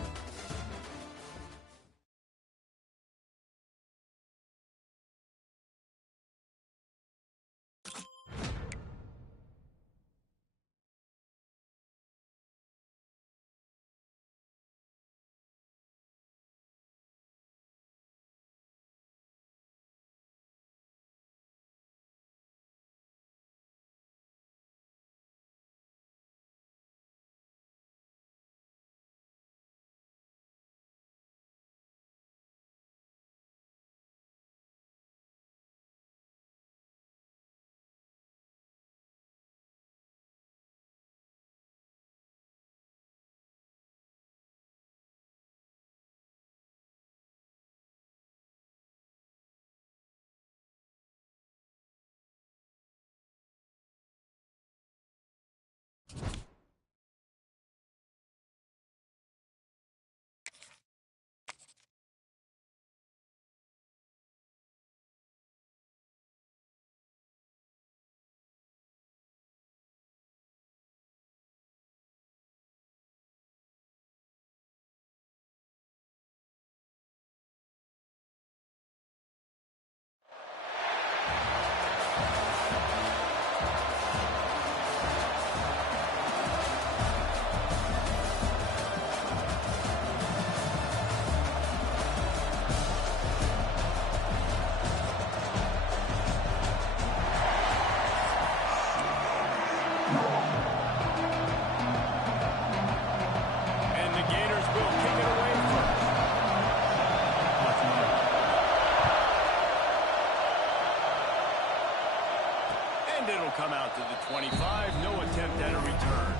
Come out to the 25, no attempt at a return.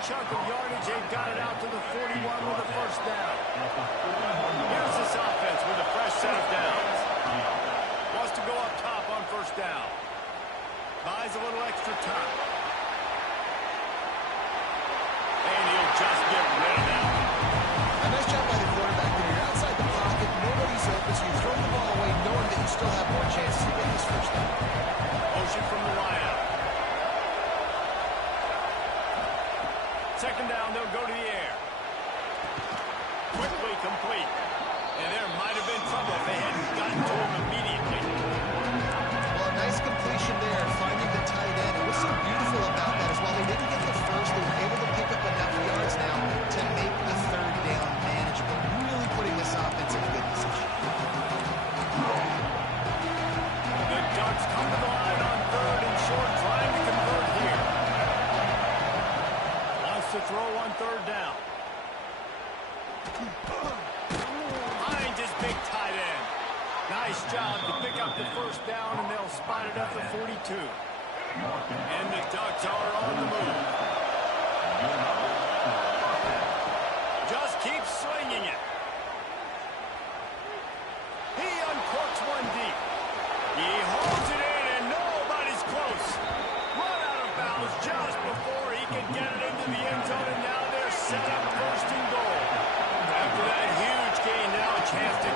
Chunk of yardage, they've got it out to the 41 with a first down. Here's this offense with a fresh set of downs. Wants to go up top on first down. Buys a little extra time. And he'll just get rid of that. A nice job by the quarterback when you're outside the pocket, nobody's open, so you throw the ball away knowing that you still have more chances to get this first down. Motion from the wideout. Second down, they'll go to the air. Quickly complete. And there might have been trouble if they hadn't gotten to him immediately. Well, a nice completion there, finding the tight end. And what's so beautiful about that is while they didn't get the first, they were able to pick up enough yards now to make the third down manageable. Really putting this offense in a good position. The Ducks come to the line on third and short, trying to convert here. To throw on third down. Finds his big tight end. Nice job to pick up the first down, and they'll spot it at the 42. And the Ducks are on the move. Just keep swinging it. He uncorks one deep. He holds it in, and nobody's close. Run out of bounds just before he can get it into the end zone, and now they're set up first and goal. After that huge gain, now a chance to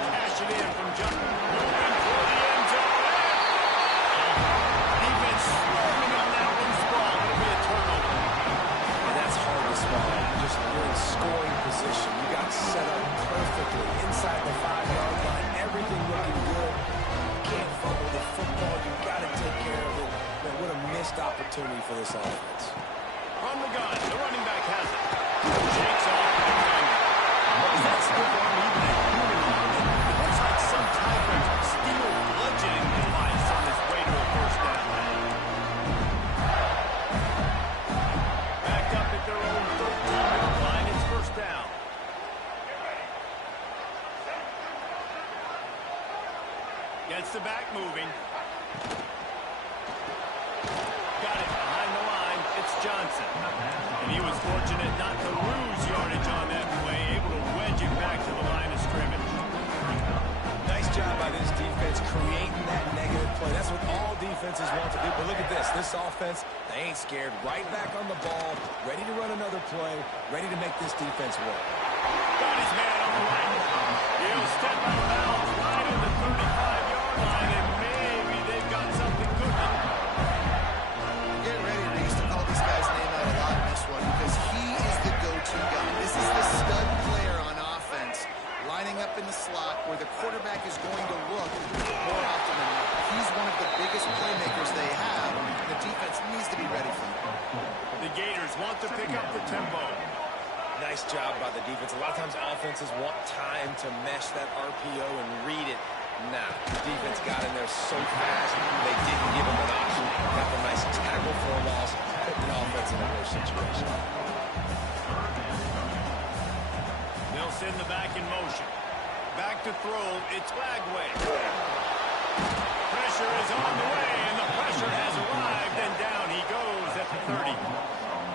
opportunity for this offense. From the gun, the running back has it. Shakes off the defender. Is that stiff arm even a human arm? It looks like some type of steel bludgeoning device on his way to a first down. Back up at their own 13-yard line. It's first down. Gets the back moving. Got it behind the line. It's Johnson. And he was fortunate not to lose yardage on that play, able to wedge it back to the line of scrimmage. Nice job by this defense creating that negative play. That's what all defenses want to do. But look at this. This offense, they ain't scared. Right back on the ball, ready to run another play, ready to make this defense work. Got his man on the right. He'll step out of bounds right at the 35-yard line, and maybe they've got something cooking. Get ready, Reese, to call this guy's name out a lot in this one because he is the go-to guy. This is the stud player on offense, lining up in the slot where the quarterback is going to look more often than not. He's one of the biggest playmakers they have, and the defense needs to be ready for him. The Gators want to pick up the tempo. Nice job by the defense. A lot of times offenses want time to mesh that RPO and read it. Nah, the defense got in there so fast, they didn't give him an option. Got the nice tackle for a loss, put the offense in a worse situation. They'll send the back in motion. Back to throw, it's Flagway. Pressure is on the way, and the pressure has arrived, and down he goes at the 30.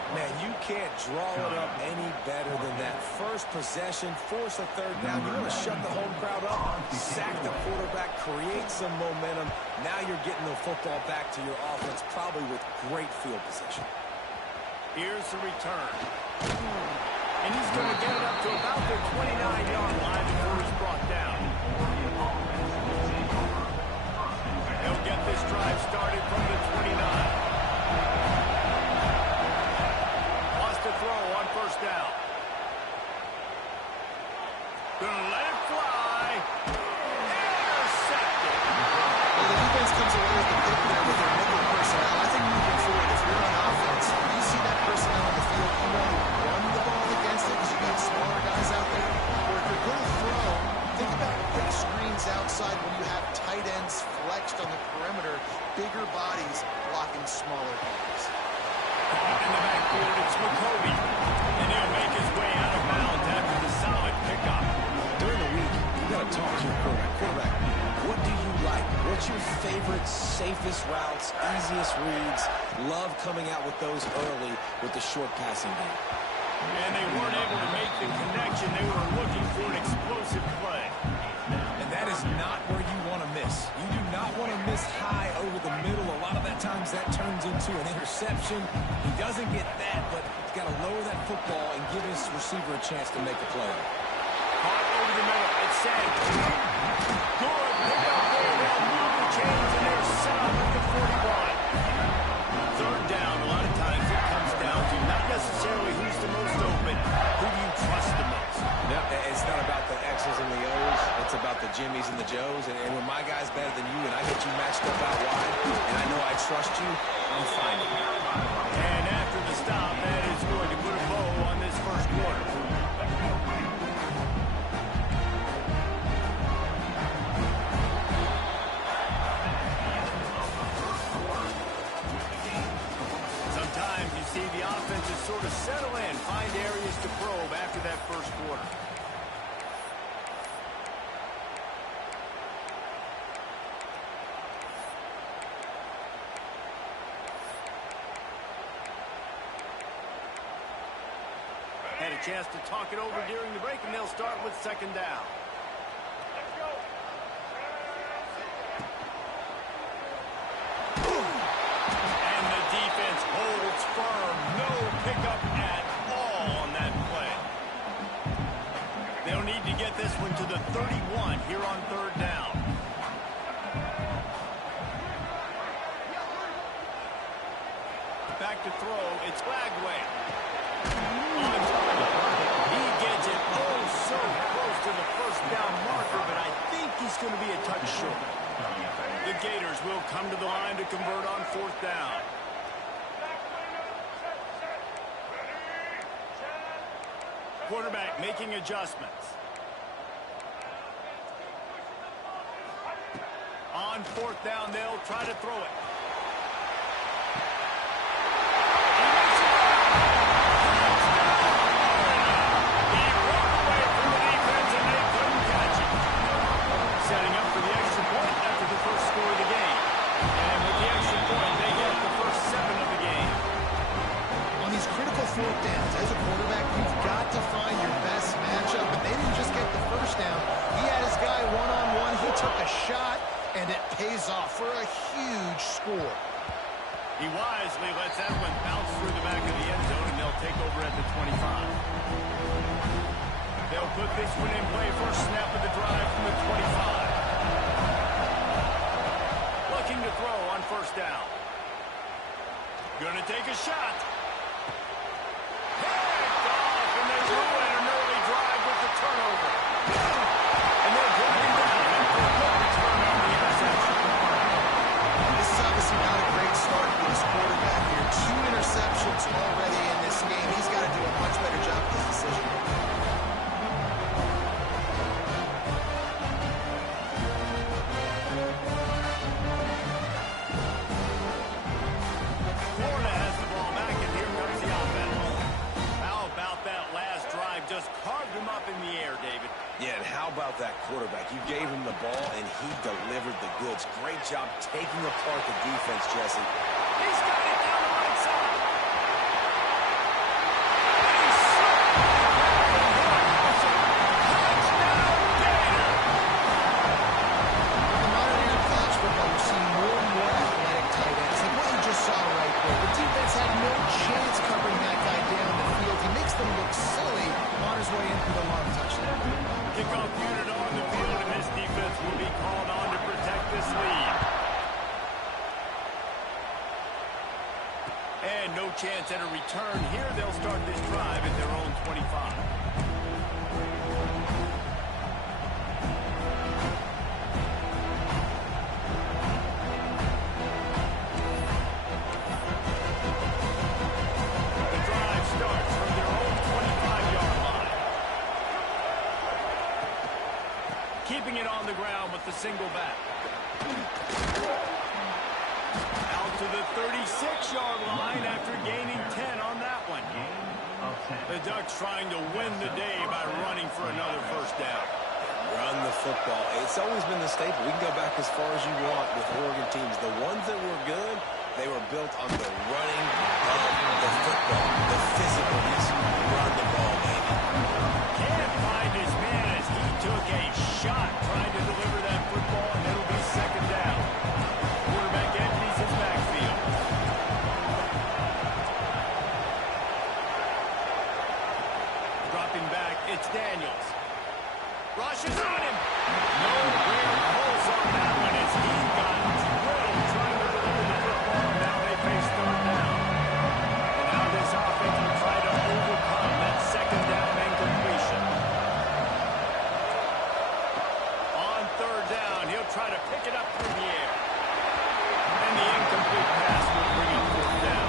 Man, you can't draw it up any better than that. First possession, force a third down. You want to shut the home crowd up, sack the quarterback, create some momentum. Now you're getting the football back to your offense, probably with great field position. Here's the return. And he's going to get it up to about the 29-yard line before he's brought down. They'll get this drive started from the 29. Throw on first down. Gonna let it fly. Intercepted. Well, the defense comes away with the pick there with their nickel personnel. I think moving forward, if you're on offense, you see that personnel on the field, you want to run the ball against it because you got smaller guys out there. Or if you're going to throw, think about quick screens outside when you have tight ends flexed on the perimeter, bigger bodies blocking smaller guys. Caught in the backfield, it's McCovey. And he'll make his way out of bounds after the solid pickup. During the week, you got to talk to your quarterback. Quarterback, what do you like? What's your favorite, safest routes, easiest reads? Love coming out with those early with the short passing game. And they weren't able to make the connection. They were looking for an explosive play. And that is not where you want to miss. You do not want to miss high over the middle. A lot of that times that turns into an interception. He doesn't get that, but he's got to lower that football and give his receiver a chance to make a play. Caught over the middle. It's Sanders. Good pickup there. They'll move the chains, and they're set up at the 41. Third down, a lot of times it comes down to not necessarily who's the most open, who do you trust the most? No, it's not about the X's and the O's. It's about the Jimmies and the Joes. And when my guy's better than you and I get you matched up out wide, and I know I trust you, I'm finding you. And after the stop, that is going to put a bow on this first quarter. Sometimes you see the offenses sort of settle in, find areas to probe after that first quarter. Had a chance to talk it over during the break, and they'll start with second down. And the defense holds firm. No pickup at all on that play. They'll need to get this one to the 31 here on third down. Back to throw. It's Flagway. On target. He gets it so close to the first down marker, but I think he's going to be a touch short. The Gators will come to the line to convert on fourth down. Quarterback making adjustments. On fourth down, they'll try to throw it. He broke away from the defense and they couldn't catch it. Setting up for the extra point after the first score of the game. And with the extra point, they get the first 7 of the game. On these critical fourth downs, as a quarterback, you've got to find your best matchup, but they didn't just get the first down. He had his guy one-on-one. He took a shot, and it pays off for a huge score. He wisely lets that one bounce through the back of the end zone, and they'll take over at the 25. They'll put this one in play first snap of the drive from the 25. Looking to throw on first down. Gonna take a shot. Picked off, and they ruin an early drive with the turnover. And they're driving down and for a good return on the interception. This is obviously not a great start for this quarterback here. 2 interceptions already in this game. He's got to do a much better job with his decision. Florida has the ball back, and here comes the offense. How about that last drive? Just carved him up in the air, David. Yeah, and how about that quarterback? You gave him the ball, and he delivered the goods. Great job taking apart the defense, Jesse. He's got it down the right side. Touchdown, Gator! In the modern era of college football, we're seeing more and more athletic tight ends. Like what you just saw right there. The defense had no chance covering that guy down the field. He makes them look silly on his way in for the long touchdown. Kickoff unit on the field, and this defense will be called on to protect this lead. And no chance at a return here. They'll start this drive at their own 25. The drive starts from their own 25-yard line. Keeping it on the ground with the single back. Out to the 36-yard line after gaining 10 on that one. The Ducks trying to win the day by running for another first down. Run the football. It's always been the staple. We can go back as far as you want with Oregon teams. The ones that were good, they were built on the running of the football, the physicalness. Run the ball, baby. Can't find his man as he took a shot trying to deliver that football, and it'll be second down. Quarterback empties his backfield. Dropping back, it's Daniels. Rushes on him. No rare pulls on that one as he got drilled trying to deliver the football. Now they face third down. And now this offense will try to overcome that second down incompletion. On third down, he'll try to pick it up through the air. And the incomplete pass will bring up fourth down.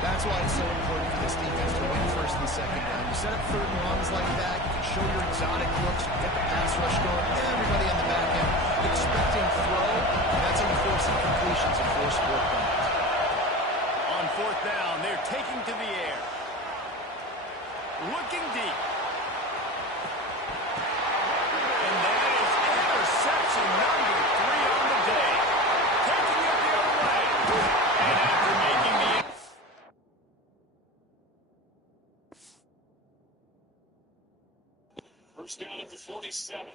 That's why it's so important for this defense to win first and second down. You set up third and longs like that, you can show your exotic looks, you get the pass rush going, everybody on the back end expecting throw, and that's how you force incompletions and force 4 points. On fourth down, they're taking to the air. Looking deep. And that is interception number 3 on the day. Taking it the other way. And after making the... First down at the 47.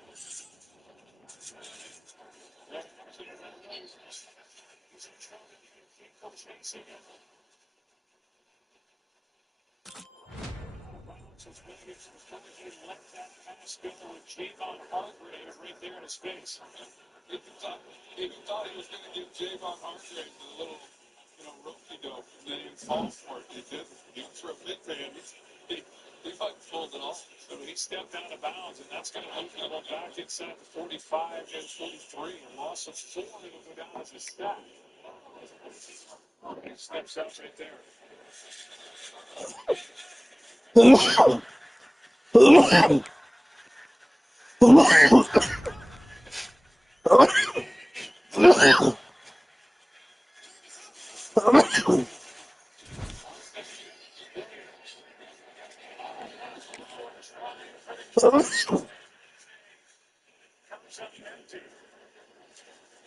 Let that pass go with Javon Hargrave right there in his face. If you thought he was going to give Javon Hargrave the little, rope-de-dope, and then he would fall for it, he didn't. He threw a big man. He fucking pulled it off. So he stepped out of bounds, and that's going to open it up back inside the 45 and 43. A loss of 4 will go down as a stat. He steps up right there.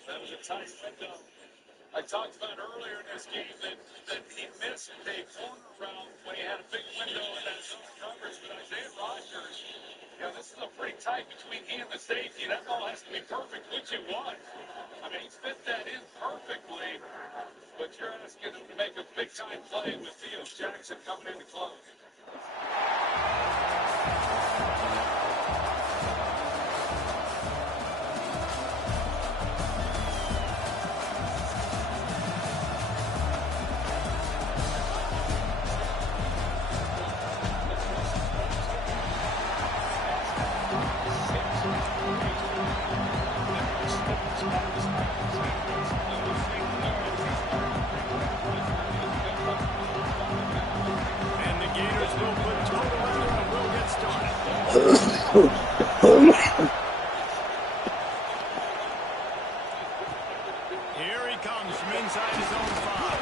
That was a tight window. I talked about earlier in this game that he missed a corner route when he had a big window in that zone coverage. But Isaiah Rodgers, this is a pretty tight between he and the safety. That ball has to be perfect, which it was. I mean, he fit that in perfectly. But you're asking him to make a big-time play with Theo Jackson coming in to close. And the Gators will put total under and will get started. Here he comes from inside his own 5.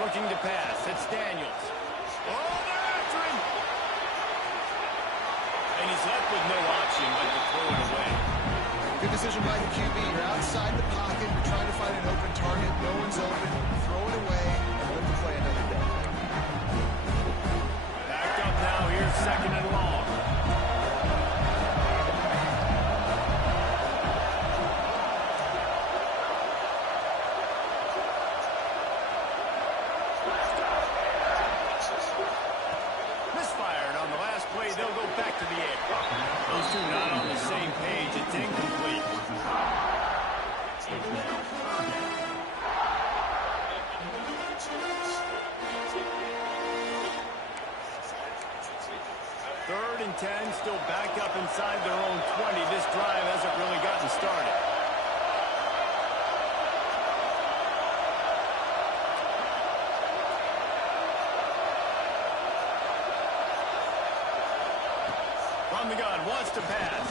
Looking to pass. It's Daniels. Oh, they're after him. And he's left with no option but to throw it away. Good decision by the QB. You're outside the pocket. You're trying to find an open target. No one's open. Throw it away and live to play another day. Back up now. Here's 2nd and long. Misfired on the last play. They'll go back to the air. Those two not on the same page. It's incomplete. Third and 10, still back up inside their own 20. This drive hasn't really gotten started. From the gun, wants to pass.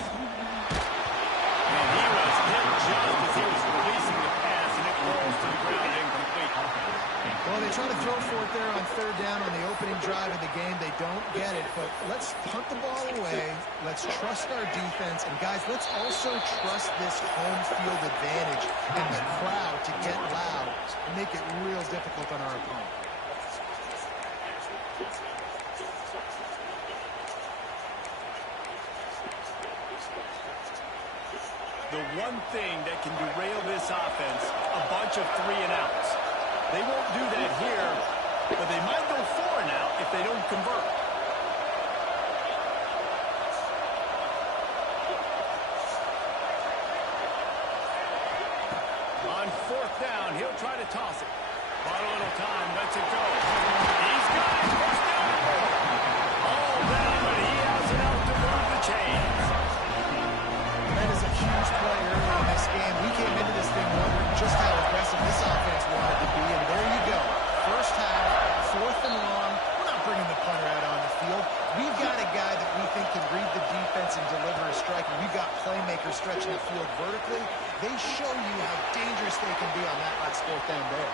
And he was hit just as he was releasing the pass, and it rolls to the ground incomplete. Well, they try to throw for it there on 3rd down on the opening drive of the game. They don't get it, but let's punt the ball away. Let's trust our defense. And, guys, let's also trust this home field advantage and the crowd to get loud and make it real difficult on our opponent. The one thing that can derail this offense, a bunch of 3-and-outs. They won't do that here, but they might go 4-and-out if they don't convert. On 4th down, he'll try to toss it. Bought a little time, lets it go. He's got it, 1st down. All down, but he has enough to move the chains. That is a huge play early in this game. We came into this thing wondering just how aggressive this offense wanted to be, and there you go. First half, 4th and long. We're not bringing the punter out on the field. We've got a guy that we think can read the defense and deliver a strike, and we've got playmakers stretching the field vertically. They show you how dangerous they can be on that last 4th down there.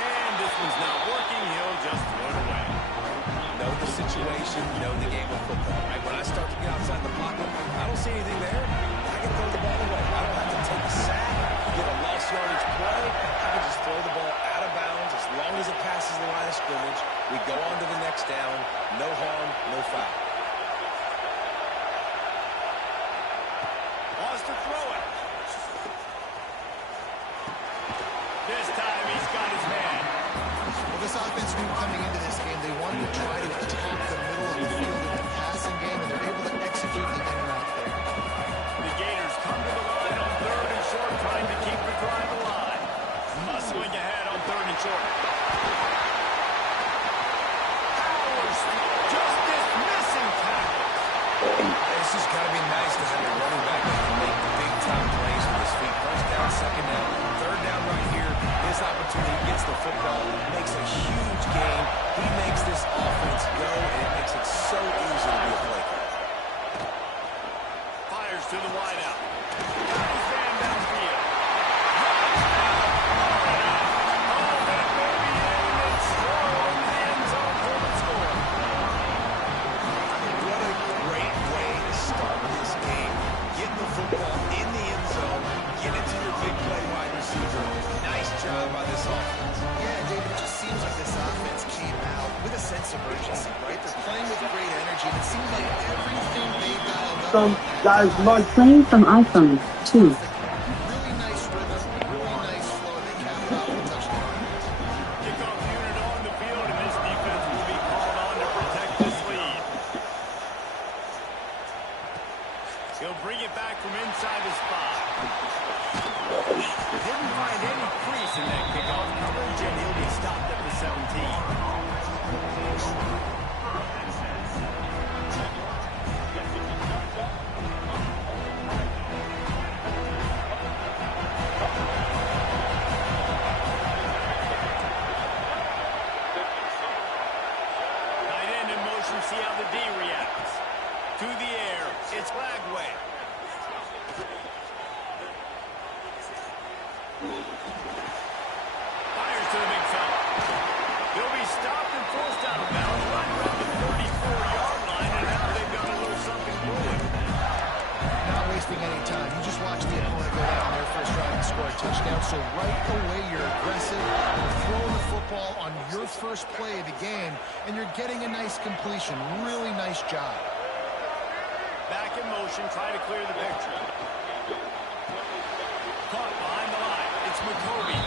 And this one's not working. He'll just throw it away. Know the situation, know the game of football, right? When I start to get outside the pocket, I don't see anything there. I can throw the ball away. I don't have to take a sack, get a lost yardage play. I can just throw the ball out of bounds. As long as it passes the line of scrimmage, we go on to the next down. No harm, no foul. Wants to throw it. This time he's got his man. Well, this offense knew coming into this game they wanted to try to attack the middle of the field in the pass passing game, and they're able to execute the in route there. The Gators come to the line on 3rd and short, trying to keep the drive alive. Muscling ahead on 3rd and short. Powers just dismissing tackles. It's just got to be nice to have a running back that can make big-time plays with his feet. First down, second down, third down right here. His opportunity, gets the football, makes a huge gain. He makes this offense go, and it makes it so easy to be a playmaker. Fires to the wideout. Got his man downfield. Oh, that may be in and thrown in the end zone for the score. What a great way to start this game. Getting the football in the end zone, get it to your big play wide receiver. Nice job by this offense. Yeah, David, it just seems like this offense came out with a sense of urgency, right? They're playing with great energy, and it seems like everything they dialed up. From guys, playing from iPhone 2. Really nice rhythm, really nice flow, and they capped off with a touchdown. Kickoff unit on the field, and this defense will be called on to protect this lead. He'll bring it back from inside the spot. Didn't find any crease in that kickoff coverage, and he'll be stopped at the 17. Tight end in motion, see how the D reacts. To the air, it's Lagway. Fires to the big fella. He'll be stopped and forced out of bounds right around the 34-yard line, and now they've got a little something brewing. Not wasting any time. You just watch the opponent go down on their first drive and score a touchdown. So right away, you're aggressive. You're throwing the football on your first play of the game, and you're getting a nice completion. Really nice job. Back in motion, try to clear the picture. Caught behind the line. It's McCovey.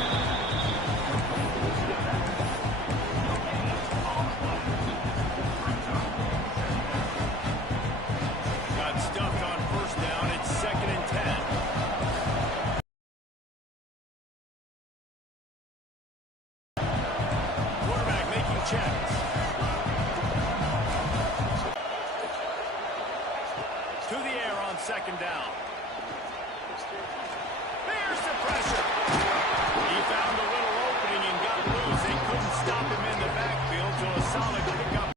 Got stuffed on first down. It's 2nd and 10. Quarterback making checks. To the air on 2nd down. There's the pressure. He found a little opening and got loose. They couldn't stop him in the backfield, so a solid pickup.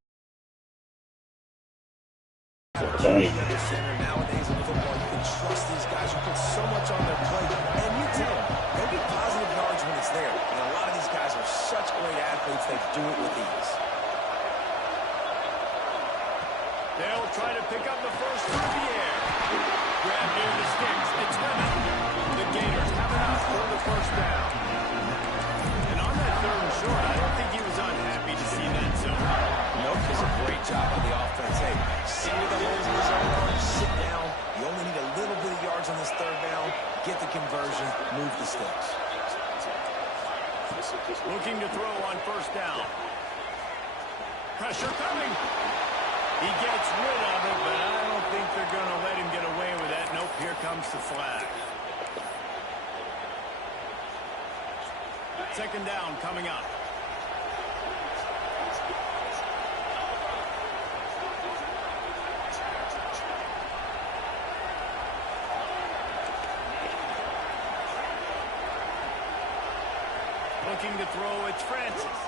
Center nowadays in football, you can trust these guys. You put so much on their plate, and you tell them, go get positive yards when it's there. And a lot of these guys are such great athletes, they do it with ease. They'll try to pick up the first through the air. Grab near the sticks. It's Lemon. The Gators have enough for the first down. And on that 3rd and short, I don't think he was unhappy to see that zone. Nope, does a great job on the offense. Hey, see where the holes in his own arms, sit down. You only need a little bit of yards on this 3rd down. Get the conversion, move the sticks. Looking to throw on first down. Pressure coming. He gets rid of it, but I don't think they're going to let him get away with that. Nope, here comes the flag. 2nd down coming up. Looking to throw, it's Francis.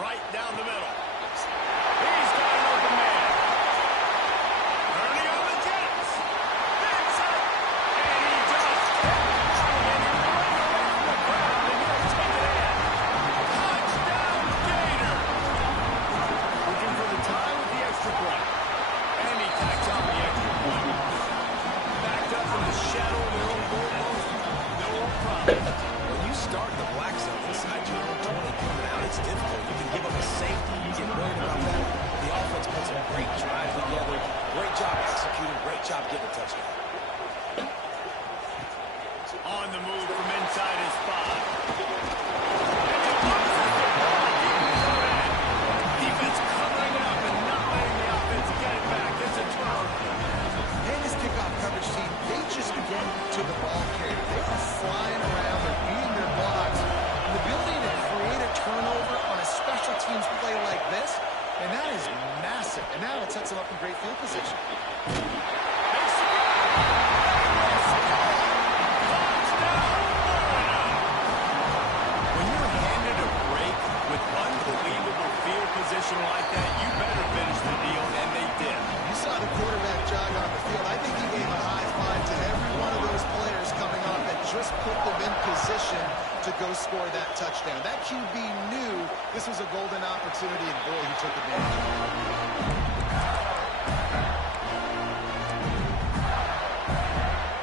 Right down the middle. He's got an open man. Turning on the Jets. That's it. And he just kept going. And he ran away from the crowd, and he'll take it in. Touchdown, Gator. Looking for the tie with the extra point. And he tacks on the extra point. Backed up in the shadow of their own goalpost. No problem. When you start the black zone inside your own 20 coming out, it's difficult. You can give up a safety. You get worried about that. The offense puts a great drive together. Great job executing. Great job getting a touchdown. On the move from inside his spot. Defense covering it up. just get to the ball carrier. They are flying around. They're beating their blocks. And the ability to create a turnover on a special teams play like this, and that is massive. And now it sets them up in great field position. When you're handed a break with unbelievable field position like that, you better finish the deal, and they did. You saw the quarterback jog on the field. I think he gave a high five to every one of those players coming off that just put them in position to go score that touchdown. That QB knew this was a golden opportunity, and boy, he took advantage of it.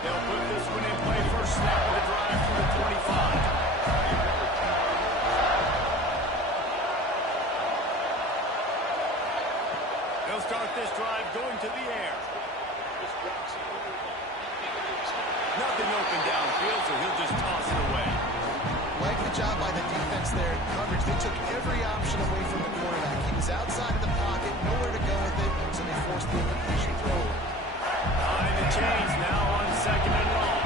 They'll put this one in play. First snap of the drive from the 25. They'll start this drive going to the air. Nothing open downfield, so he'll just toss it away. Like the job by the defense there in coverage. They took every option away from the quarterback. He was outside of the pocket, nowhere to go with it, so they forced the incompletion throw. Behind the chains now on second and long.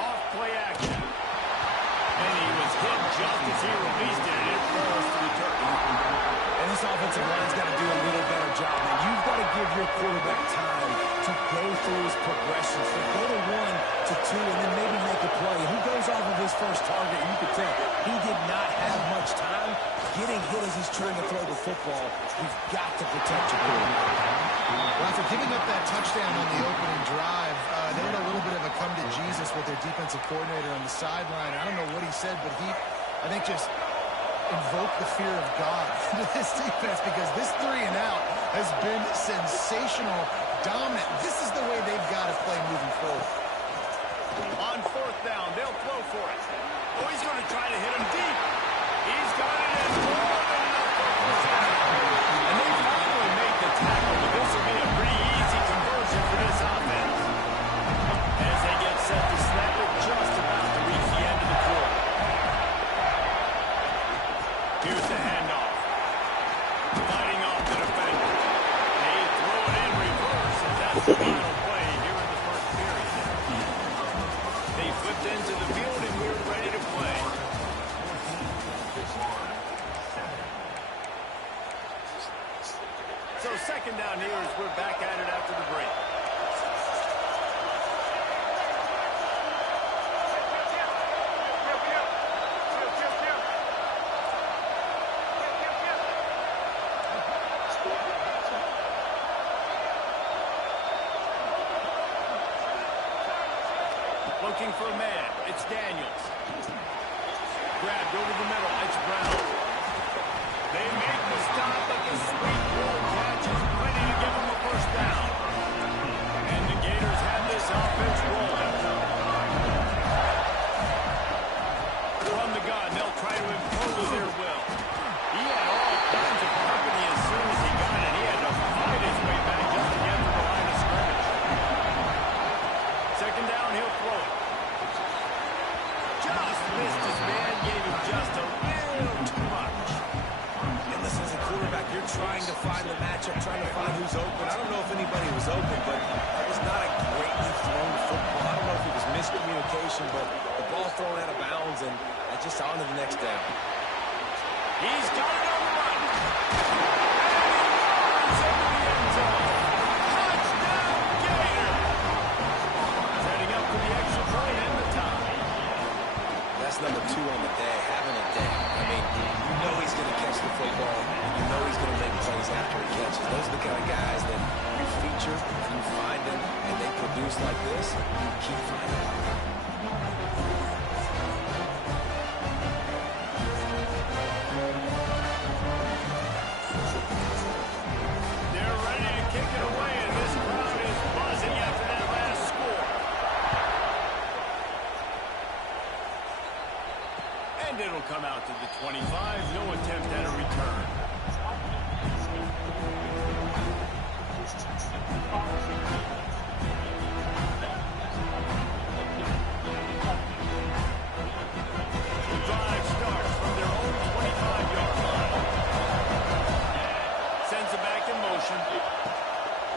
Off play action. And he was hit just as he released it, and it falls to the turkey. And this offensive line's got to do a little better job. Man, you've got to give your quarterback time to go through his progressions. So go to 1 to 2 and then maybe make a play. He goes off of his first target, and you can tell he did not have much time getting hit as he's trying to throw the football. You've got to protect your quarterback. Well, after giving up that touchdown on the opening drive, they had a little bit of a come to Jesus with their defensive coordinator on the sideline. I don't know what he said, but he, I think, just invoked the fear of God into this defense, because this 3 and out has been sensational, dominant. This is the way they've got to play moving forward. On fourth down, they'll throw for it. Oh, he's going to try to hit him deep. He's got it in more than enough for a first down. And they finally made the tackle, but this will be a pretty easy conversion for this offense. As they get set to snap it, just about to reach the end of the quarter. Here's the handoff. Fighting off the defender. They throw it in reverse, and that's the final play here in the first period. They flipped into the field, and we're ready to play. So second down here as we're back at it after the break. Looking for a man. It's Daniels. Grabbed over the middle. It's Brown. They make the stop, but the sweet roll catch is ready to give them a first down. And the Gators have this offense rolling. From the gun, they'll try to impose their will. He had all kinds of company as soon as he got it. He had to fight his way back just to get to the line of scrimmage. Second down, he'll throw it. Just missed his man, gave him just a little too much. And listen, as a quarterback, you're trying to find the matchup, trying to find who's open. I don't know if anybody was open, but that was not a greatly thrown football. I don't know if it was miscommunication, but the ball thrown out of bounds, and just on to the next down. He's got it on the run. And he runs into the end zone. Touchdown, Gators! Setting up for the extra point and the tie. That's number 2 on the day, having a day. I mean, you know he's going to catch the football, and you know he's going to make plays after he catches. Those are the kind of guys that you feature, you find them, and they produce like this, you keep finding them. They're ready to kick it away, and this crowd is buzzing after that last score. And it'll come out to the 25. No attempt at a return.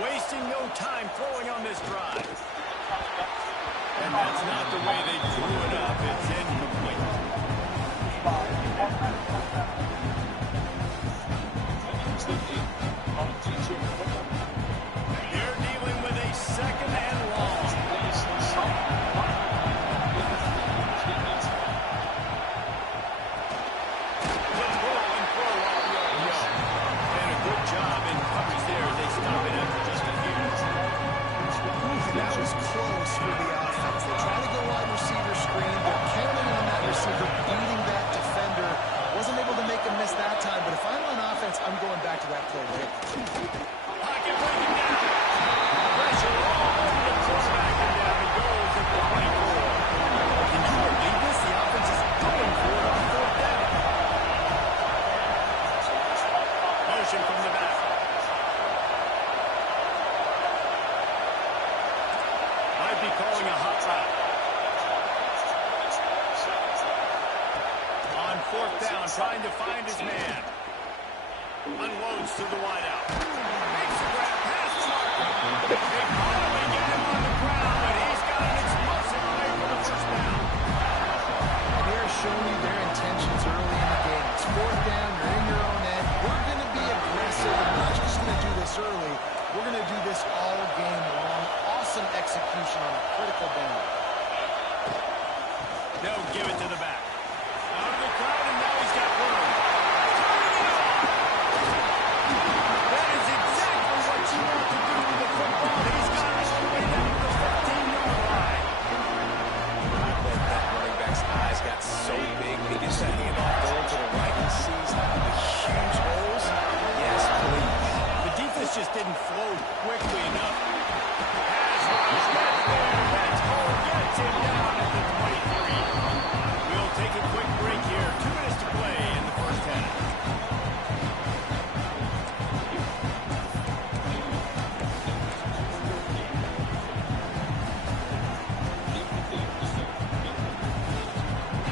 wasting no time throwing on this drive. And that's not the way they drew it up. It's incomplete. They're dealing with a second and long. The pull and throw off the RPO. And a good job in coverage there as they stop it after just a few. That was close for the offense. They try to go wide receiver screen. They're counting on that receiver beating that defender. Wasn't able to make a miss that time, but if I'm on offense, I'm going back to that play right now. Pocket breaking down. Pressure all over the quarterback, and down he goes at the 24. Can you believe this? The offense is going for it on fourth down. Motion from the back. Might be calling a hot route. On fourth down, trying to find his man. Unloads to the wideout. Makes a grab past the marker. They finally get him on the ground, but he's got an explosive play for the first down. They're showing you their intentions early in the game. It's fourth down, you're in your own end. We're going to be aggressive. We're not just going to do this early. We're going to do this all game long. Awesome execution on a critical down. They'll give it to the back. Out of the crowd, and now he's got room. Turning it on. That is exactly what you want to do with the football. He's got it all the way down to the 15-yard line. I bet that running back's eyes got so big when he gets that handoff going to the right. He sees the huge holes. Yes, please. The defense just didn't flow quickly enough. Has Rodgers back there. That's Cole gets him down at the 23. We'll take a quick break here. 2 minutes to play in the first half.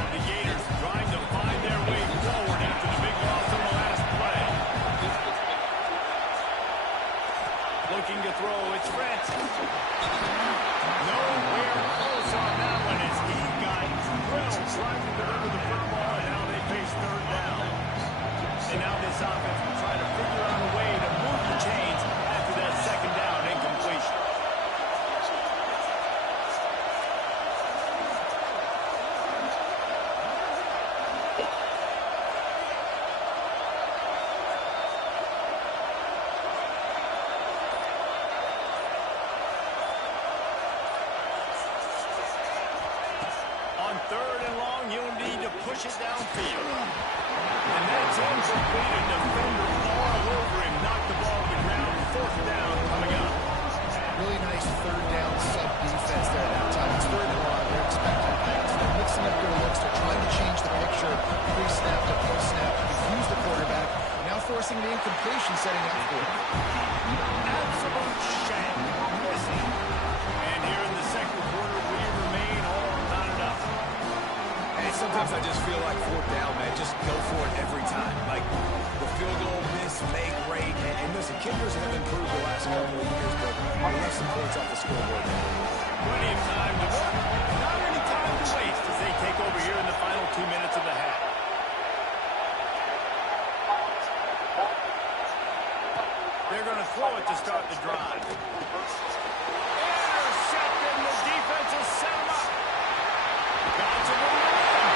The Gators trying to find their way forward after the big loss on the last play. Looking to throw, it's Francis. Nowhere close on that one as he got drilled trying to deliver the football, and now they face third down. And now this offense will try to figure out a way to move the chains after that second down incompletion. On third and long, you'll need to push it downfield. And that's incomplete. A defender all over him. Knocked the ball to the ground. Fourth down coming up. Really nice third down sub-defense there at that time. It's third and long. They're expecting things. They're mixing up their looks. They're trying to change the picture. Pre-snap to post-snap to confuse the quarterback. Now forcing the incompletion, setting up for it. Absolute shank. Missing. And here in the second quarter, we remain all knotted up. Hey, sometimes I just feel like fourth down, man. Just go for it every time. Like the field goal miss, make great. And listen, kickers have improved the last couple of years, but we left some points off the scoreboard. Plenty of time to work. Not any time to waste as they take over here in the final 2 minutes of the half. They're going to throw it to start the drive. Intercepted. The defense has set him up. Bounce it in the run.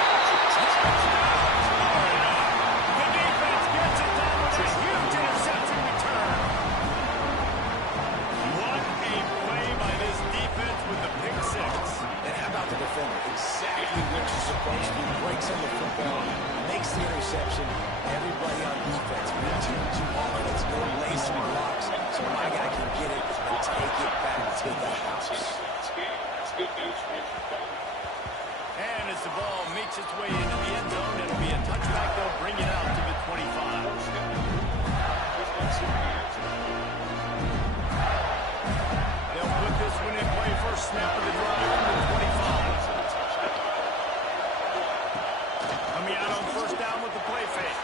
The defense gets it done with a huge interception return. What a play by this defense with the pick six. And how about the defender? Exactly what you're supposed to do. Breaks on the football, makes the interception. Everybody on defense, too offense, go lay some blocks so my guy can get it and take it back to the house. And as the ball makes its way into the end zone, it'll be a touchback. They'll bring it out to the 25. They'll put this one in play first snap of the drive on the 25. Coming out on first down with the play fake.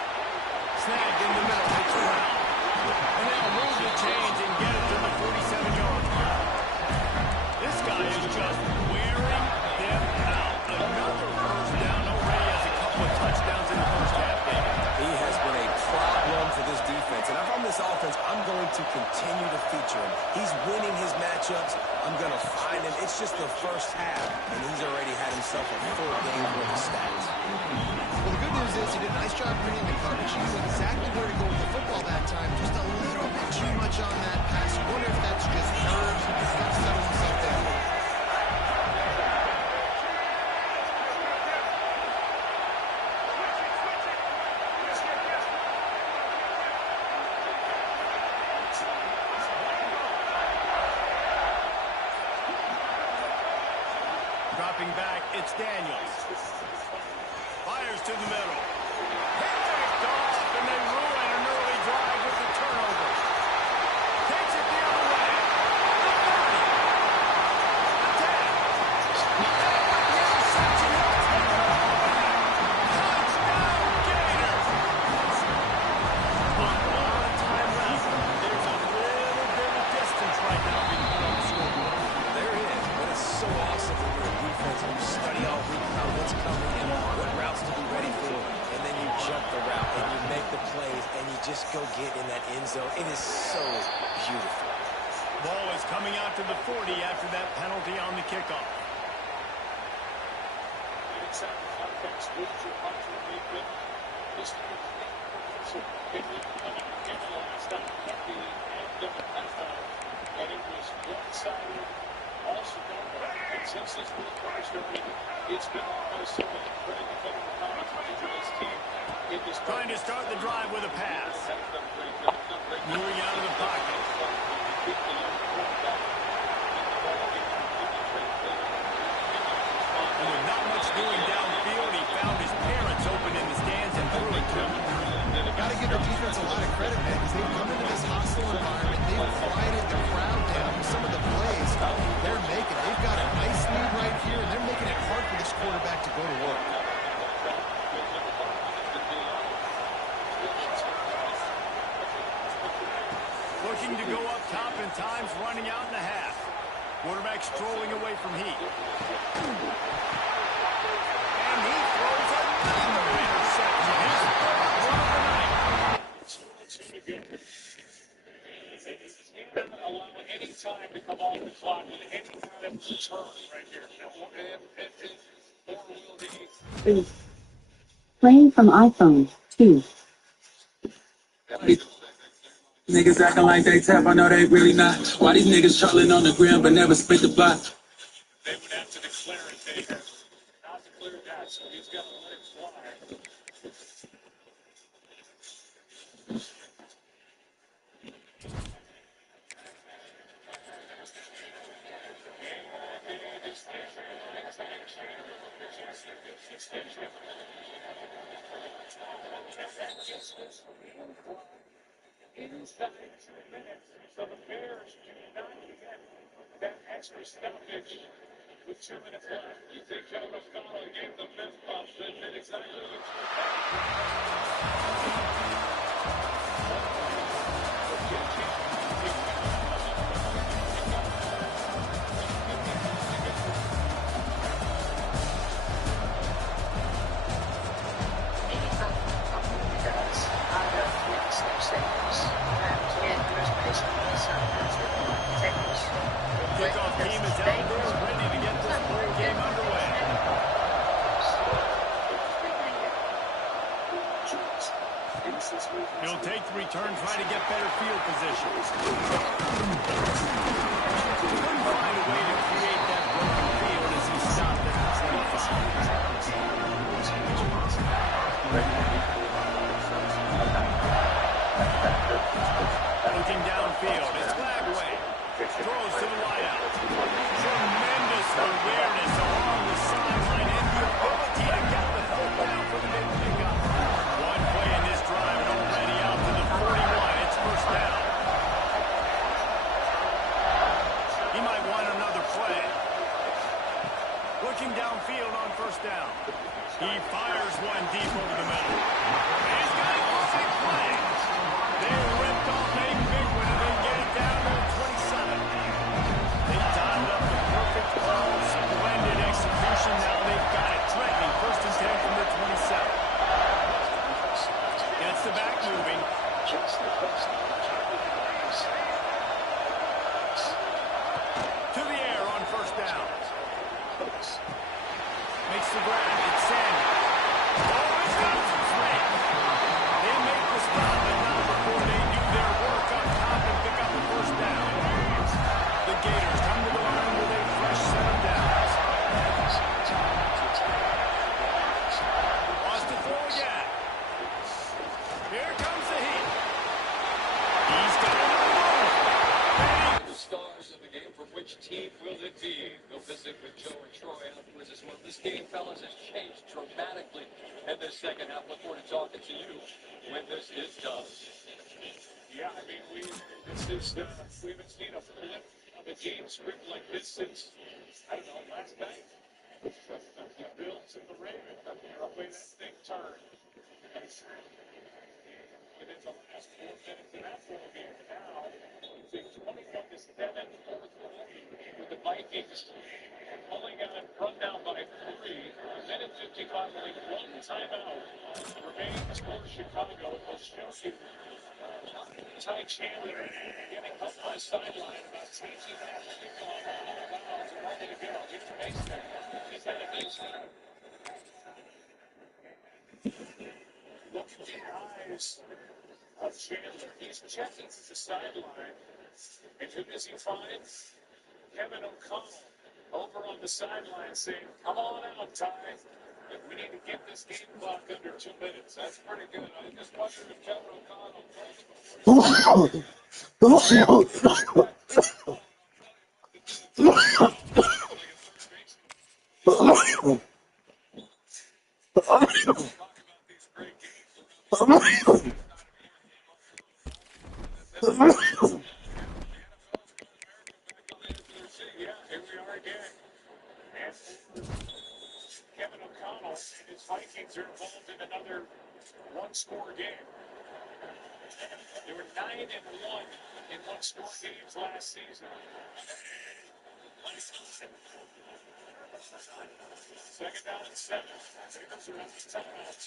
Snagged in the middle, it's around. And they'll move the change and get it to the 46. to feature him. He's winning his matchups. I'm going to find him. It's just the first half, and he's already had himself a full game worth of stats. Well, the good news is he did a nice job reading the coverage. He knew exactly where to go with the football that time. Just a little bit too much on that pass. You wonder if that's just nerves. He's got to settle himself down. Dropping back, it's Daniels. Fires to the middle. Picked off, and they ruin an early drive with the turnover. Takes it the other way. The 30. The 10. The interception. Touchdown, Gators. A lot of time left. There's a little bit of distance right now being put on the scoreboard. There is, but it's so awesome when you're a defense and you study all week about what's coming and what routes to be ready for, and then you jump the route and you make the plays and you just go get in that end zone. It is so beautiful. Ball is coming out to the 40 after that penalty on the kickoff. Since this was started, it's been almost so many defender to this team. Trying to start the drive with a pass. Moving out of the pocket. And with not much doing downfield, he found his parents open in the stands and threw it to him. Got to give the defense a lot of credit, man, because they've come into this hostile environment. They've quieted the crowd down with some of the plays they're making. They've got a nice lead right here, and they're making it hard for this quarterback to go to work. Looking to go up top, and time's running out in the half. Quarterback strolling away from Heat. And he throws another interception. His third one of the night. Allow any time to come off the clock with any kind of return right here. Or will he? Playing from iPhone 2. Niggas acting like they tap, I know they really not. Why these niggas trolling on the ground but never spit the block? They would have to declare it. They have not declared that, so he's got to let it fly. Inside 2 minutes, so the Bears do not get that extra stoppage with 2 minutes left. You think Kevin O'Connell gave the fifth bump, then did exactly what you Kickoff team is out there ready to get this ball game underway. He'll take the return, try to get better field position. Couldn't find a way to create that broken field as he stopped at the 25. Looking downfield, it's Lagway. Throws to the wideout. Tremendous awareness along the sideline and the ability to get the foot down for the big pickup. One play in this drive and already out to the 41. It's first down. He might want another play. Looking downfield on first down. He fires one deep over the middle. And he's got it for a big play. They ripped off a big one and they get it down to the 27. They dialed up the perfect ball. Splendid execution. Now they've got it. Threatening first and 10 from their 27. Gets the back moving. Makes the grab. It's Samuel. Oh, he's got some strength. They make the stop, but not before they do their work up top and pick up the first down. The Gators come to the line with a fresh set of downs. Wants to throw again. Here comes the heat. He's got another one. The stars of the game, from which team will it be? We'll visit with Joe and Troy afterwards as well. This game, fellas, has changed dramatically in this second half. Look forward to talking to you when this is done. Yeah, I mean, we haven't seen a flip of a game script like this since, I don't know, last night. The Bills and the Ravens, the way that thing turned. Within the last 4 minutes of that ball game now, it's a 21-7 fourth quarter with the Vikings pulling out, run down by 3. A minute 55, only one timeout remaining for Chicago. It will show you Ty Chandler getting up on the sideline about changing that kickoff out of bounds and ready to go. Here's Mason. He's had a nice start. Look at the eyes of Chandler. He's checking to the sideline. And who does he find? Kevin O'Connell over on the sideline saying, come on out, Ty. We need to get this game clock under 2 minutes. That's pretty good. I just wonder if Kevin O'Connell yeah, here we are again. And Kevin O'Connell and his Vikings are involved in another one-score game. They were 9-1 in one-score games last season. Second down and 7. Gators are out of timeouts.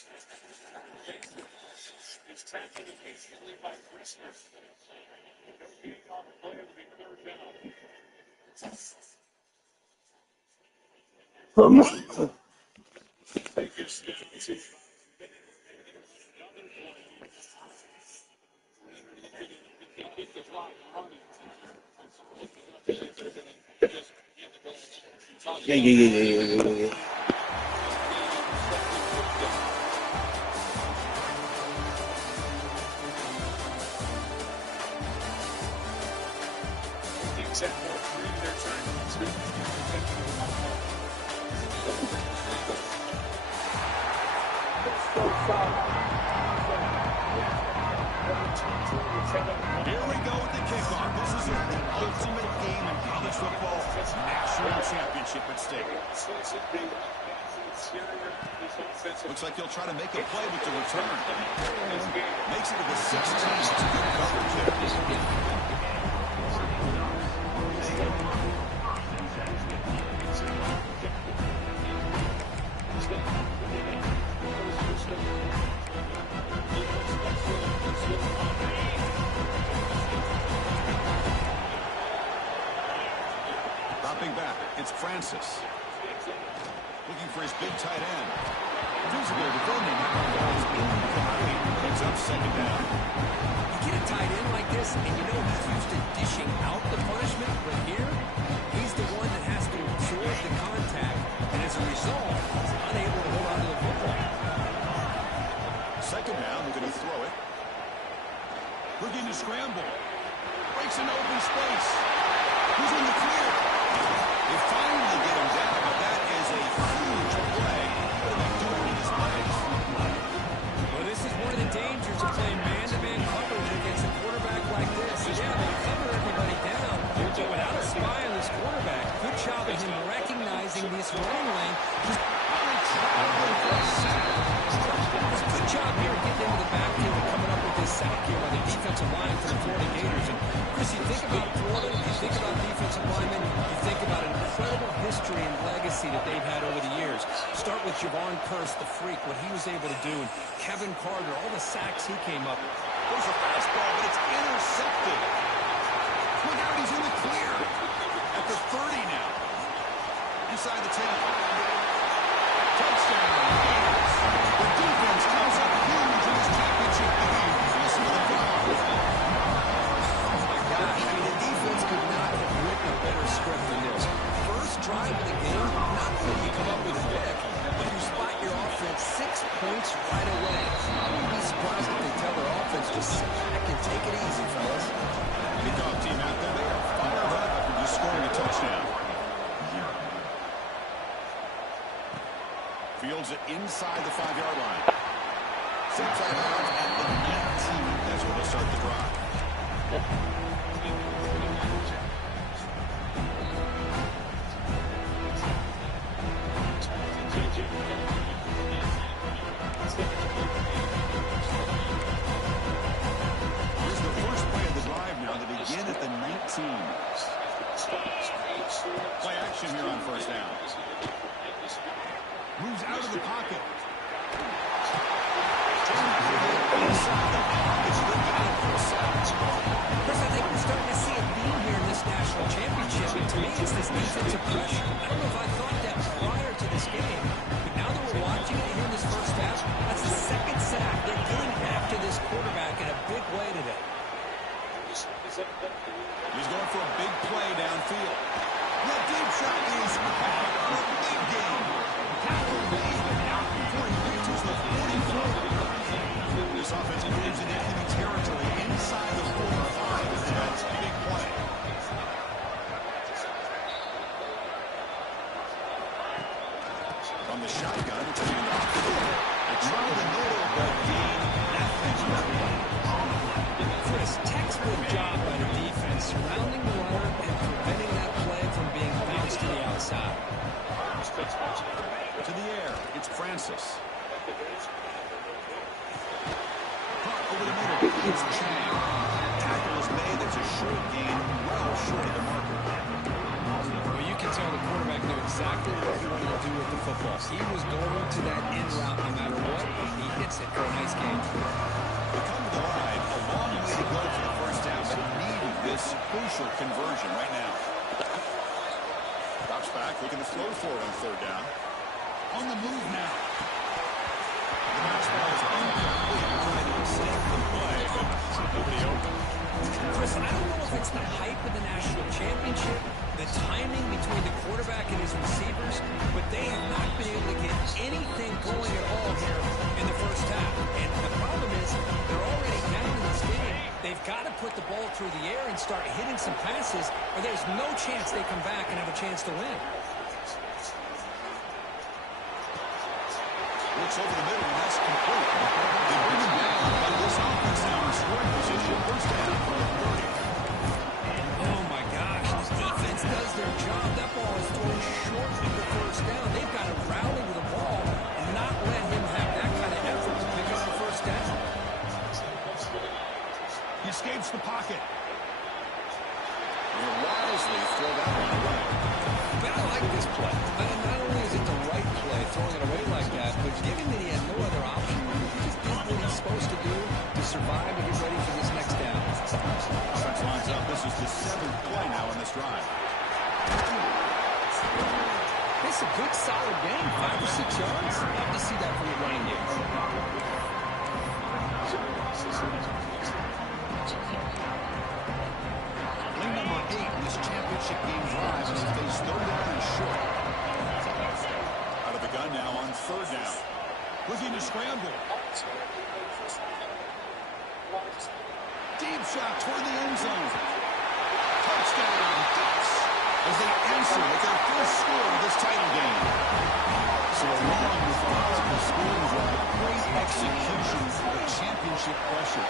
It's tackled immediately by Christmas. No gain on the play. It'll be third down. Take a step to another play. Keep the clock running. Yeah. Here we go with the kickoff. This is the ultimate game in college football. National championship at stake. Looks like he'll try to make a play with the return. Makes it to the 16. It's a good coverage there. Dropping back, it's Francis. Looking for his big tight end. Visible defending. Picks up second down. You get a tight end like this, and you know he's used to dishing out the punishment, but here, he's the one that has to absorb the contact, and as a result, he's unable to hold on to the football. Second down, we're going to throw it. Looking to scramble. Breaks an open space. Who's in the clear? They finally get him down, but that is a huge play. What are they doing with his legs? Well, this is one of the dangers of playing man-to-man coverage against a quarterback like this. Yeah, they cover everybody down, but without a spy on this quarterback, good job of him recognizing this running lane. Good job here getting into the backfield and coming up with this sack here by the defensive line for the Florida Gators. And Chris, you think about Florida, you think about defensive linemen, you think about an incredible history and legacy that they've had over the years. Start with Javon Curse, the freak, what he was able to do, and Kevin Carter, all the sacks he came up with. There's a fastball, but it's intercepted. Look out, he's in the clear. At the 30 now. Inside the 10. it inside the 5-yard line. Sets out of bounds at the 19. That's where they'll start the drive. Here's the first play of the drive now to begin at the 19. Play action here on first down. Moves out of the pocket. Chris, I think we're starting to see a theme here in this national championship. And to me, it's this defensive pressure. I don't know if I thought that prior to this game. But now that we're watching it here in this first half, that's the second sack. They're getting after this quarterback in a big way today. He's going for a big play downfield. The deep shot is back for a big game. Tackle made, but not before he reaches the 44. This offense moves into enemy territory inside the 45. That's a big play. From the shotgun, it's a handoff. They try the middle, but gain nothing. Chris, textbook job by the defense, surrounding the runner and preventing that play from being bounced to the outside. To the air, it's Francis. Over the middle, it's Chang. Tackle is made. That's a short gain, well short of the marker. Well, you can tell the quarterback knew exactly what he wanted to do with the football. He was going to that in route no matter what. He hits it for a nice game. We come to the line. A long way to go for the first down, but needing this crucial conversion right now. Drops back, looking to throw for it on third down. On the move now. The pass ball is incomplete. Trying to extend the play, but nobody open. Chris, I don't know if it's the hype of the national championship, the timing between the quarterback and his receivers, but they have not been able to get anything going at all here in the first half. And the problem is they're already down in this game. They've got to put the ball through the air and start hitting some passes, or there's no chance they come back and have a chance to win. Looks over the middle, and that's complete. They bring him down, but this offense now in scoring position. First down for 30. Oh, my gosh. This defense does their job. That ball is thrown short of the first down. They've got to rally with the ball and not let him have that kind of effort to pick up the first down. He escapes the pocket. He'll wisely throw that one away. But I like this play. Not only is it the right play, throwing it away like that, but given that he had no other option, he just did what he's supposed to do to survive and get ready for this next down. Offense lines up. This is the 7th play now in this drive. It's a good, solid game. 5 or 6 yards. Love to see that from the running game. Play number 8 in this championship game drive as he stays third down and short. Out of the gun now on third down. Looking to scramble. Deep shot toward the end zone. Touchdown, Ducks, as they answer with their first score of this title game. So along with the scoring drive, great execution, the championship pressure.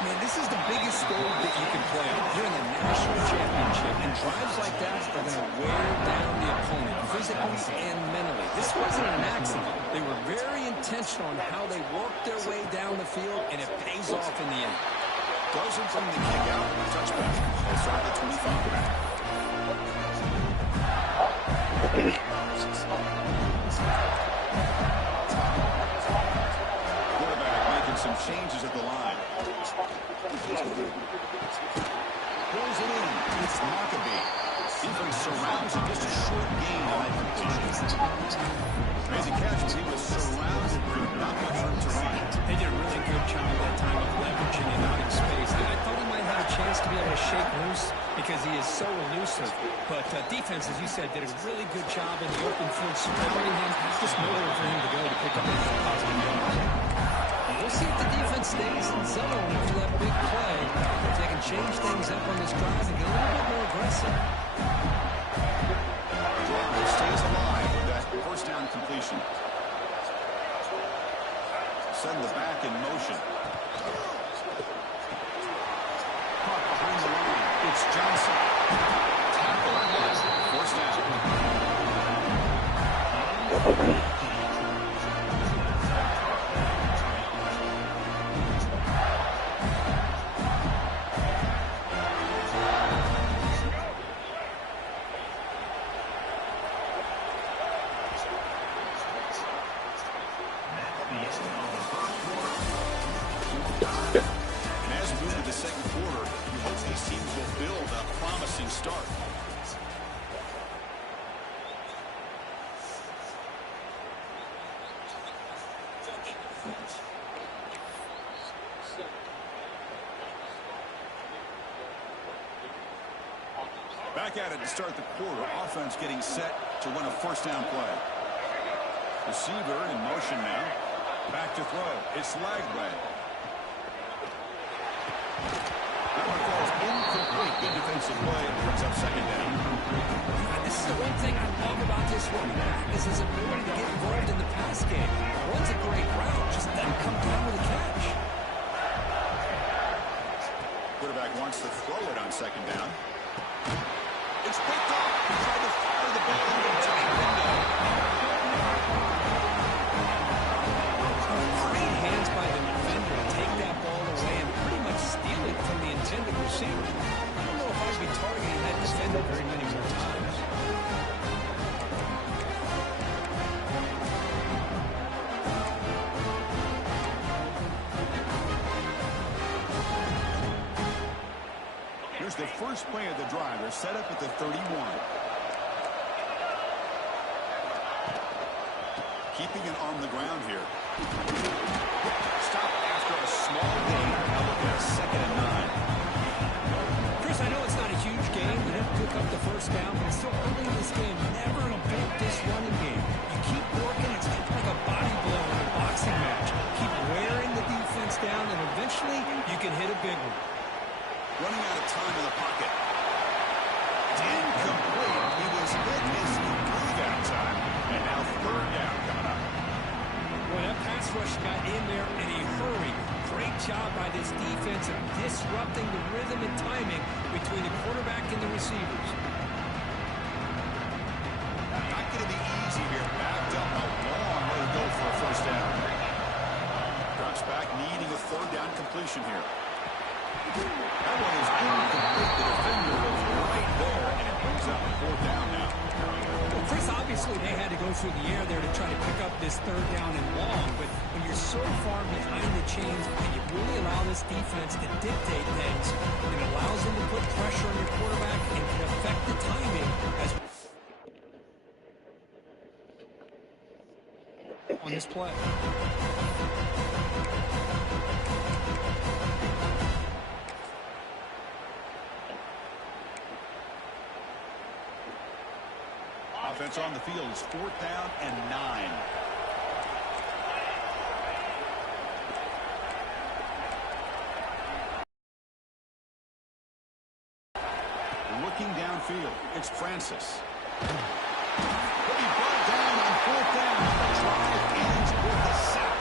Man, this is the biggest stage that you can play on. You're in the national championship, and drives like that are going to wear down the opponent, physically and mentally. This wasn't an accident. They were very intentional on how they worked their way down the field, and it pays off in the end. Doesn't bring the kick out with a touchback. They'll start at 25. Quarterback making some changes at the line. Pulls it in. It's Maccabee. Defense surrounds him. Just a short gain on that completion. Amazing catch, but he was surrounded with not much room to run. They did a really good job that time of leveraging him out in space. I thought he might have a chance to be able to shake loose because he is so elusive. But defense, as you said, did a really good job in the open field surrounding him. Just nowhere for him to go to pick up that positive yard. We'll see if the defense stays in zone after that big play. If they can change things up on this drive and get a little bit more aggressive. Drive stays alive with that first down completion. send the back in motion. Caught behind the line. It's Johnson. Tackle. Forced out. Start. Back at it to start the quarter. Offense getting set to win a first down play. Receiver in motion now. Back to throw. It's Lagway. That one falls incomplete. Good defensive play. Brings up second down. This is the one thing I love about this running back is his ability to get involved in the pass game. Runs a great route, just doesn't come down with a catch. Quarterback wants to throw it on second down. It's picked up. He tried to fire the ball into a tight window. Great hands by the defender to take that ball away and pretty much steal it from the intended receiver. I don't know if I'd be targeting that defender very many more times. Here's the first play of the drive. They're set up at the 31. Keeping it on the ground here. Stop after a small gain. Now look at a second and 9. Chris, I know it's not a huge game. You didn't pick up the first down, but it's still early in this game. Never abort this running game. You keep working. It's kind of like a body blow in a boxing match. Keep wearing the defense down, and eventually you can hit a big one. Running out of time in the pocket. It's incomplete. He was hit as he threw that time. And now third down coming up. Well, that pass rush got in there in a hurry. Great job by this defense of disrupting the rhythm and timing between the quarterback and the receivers. Not going to be easy here. Backed up a long way to go for a first down. Drops back, needing a third down completion here. That one is incomplete. The defender was right there, and it brings up fourth down now. Well, Chris, obviously they had to go through the air there to try to pick up this third down and long, but when you're so far behind the chains and you really allow this defense to dictate things, it allows them to put pressure on your quarterback and can affect the timing as on this play. Offense on the field is fourth down and 9. Looking downfield, it's Francis. He'll be brought down on fourth down. The drive ends with a sack.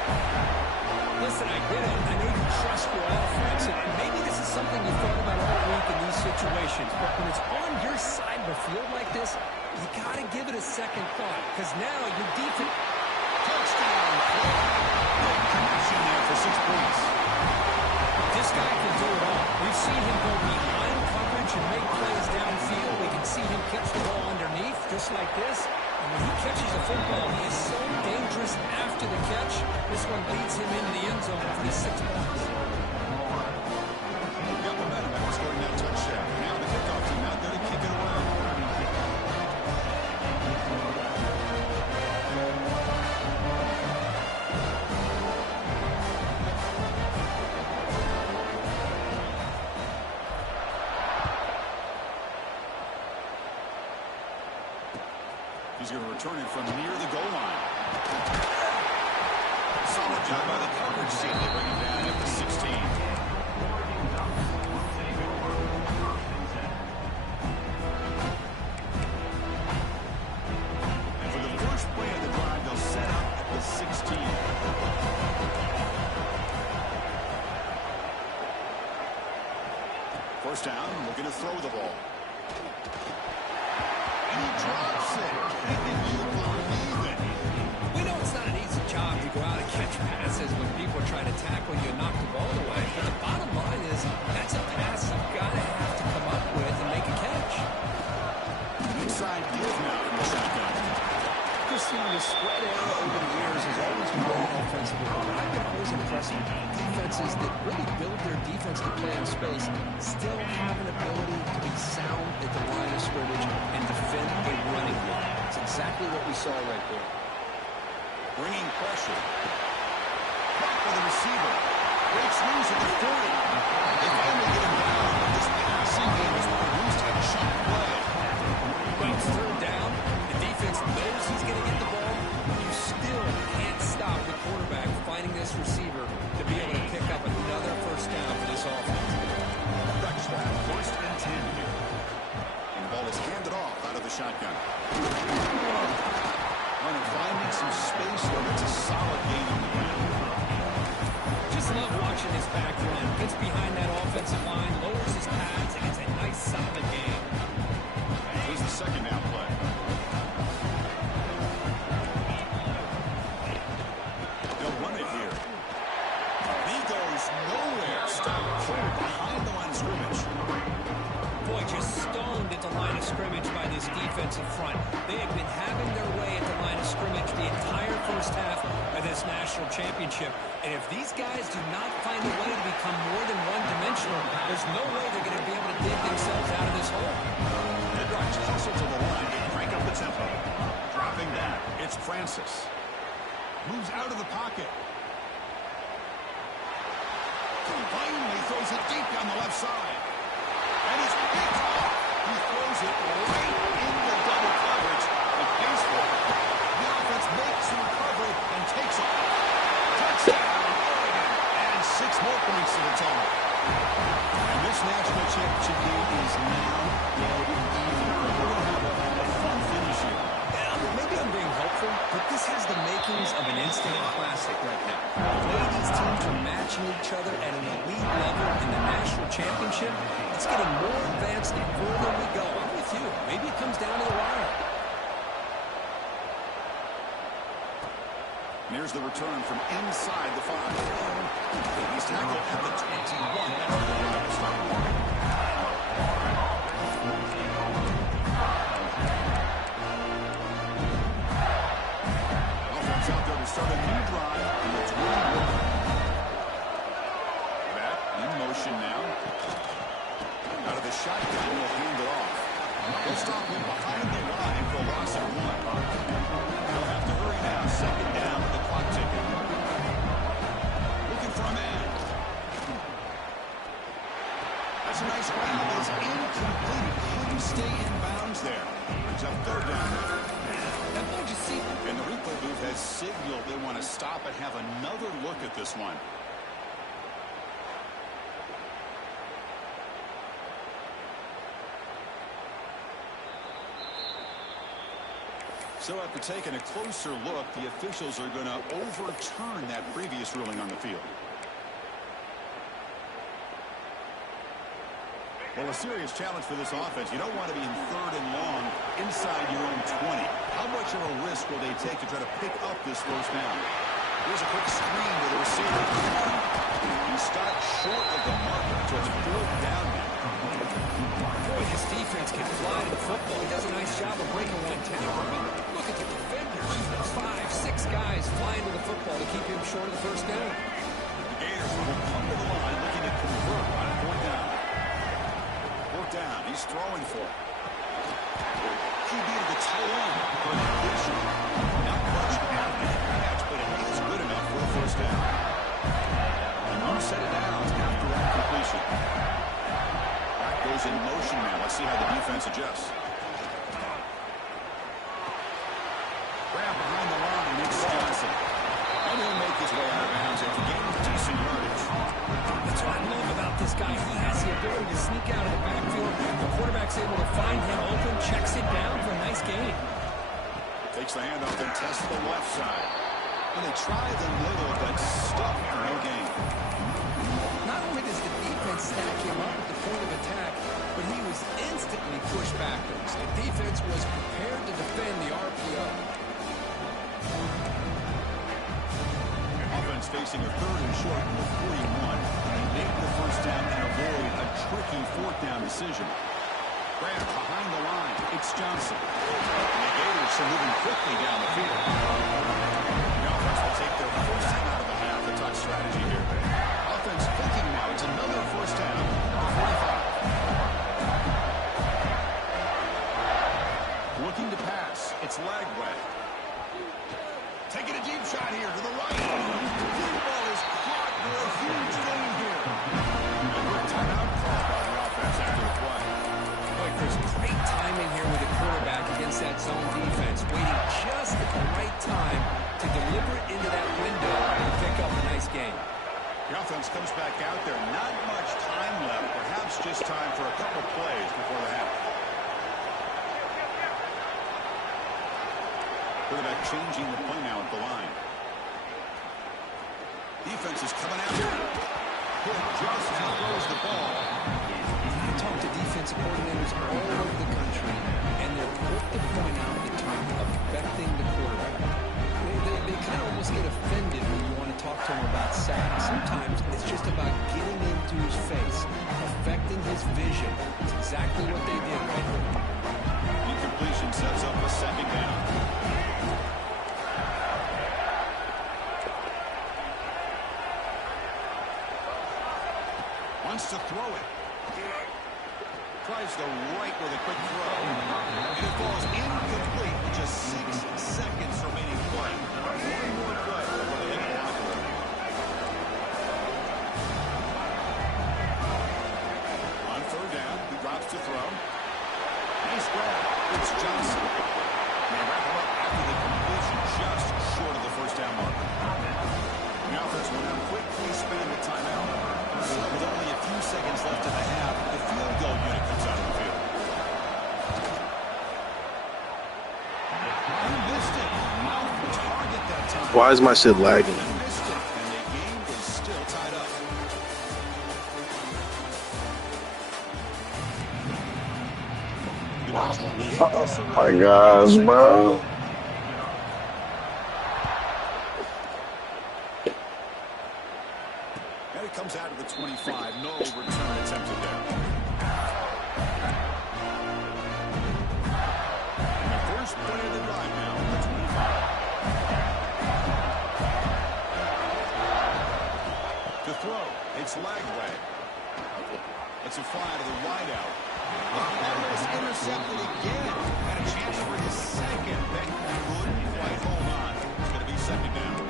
Listen, I get it. I know you trust your offense, and maybe this is something you thought about all week in these situations, but when it's on your side of the field like this, you got to give it a second thought, because now your defense... Touchdown. Connection there for 6 points. This guy can do it all. We've seen him go behind coverage and make plays downfield. We can see him catch the ball underneath, just like this. And when he catches a football, he is so dangerous after the catch. This one leads him into the end zone for the 6 points. Got momentum after scoring that touchdown. Now the kickoff team out there to kick it away. He's going to return it from near the goal line. Solid job by the coverage team. They bring him down at the 16. And for the first play of the drive, they'll set up at the 16. first down, looking to throw the ball. And he drops it. Can you believe it? We know it's not an easy job to go out and catch passes when people are trying to tackle you and knock the ball away. But the bottom line is that's a pass you've got to have to come up with and make a catch. Inside give now from the shotgun. Just seeing the spread area over the years has always been very offensive. I've been always impressed with defenses that really build their defense to play in space, still have an ability to be sound at the line of scrimmage and defend a running game. It's exactly what we saw right there. Bringing pressure. Back for the receiver. Breaks loose at the 40. They finally get him down. This passing game is produced a shot play. When it's third down, the defense knows he's going to get the ball. You still can't stop the quarterback finding this receiver to be able to pick up another first down for this offense. Duck swap, 1st and 10 here. And the ball is handed off out of the shotgun. Runner finding some space where it's a solid gain on the ground. Just love watching this back run. Gets behind that offensive line, lowers his pads, and gets a nice solid gain. Here's the second down play. They'll run it here. He goes nowhere. Stop clear behind the line of scrimmage. Boy, just stoned at the line of scrimmage by this defensive front. They have been having their way at the line of scrimmage the entire first half of this national championship. And if these guys do not find a way to become more than one-dimensional, there's no way they're going to be able to dig themselves out of this hole. The Ducks hustle to the line and crank up the tempo. Dropping back, it's Francis. Moves out of the pocket. Finally throws it deep down the left side. And he's picked off. He throws it right into double coverage. And baseball. The offense makes the recovery and takes it. Touchdown, Oregon. And 6 more points to the total. And this national championship game is now dead even. We're going to have a fun finish here. Maybe I'm being helpful, but this has the makings of an instant classic right now. The way these teams are matching each other at an elite level in the national championship, it's getting more advanced the further we go. I'm with you. Maybe it comes down to the wire. And here's the return from inside the 5. He's tackled at the 21 after the drive to start. Offense out there to start a new drive, and it's really working. Back in motion now. Out of the shotgun, will hand it off. They'll stop him behind the line for a loss of 1. They'll have to hurry now. 2nd down with the clock ticking. Looking for a man. That's a nice grab. It's incomplete. Couldn't stay in bounds there. Brings up 3rd down. That ball just see. And the replay booth has signaled they want to stop and have another look at this one. So after taking a closer look, the officials are going to overturn that previous ruling on the field. Well, a serious challenge for this offense. You don't want to be in 3rd and long inside your own 20. How much of a risk will they take to try to pick up this first down? Here's a quick screen to the receiver. He stopped short of the marker, so it's 4th down now. Boy, this defense can fly to the football. He does a nice job of breaking one tackle. But look at the defenders. 5, 6 guys flying to the football to keep him short of the first down. The Gators will come to the line looking to convert on 4th down. 4th down. He's throwing for it. QB to the tight end for a completion. Not much after the catch, but it is good enough for a first down. And 1 set of downs after that completion. Goes in motion now. Let's see how the defense adjusts. Grab behind the line, it's Johnson. And he'll make his way out of bounds and gain decent yardage. That's what I love about this guy. He has the ability to sneak out of the backfield. The quarterback's able to find him open, checks it down for a nice gain. Takes the handoff and tests the left side. And they try the middle, but stuck for no gain. Not only does the defense stack him up at the point of attack, but he was instantly pushed backwards. The defense was prepared to defend the RPO. Offense facing a 3rd and short from the 41. They make the first down and avoid a tricky 4th down decision. Grant behind the line. It's Johnson. And the Gators are moving quickly down the field. The offense will take their first time out of the half. The top strategy here. Offense clicking now. It's another first down at the 45. Looking to pass. It's Lagway. Taking a deep shot here to the right. The ball is caught for a huge gain here. And a timeout call by the offense after the play. Boy, Chris, great timing here with the quarterback against that zone defense, waiting just at the right time to deliver it into that window and pick up a nice gain. The offense comes back out there. Not much time left. Perhaps just time for a couple plays before the half. Quarterback changing the play now at the line. Defense is coming after him. Just throws the ball. I talk to defensive coordinators all over the country, and they're quick to point out the term affecting the quarterback. They kind of almost get offended when you want to talk to them about sacks. Sometimes it's just about getting into his face, affecting his vision. It's exactly what they did right here. Incompletion sets up a 2nd down. Wants to throw it. Tries the right with a quick throw. And it falls incomplete with just 6 seconds remaining play. One more play before they hit it out. On 3rd down, he drops to throw. Nice grab. It's Johnson. They wrap him up after the completion just short of the first down mark. The offense will now quickly spend a timeout. So with only a few seconds left in the half, the field goal unit comes out of the field. He missed it. Off target that time. Why is my shit lagging? He missed it, and the game is still tied up. Oh my gosh, bro. And it comes out of the 25. No return attempted there. And the first play of the drive now at the 25. To throw, it's Lagway. It's a fly to the wideout. Almost intercepted again. Had a chance for his 2nd. That couldn't quite hold on. It's going to be 2nd down.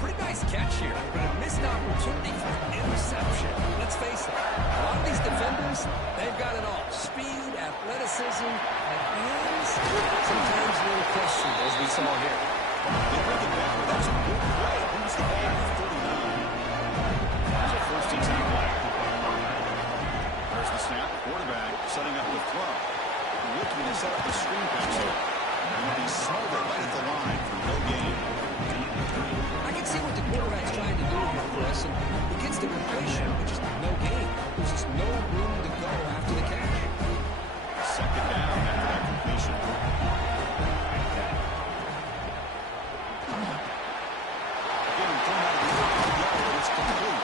Pretty nice catch here, but a missed opportunity for interception. Let's face it, a lot of these defenders, they've got it all. Speed, athleticism, and hands. Sometimes a little questionable, as we saw here. They bring it back, but that's a good play. Who's the ball at 39? It's a first and 10 play. There's the snap. Quarterback setting up the throw. Looking to set up the screen pass here. And he smelled it right at the line for no gain. I can see what the quarterback's trying to do here, Chris, and he gets the completion, but just no gain. There's just no room to go after the catch. 2nd down after that completion. Again, thrown out of the 5-yard, but it's complete.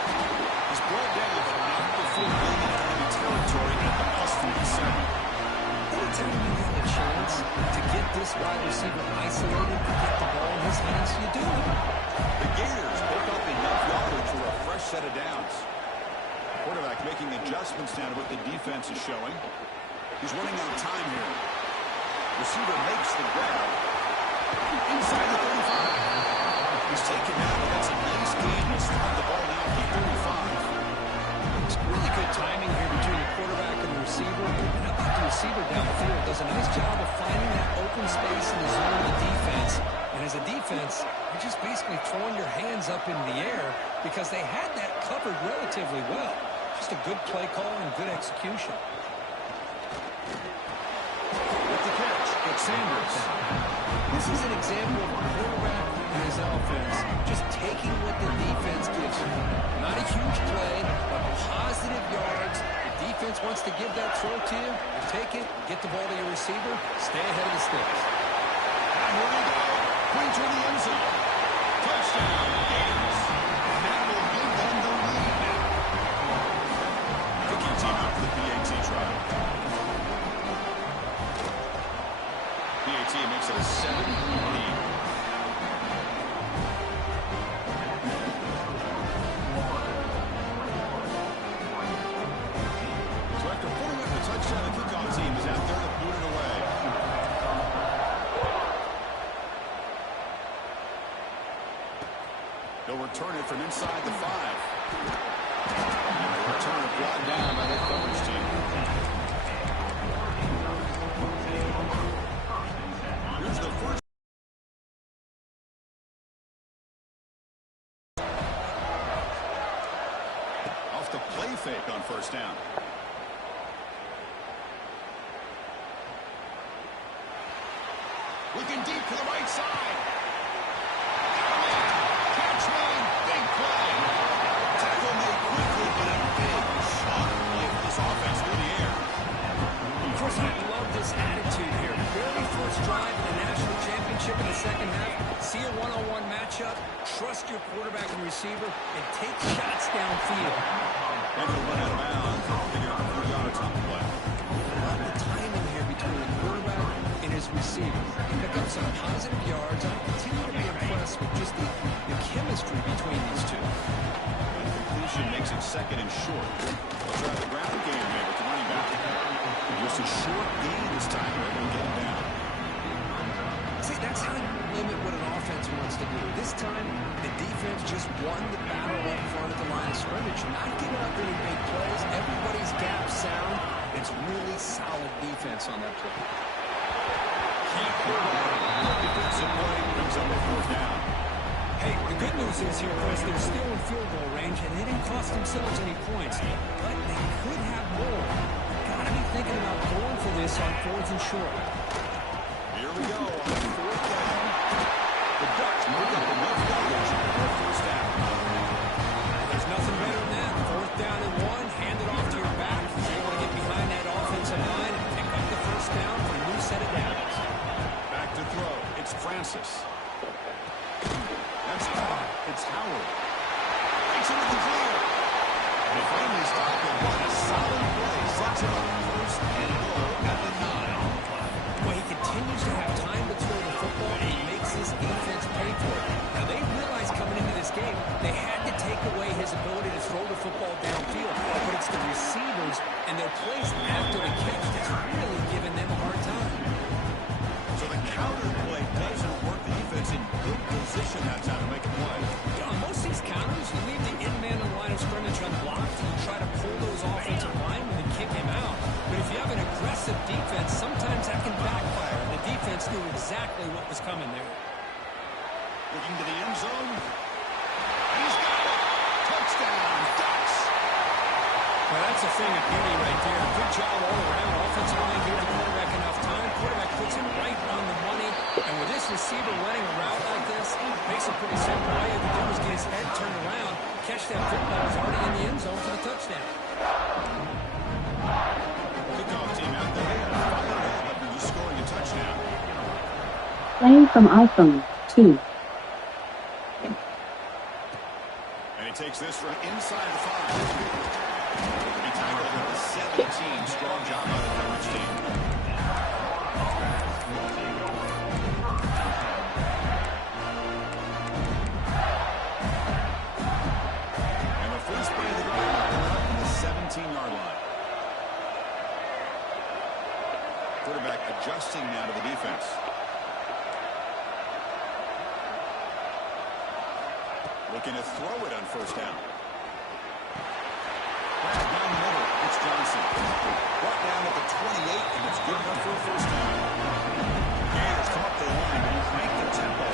He's brought down not before being in enemy territory at the +47. Anytime you have a chance to get this wide receiver isolated and get the ball in his hands, you do it. The Gators pick up enough yardage for a fresh set of downs. Quarterback making adjustments now to what the defense is showing. He's running out of time here. Receiver makes the grab. Inside the 35. He's taken down, but that's a nice gain. He'll start the ball now at the 35. It's really good timing here between the quarterback and the receiver. And how about the receiver downfield? Does a nice job of finding that open space in the zone of the defense. And as a defense, you're just basically throwing your hands up in the air because they had that covered relatively well. Just a good play call and good execution. With the catch, it's Sanders. This is an example of a quarterback and his offense just taking what the defense gives you. Not a huge play, but positive yards. The defense wants to give that throw to you. You take it, get the ball to your receiver, stay ahead of the sticks. And here we go. Point to the end zone. Touchdown, Gators. And that will give them the lead now. Kicking team out for the PAT trial. PAT makes it a 7 lead. So after putting up the touchdown, the kickoff team is out there to boot it away. They'll return it from inside the 5. And they return it brought down by the coverage team. Here's the first. Off the play fake on first down. Looking deep to the right side. Catch made. Big play. Tackle made quickly, but a big shot play for this offense through the air. Chris, I love this attitude here. Very first drive in the national championship in the second half. See a one-on-one matchup. Trust your quarterback and receiver, and take shots downfield. And he'll run out of bounds. They get on 3 yards on the play. I love the timing here between the quarterback and his receiver. Pick up some positive yards. I continue to be impressed with just the chemistry between these two. Completion makes it second and short. They'll try the ground game here with the running back. Just a short gain this time. They're able to get him down. See, that's how you limit what an offense wants to do. This time, the defense just won the battle up front at the line of scrimmage. Not giving up any big plays. Everybody's gap sound. It's really solid defense on that play. Defensive play brings up a fourth down. Hey, the good news is here, Chris, they're still in field goal range, and they didn't cost themselves any points. But they could have more. Gotta be thinking about going for this on 4th and short. Here we go on 4th down. The Ducks make up enough yardage for a first down. There's nothing better than that. 4th down and 1, hand it off to your back. He's able to get behind that offensive line and pick up the first down for a new set of downs. Back to throw. It's Francis. That's caught. It's Howard. Takes it to the clear. They finally stop him. What a solid play. Sets him up first and goal at the 9. Well, he continues to have time to throw the football, and he makes his defense pay for it. Now, they realized coming into this game they had to take away his ability to throw the football downfield. But it's the receivers and their plays after the catch that's really giving them a hard time. So the counter play doesn't work. The defense in good position that time to make a play. You know, on most of these counters, you leave the in man on the line of scrimmage unblocked, and you try to pull those offensive linemen and kick him out. But if you have an aggressive defense, sometimes that can backfire. And the defense knew exactly what was coming there. Looking to the end zone. He's got it. Touchdown, Ducks. Well, that's a thing of beauty right there. Good job all around. Offensive line gave the quarterback enough time. Quarterback puts him right on the money. And with this receiver running a route like this, makes it pretty simple. All you have to do is get his head turned around, catch that football. It's already in the end zone for the touchdown. Kickoff team out there. They had fired up after just scoring a touchdown. Playing from iPhone 2. And he takes this from inside the 5. He tackled at the 17. Strong job by the coverage team. And the first play of the drive coming up in the 17-yard line. Quarterback adjusting now to the defense. Looking to throw it on first down. Down the middle, it's Johnson. Brought down at the 28, and it's good enough for a first down. Gators come up the line and crank the tempo.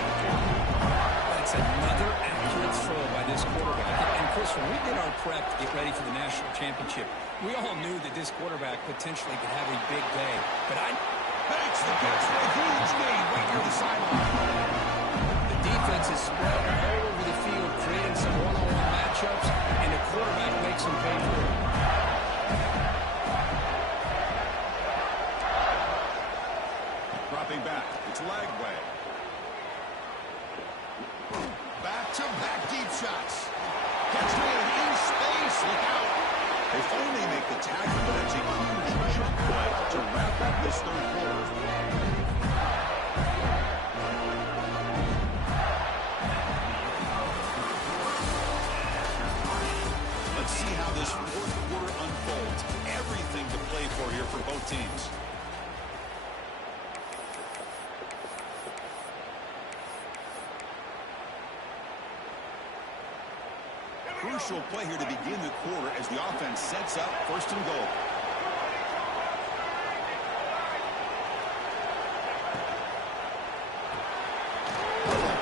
That's another accurate throw by this quarterback. And Chris, when we did our prep to get ready for the national championship, we all knew that this quarterback potentially could have a big day. But Makes the catch for a huge gain right near the sideline. The defense is spread all over the field, creating some one-on-one matchups, and the quarterback makes them pay for it. Dropping back. It's leg way. Back-to-back deep shots. Gets man in space. Look out. They finally make the tackle, but it's a huge jump play to wrap up this third quarter. Let's see how this fourth quarter unfolds. Everything to play for here for both teams. Crucial play here to begin the quarter as the offense sets up first and goal.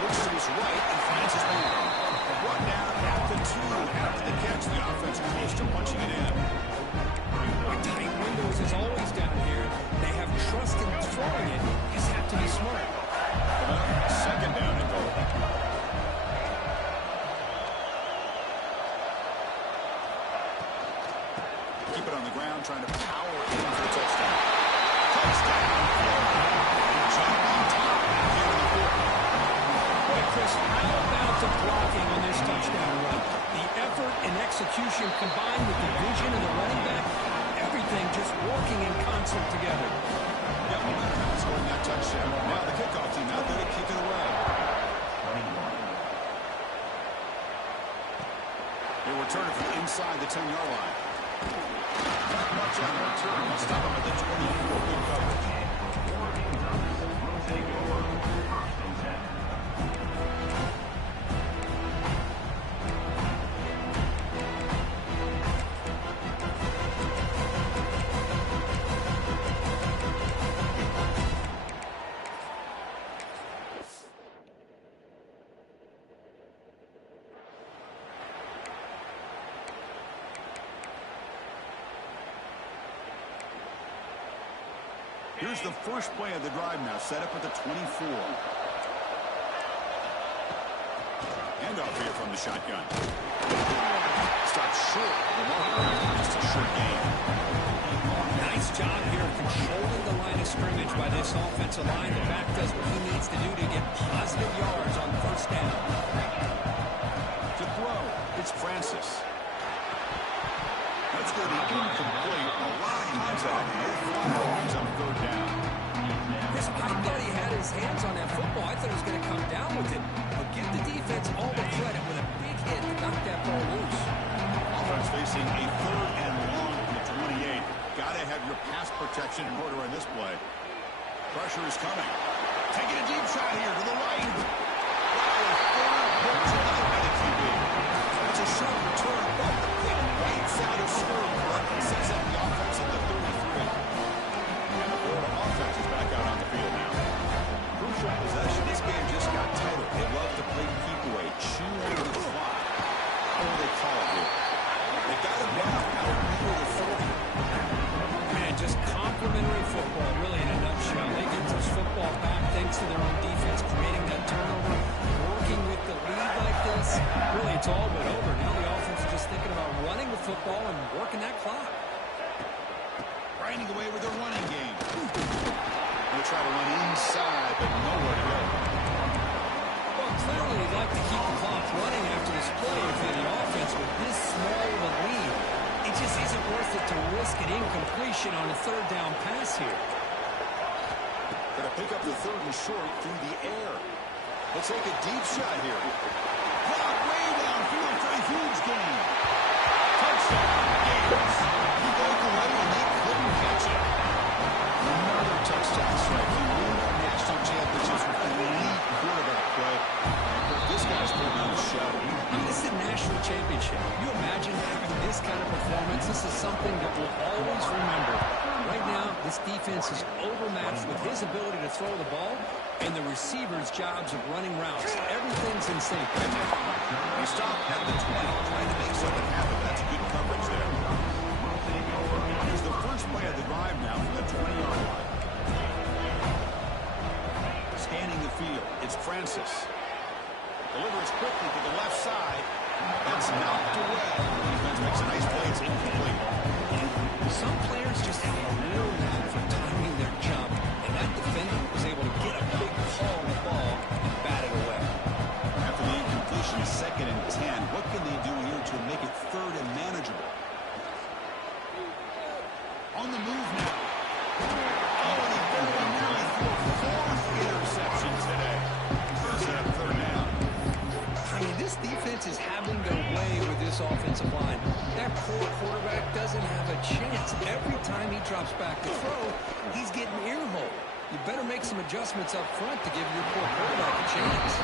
Looks to his right and finds his man. Brought down at the 2 after the catch. The offense close to punching it in. Tight windows is always down here. They have trust in throwing it. You just have to be smart. Second down and goal. Keep it on the ground, trying to power in for a touchdown. Touchdown! Jump on top here in the fourth. Boy, Chris, how about the blocking on this touchdown run? The effort and execution combined with the vision of the running back, everything just working in concert together. Yep, scoring that touchdown. Now the kickoff team out there to kick it away. They return it from inside the 10-yard line. Not much on the return. They'll stop him at the 24. Good coverage. Here's the first play of the drive now, set up at the 24. Handoff here from the shotgun. Stops short. Just a short game. Nice job here controlling the line of scrimmage by this offensive line. The back does what he needs to do to get positive yards on first down. To throw, it's Francis. That's going to be incomplete. A lot of contact. He's on third down. Chris, I thought he had his hands on that football. I thought he was going to come down with it. But give the defense all the credit with a big hit to knock that ball loose. Offense facing a third and long from the 28. Got to have your pass protection in order on this play. Pressure is coming. Taking a deep shot here to the right. It's a short return, but right side of scoring sets up the offense at the 33. And the Florida offense is back out on the field now. Crucial possession. This game just got tighter. They love to play keep away, chew on the clock. How do they call it here? They got him down out near the 40. Man, just complimentary football, really, in a nutshell. They get this football back thanks to their own defense, creating that turnover, working with the lead like this. Really, it's all but over. Now the offense is just thinking about running the football and working that clock. Grinding away with their running game. They'll try to run inside, but nowhere to go. Well, clearly they'd like to keep the clock running after this play if you're the offense with this small of a lead. It just isn't worth it to risk an incompletion on a third down pass here. Going to pick up the third and short through the air. Let's take a deep shot here. Clock way downfield for a huge gain. Touchdown. Gators. He broke away and they couldn't catch it. Another touchdown strike. He won national championships with an elite quarterback play. This guy's putting on a show. I mean, this is a national championship. Can you imagine having this kind of performance? This is something that we'll always remember. Right now, this defense is overmatched with his ability to throw the ball and the receiver's jobs of running routes. Everything's in sync. He stopped at the 20, trying to make something happen. That's good coverage there. Here's the first play of the drive now from the 20-yard line. Scanning field. It's Francis. Delivers quickly to the left side. That's knocked away. The defense makes a nice play. It's incomplete. Some players just have a real knack for timing their jump, and that defender was able to get a big call on the ball and bat it away. After the incompletion is 2nd and 10, what can they do here to make it 3rd and manageable? On the move now. Oh, and he very nearly threw a 4th interception today. Here's a 3rd down. I mean, this defense is having their way with this offensive line. That poor quarterback doesn't have a chance. Every time he drops back to throw, he's getting ear-hole. You better make some adjustments up front to give your poor quarterback a chance.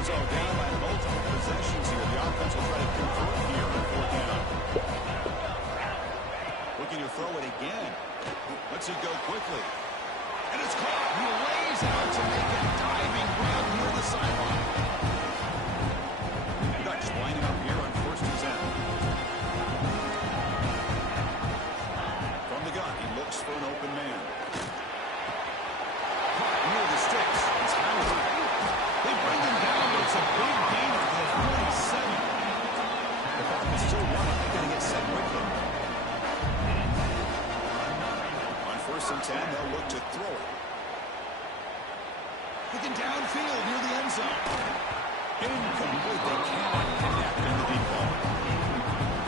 So down by multiple possessions here. The offense will try to convert here on 4th down. Looking to throw it again. Lets it go quickly. And it's caught. He lays out to make a diving grab near the sideline. Ducks lining up here on 1st and 10. From the gun, he looks for an open man. Caught near the sticks. It's Howard. They bring him down, but it's a big gain for the 47. The clock is still running. They're going to get set quickly. On 1st and 10, they'll look to throw it. Looking downfield near the end zone. Incomplete. They cannot connect in the deep ball.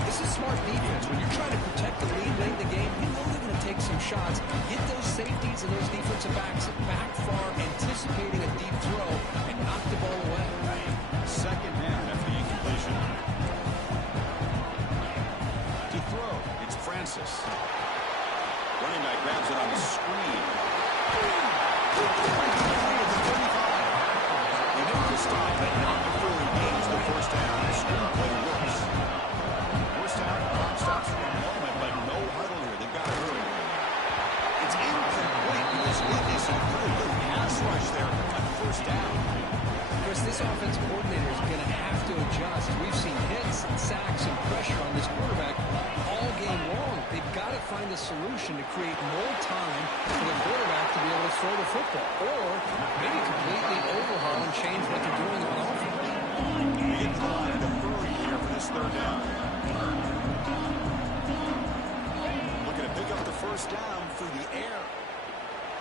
This is smart defense. When you're trying to protect the lead late in the game, you know they're going to take some shots, get those safeties and those defensive backs back far, anticipating a deep throw, and knock the ball away. 2nd down after the incompletion. To throw, it's Francis. Running back grabs it on the screen. He made the stop, but not before he gains the 1st down. The screen play works. 1st down, clock stops for a moment, but no huddle here. They've got to hurry. It's incomplete because it is a really good pass rush there on 1st down. Chris, this offensive coordinator is going to have to adjust. We've seen hits and sacks and pressure on this quarterback all game long. They've got to find a solution to create more time for the quarterback to be able to throw the football, or maybe completely overhaul and change what they're doing on offense. They get the line to hurry here for this 3rd down. Looking to pick up the 1st down through the air.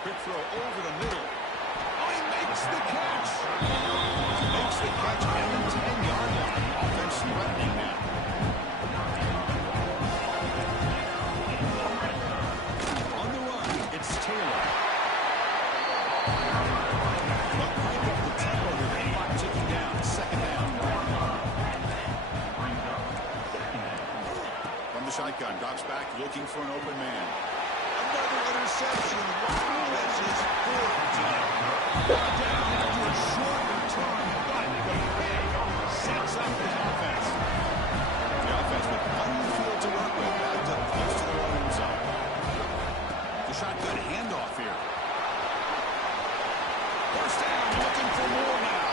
Quick throw over the middle. Oh, he makes the catch. Makes the catch at the 10-yard line. Offense threatening now. On the run, it's Taylor. But crank up the tempo here. The clock ticking down. 2nd down. From the shotgun, drops back, looking for an open man. Another interception. Wow, that's his 4th time. Down after a short return, but the big sets up the offense. The offense with plenty of field to work with, backed up close to their own end zone. The shotgun handoff here. 1st down, looking for more now.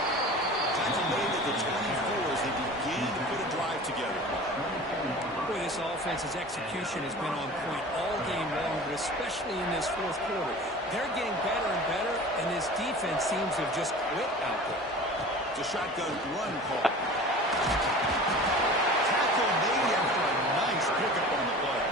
Tackle made at the 24 as they begin to put a drive together. Boy, this offense's execution has been on point all game long, but especially in this 4th quarter. They're getting better and better, and this defense seems to have just quit out there. It's a shotgun run call. Tackle made after a nice pickup on the play.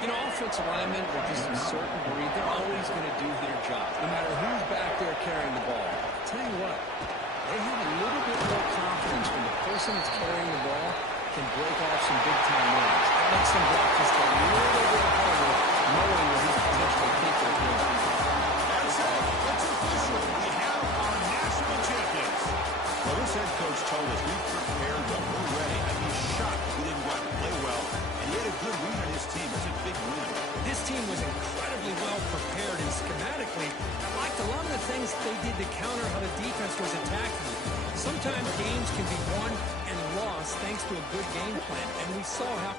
You know, offensive linemen are just a certain breed. They're always going to do their job, no matter who's back there carrying the ball. I'll tell you what, they have a little bit more confidence when the person that's carrying the ball can break off some big-time runs. It makes them block just a little bit harder, knowing what he's potentially capable of doing. That's it. It's official. We have our national champions. Well, this head coach told us we prepared well. We're ready. I'd be shocked if we didn't go out and play well. And he had a good read on his team. It's a big win. This team was incredibly well prepared, and schematically, I liked a lot of the things they did to counter how the defense was attacking. Sometimes games can be won and lost thanks to a good game plan, and we saw how...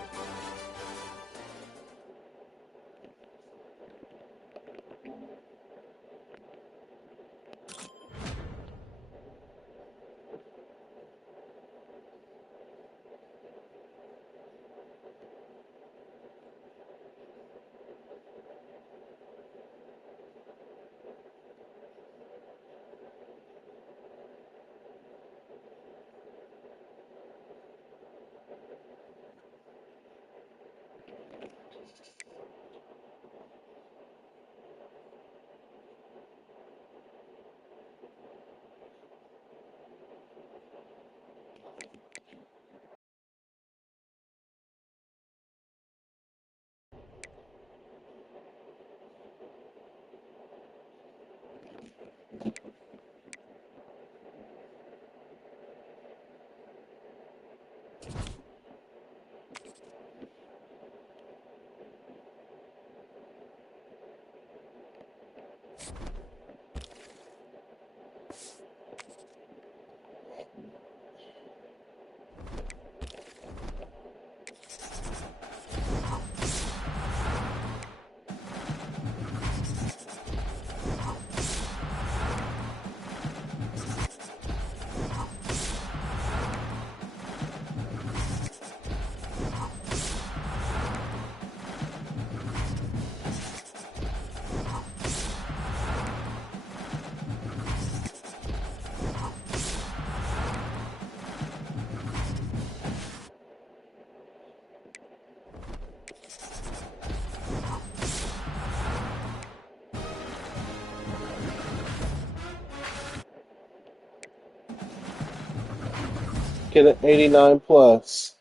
Get an 89 plus.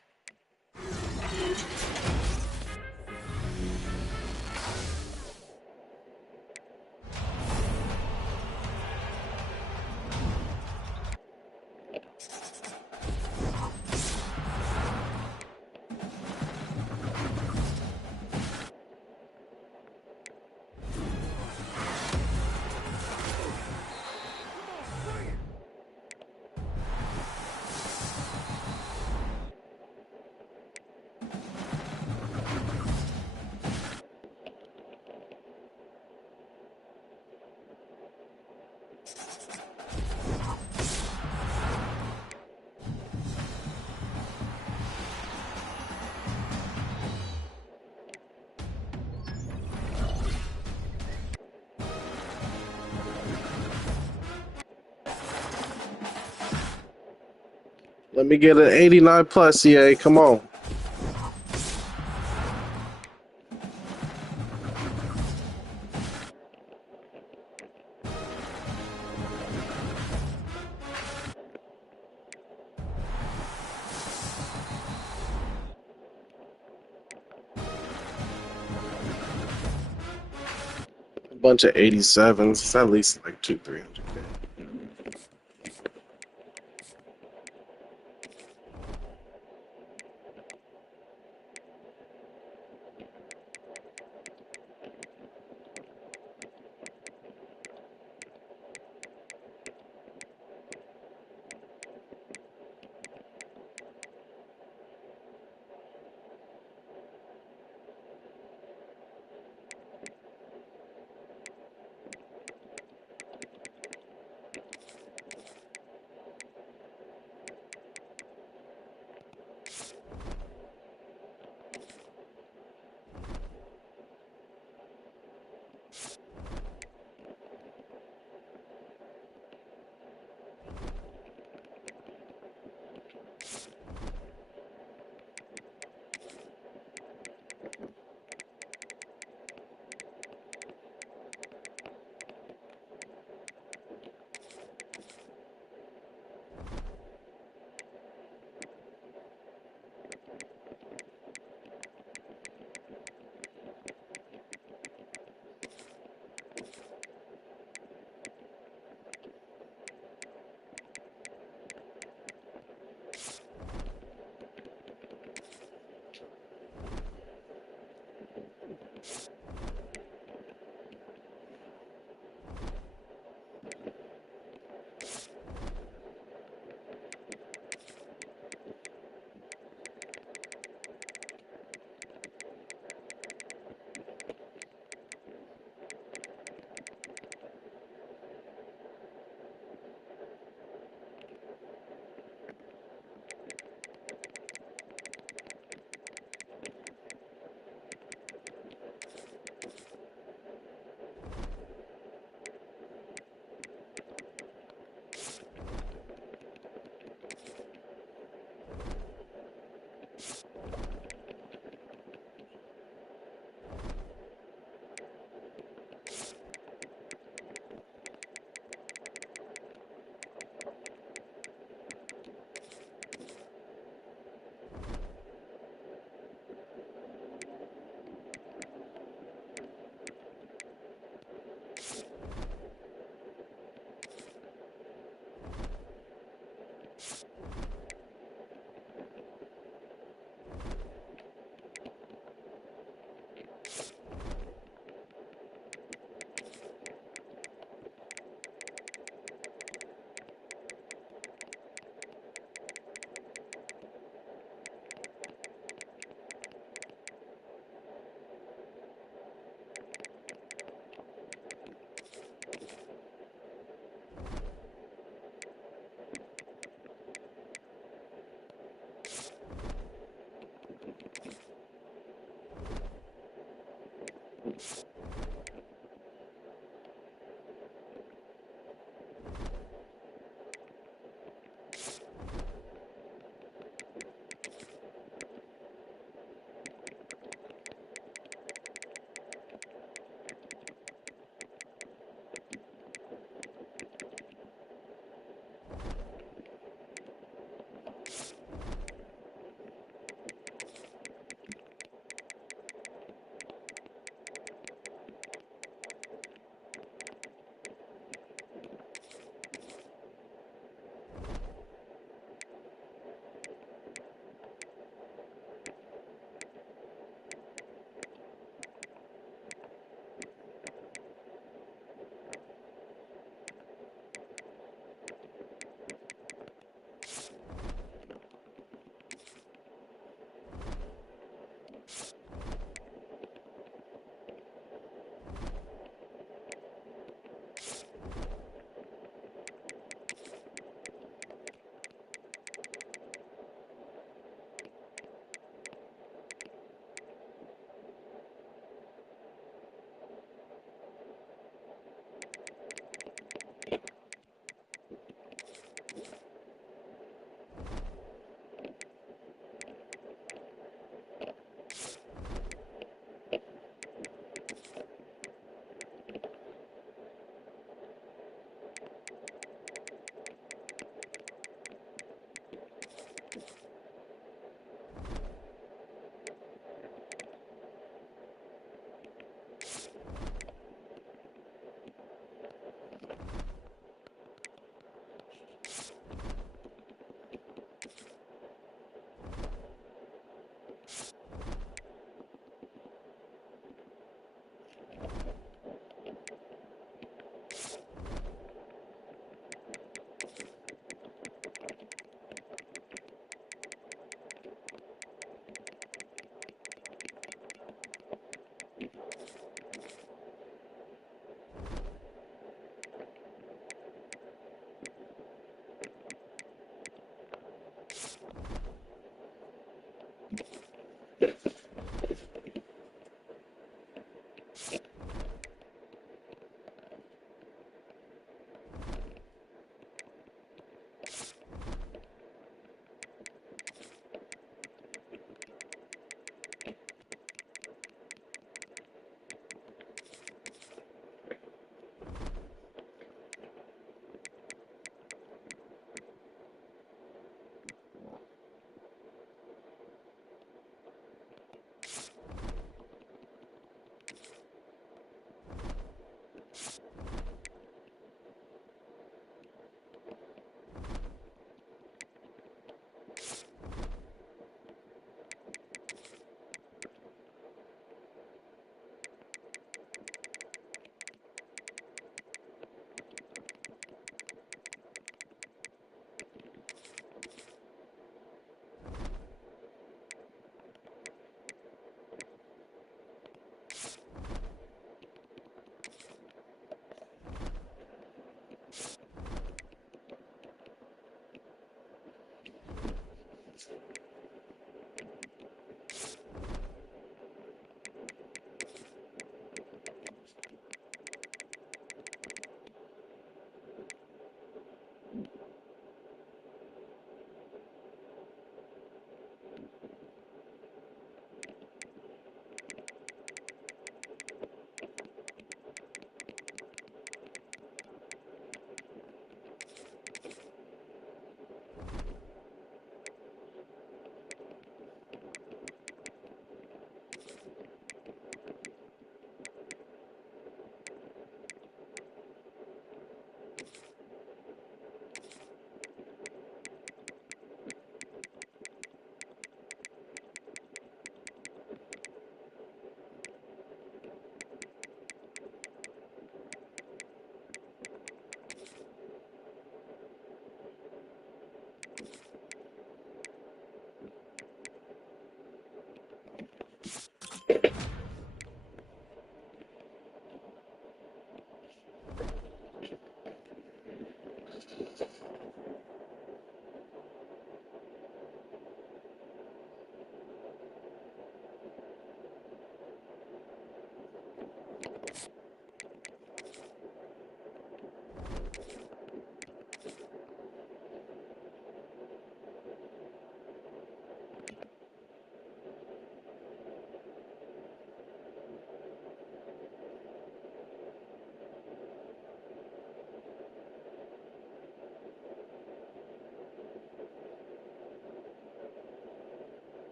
Let me get an 89 plus, EA. Come on. A bunch of 87s. It's at least like 200-300K.